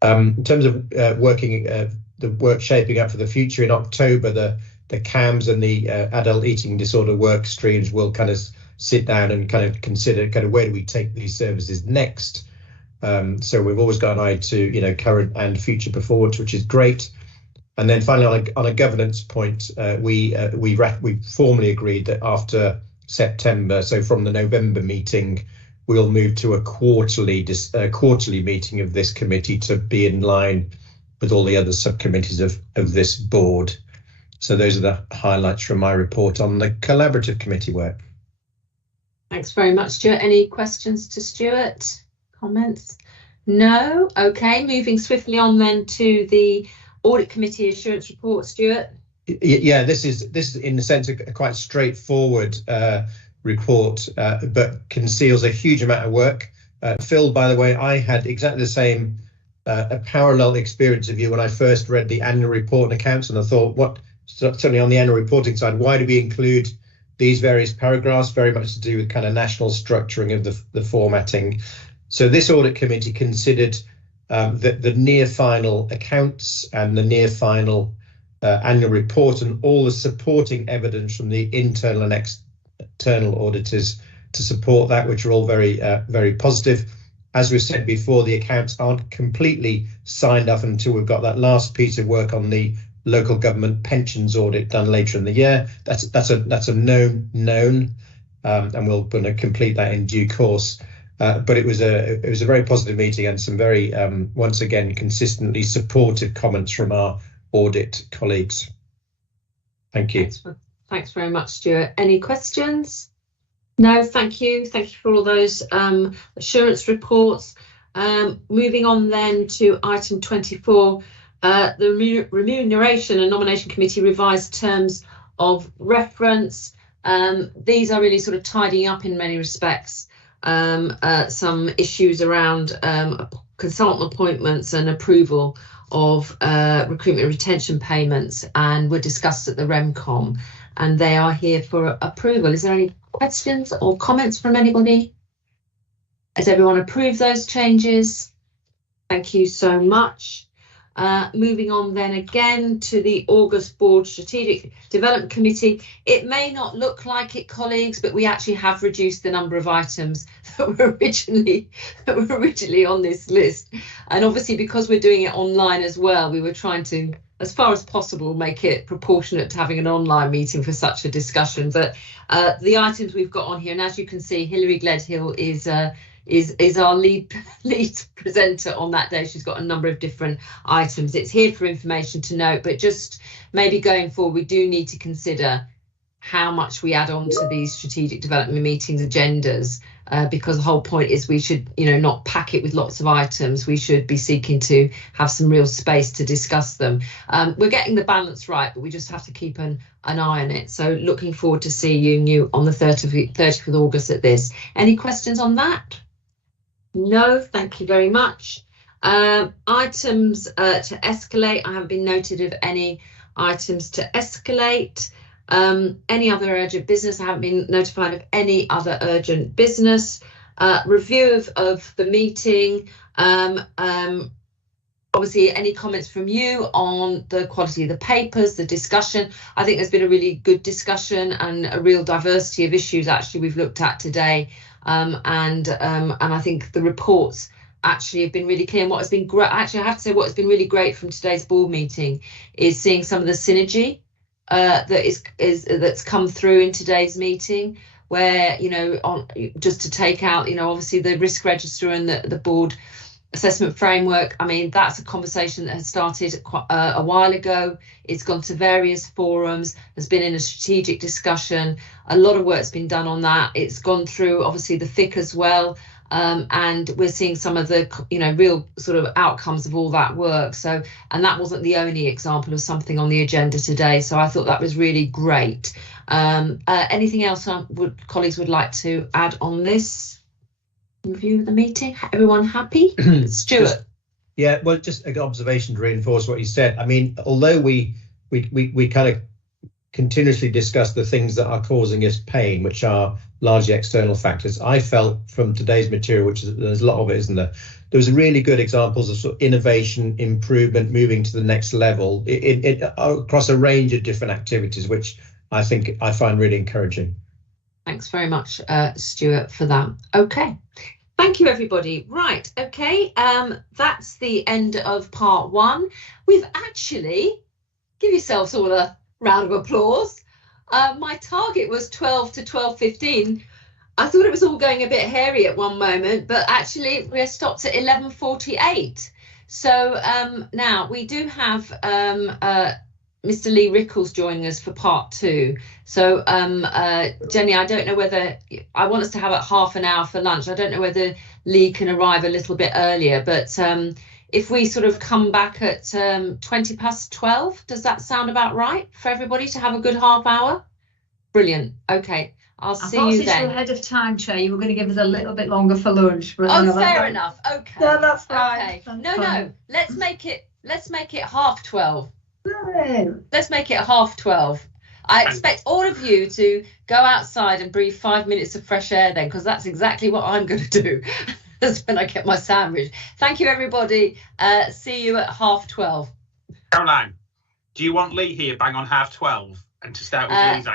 In terms of the work shaping up for the future, in October, the CAMS and the adult eating disorder work streams will kind of sit down and kind of consider kind of where do we take these services next. So we've always got an eye to current and future performance, which is great. And then finally, on a governance point, we formally agreed that after September, so from the November meeting, we'll move to a quarterly meeting of this committee to be in line with all the other subcommittees of this board. So those are the highlights from my report on the collaborative committee work. Thanks very much, Stuart. Any questions to Stuart? Comments? No? Okay, moving swiftly on then to the Audit Committee Assurance Report, Stuart. Yeah, this is in a sense a quite straightforward report, but conceals a huge amount of work. Phil, by the way, I had exactly the same a parallel experience of you when I first read the annual report and accounts, and I thought, certainly on the annual reporting side, why do we include these various paragraphs? Very much to do with kind of national structuring of the formatting. So this audit committee considered the near final accounts and the near final annual report and all the supporting evidence from the internal and external auditors to support that, which are all very positive. As we said before, the accounts aren't completely signed off until we've got that last piece of work on the local government pensions audit done later in the year. That's a known, and we're going to complete that in due course. But it was a very positive meeting and some very once again consistently supportive comments from our audit colleagues. Thank you. Thanks very much, Stuart. Any questions? No, thank you. Thank you for all those assurance reports. Moving on then to item 24, the Remuneration and Nomination Committee revised terms of reference. These are really sort of tidying up in many respects some issues around consultant appointments and approval of recruitment and retention payments, and were discussed at the REMCOM, and they are here for approval. Is there any questions or comments from anybody? Has everyone approved those changes? Thank you so much. Moving on then again to the August Board Strategic Development Committee. It may not look like it, colleagues, but we actually have reduced the number of items that were originally on this list. And obviously, because we're doing it online as well, we were trying to, as far as possible, make it proportionate to having an online meeting for such a discussion. But the items we've got on here, and as you can see, Hilary Gledhill is our lead presenter on that day. She's got a number of different items. It's here for information to note, but just maybe going forward, we do need to consider how much we add on to these strategic development meetings agendas, because the whole point is we should, not pack it with lots of items. We should be seeking to have some real space to discuss them. We're getting the balance right, but we just have to keep an eye on it. So looking forward to seeing you on the 30th of August at this. Any questions on that? No, thank you very much. Items to escalate. I haven't been noted of any items to escalate. Any other urgent business? I haven't been notified of any other urgent business. Review of the meeting. Obviously, any comments from you on the quality of the papers, the discussion? I think there's been a really good discussion and a real diversity of issues actually we've looked at today. And I think the reports actually have been really clear. And what has been great, actually, I have to say, what has been really great from today's board meeting is seeing some of the synergy that's come through in today's meeting, where just to take out, obviously the risk register and the board assessment framework. I mean, that's a conversation that has started a while ago. It's gone to various forums, has been in a strategic discussion. A lot of work's been done on that. It's gone through obviously the FIC as well, and we're seeing some of the real sort of outcomes of all that work. So, and that wasn't the only example of something on the agenda today, so I thought that was really great. Anything else colleagues would like to add on this review of the meeting? Everyone happy? Stuart? Just an observation to reinforce what you said. I mean, although we kind of continuously discuss the things that are causing us pain, which are largely external factors, I felt from today's material, which is, there's a lot of it, isn't there? There was really good examples of sort of innovation, improvement, moving to the next level across a range of different activities, which I find really encouraging. Thanks very much, Stuart, for that. Okay. Thank you, everybody. Right. Okay. That's the end of part one. We've actually, give yourselves all a round of applause. My target was 12 to 12:15. I thought it was all going a bit hairy at one moment, but actually we're stopped at 11:48. So now we do have Mr. Lee Rickles joining us for part two. So Jenny, I don't know whether, I want us to have half an hour for lunch. I don't know whether Lee can arrive a little bit earlier, but if we sort of come back at 12:20, does that sound about right for everybody to have a good half hour? Brilliant. Okay. I'll see you then. You're ahead of time, Chair. You were going to give us a little bit longer for lunch. Oh, fair enough. Okay. Yeah, that's fine. Okay. That's no, fine. no. Let's make it 12:30. No. Let's make it 12:30. I expect all of you to go outside and breathe 5 minutes of fresh air then, because that's exactly what I'm going to do. That's when I get my sandwich. Thank you, everybody. See you at 12:30. Caroline, do you want Lee here bang on 12:30 and to start with Lee's